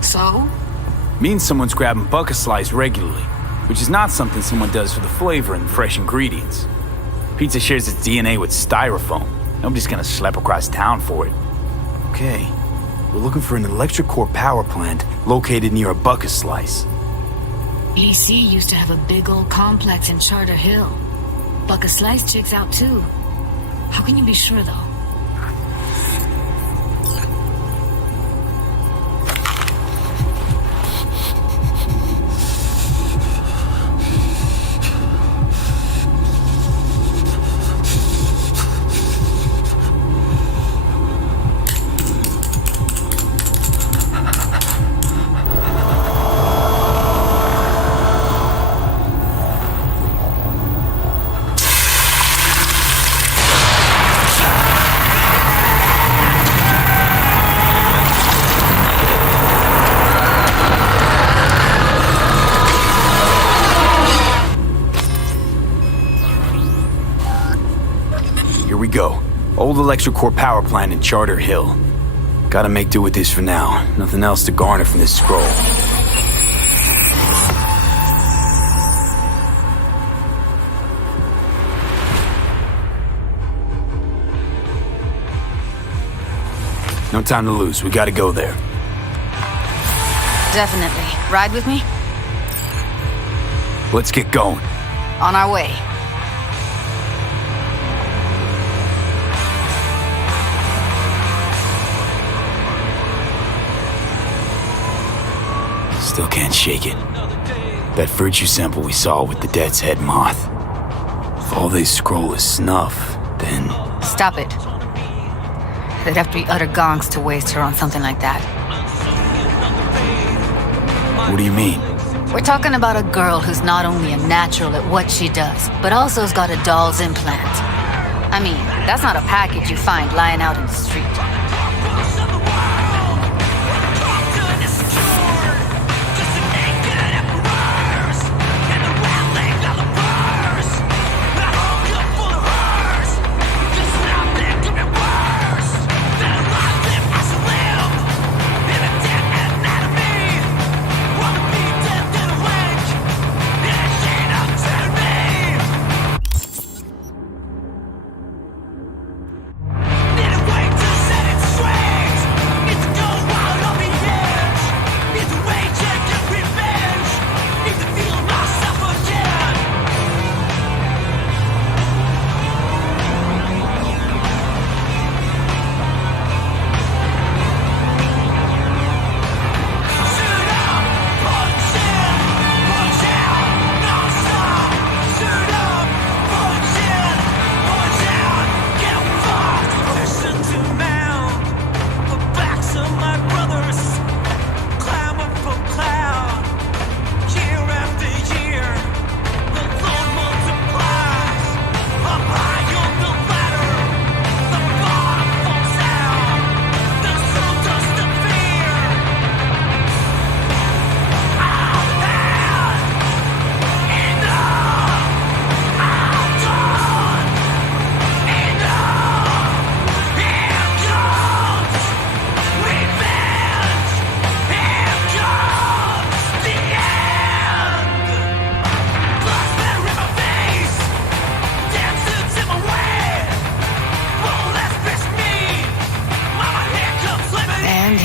So? Means someone's grabbing bucket slice regularly, which is not something someone does for the flavor and fresh ingredients. Pizza shares its DNA with styrofoam. Nobody's gonna schlep across town for it. Okay, we're looking for an electric core power plant located near a bucket slice. EC used to have a big old complex in Charter Hill. Bucket Slice checks out too. How can you be sure though? Old electric core power plant in Charter Hill. Gotta make do with this for now. Nothing else to garner from this scroll. No time to lose. We gotta go there. Definitely. Ride with me? Let's get going. On our way. Still can't shake it. That virtue sample we saw with the Death's Head moth. If all they scroll is snuff, then... Stop it. They'd have to be utter gonks to waste her on something like that. What do you mean? We're talking about a girl who's not only a natural at what she does, but also has got a doll's implant. I mean, that's not a package you find lying out in the street.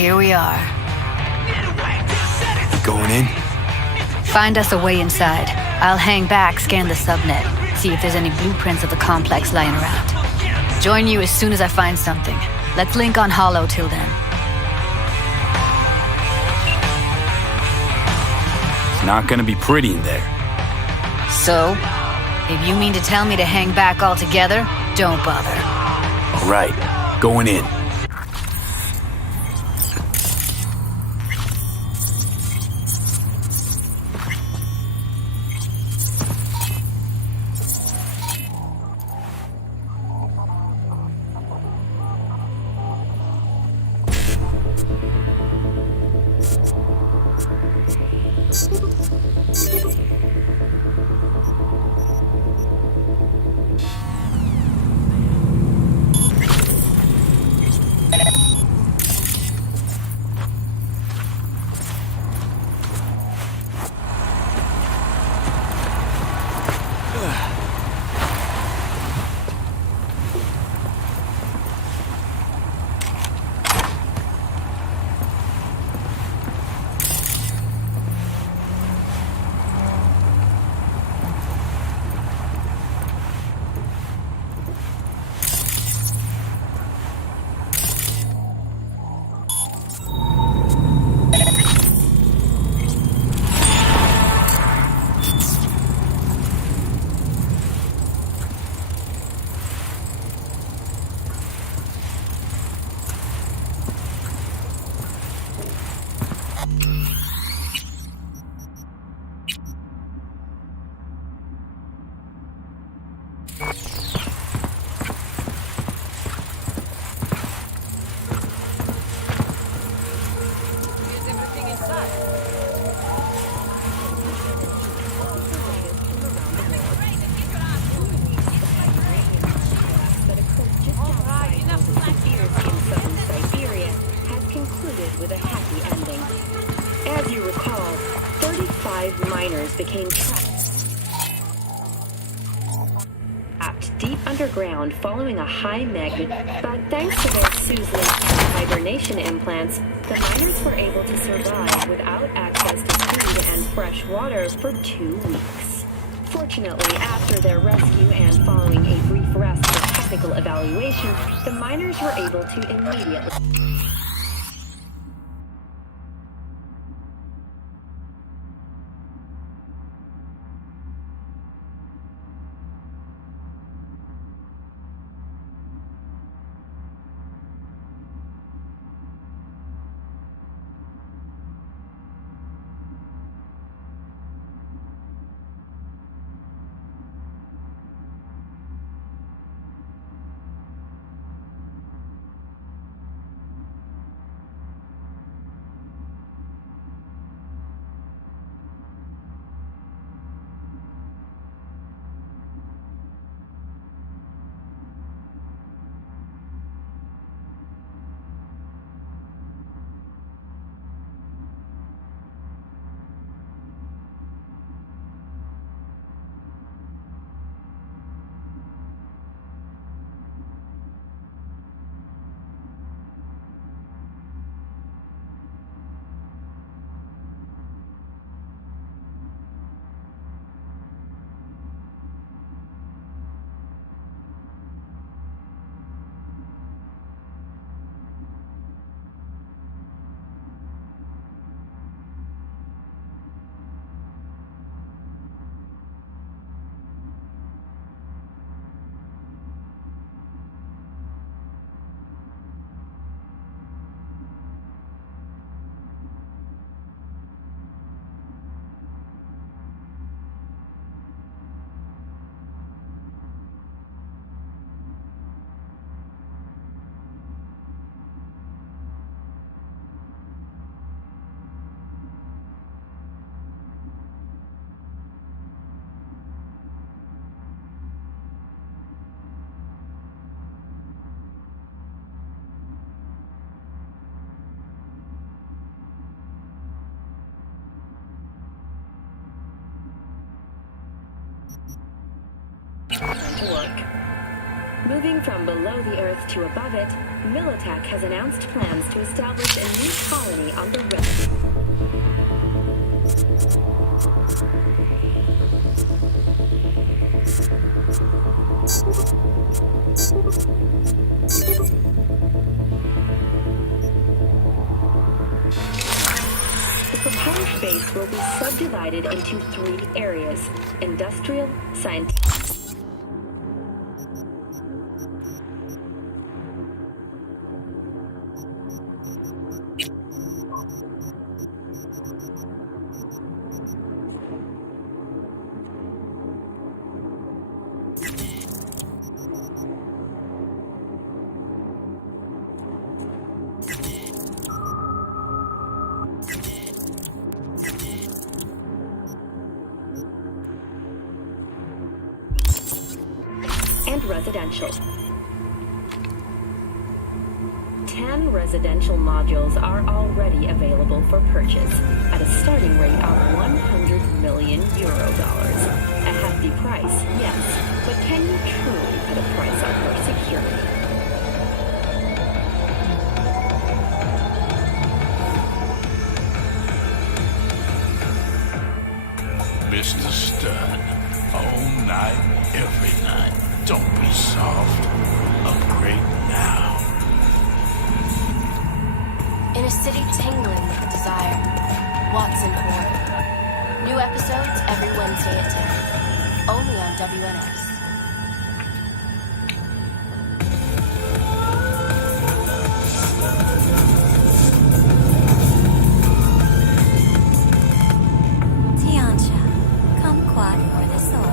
Here we are. Going in? Find us a way inside. I'll hang back, scan the subnet, see if there's any blueprints of the complex lying around. Join you as soon as I find something. Let's link on Hollow till then. It's not gonna be pretty in there. So, if you mean to tell me to hang back altogether, don't bother. All right, going in. Became trapped deep underground following a high magnitude. But thanks to their Sue's hibernation implants, the miners were able to survive without access to food and fresh water for 2 weeks. Fortunately, after their rescue and following a brief rest for technical evaluation, the miners were able to immediately... work. Moving from below the Earth to above it, Militech has announced plans to establish a new colony on the rim. The proposed base will be subdivided into 3 areas: industrial, scientific, and residential. 10 residential modules are already available for purchase at a starting rate of €100 million, a half hefty price, yes, but can you truly put a price on her security? Mr. Stern, all night, every night. Don't be soft. Upgrade now. In a city tingling with desire, Watson Horror. New episodes every Wednesday at 10. Only on WNS. Tiancha, kumquat for the soul.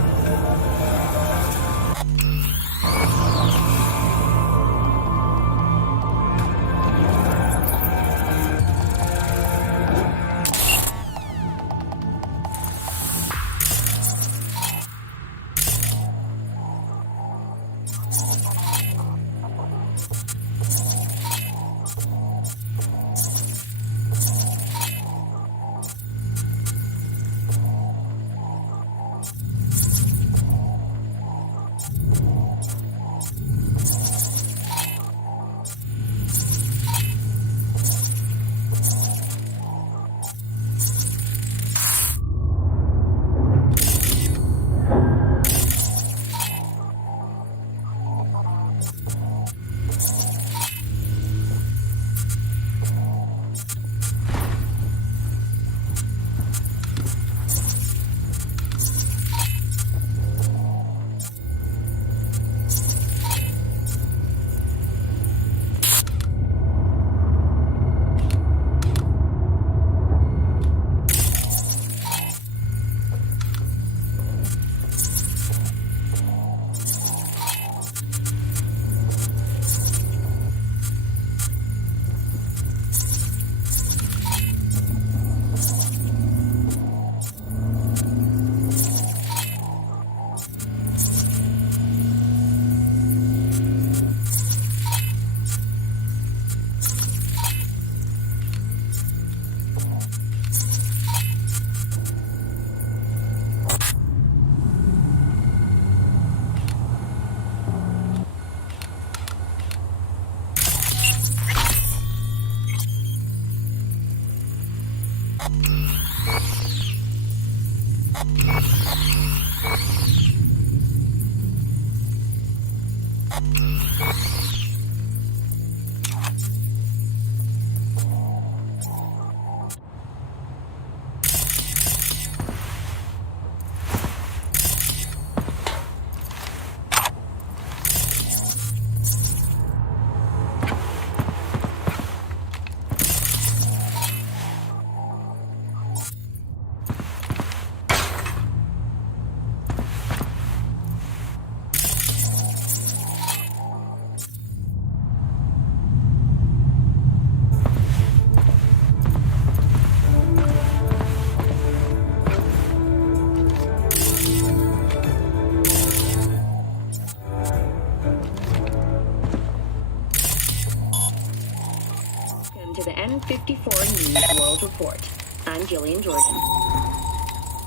To the N54 News World Report. I'm Jillian Jordan.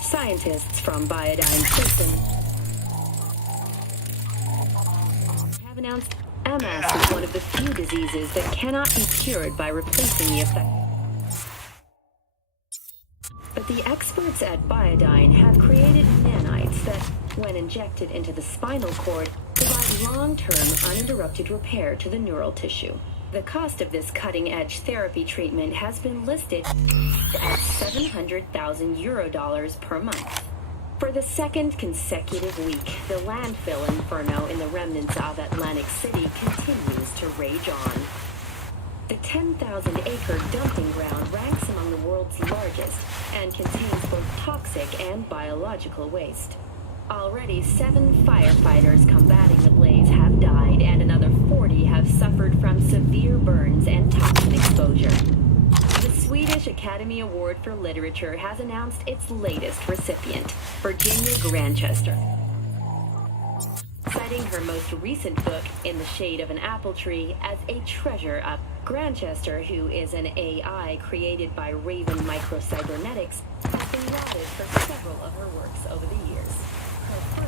Scientists from Biodyne Systems have announced MS is one of the few diseases that cannot be cured by replacing the effect. But the experts at Biodyne have created nanites that, when injected into the spinal cord, provide long-term uninterrupted repair to the neural tissue. The cost of this cutting-edge therapy treatment has been listed at €700,000 per month. For the second consecutive week, the landfill inferno in the remnants of Atlantic City continues to rage on. The 10,000-acre dumping ground ranks among the world's largest and contains both toxic and biological waste. Already 7 firefighters combating the blaze have died, and another 40 have suffered from severe burns and toxin exposure. The Swedish Academy Award for Literature has announced its latest recipient, Virginia Grantchester. Citing her most recent book, In the Shade of an Apple Tree, as a treasure of Grantchester, who is an AI created by Raven Microcybernetics, has been lauded for several of her works over the years. Her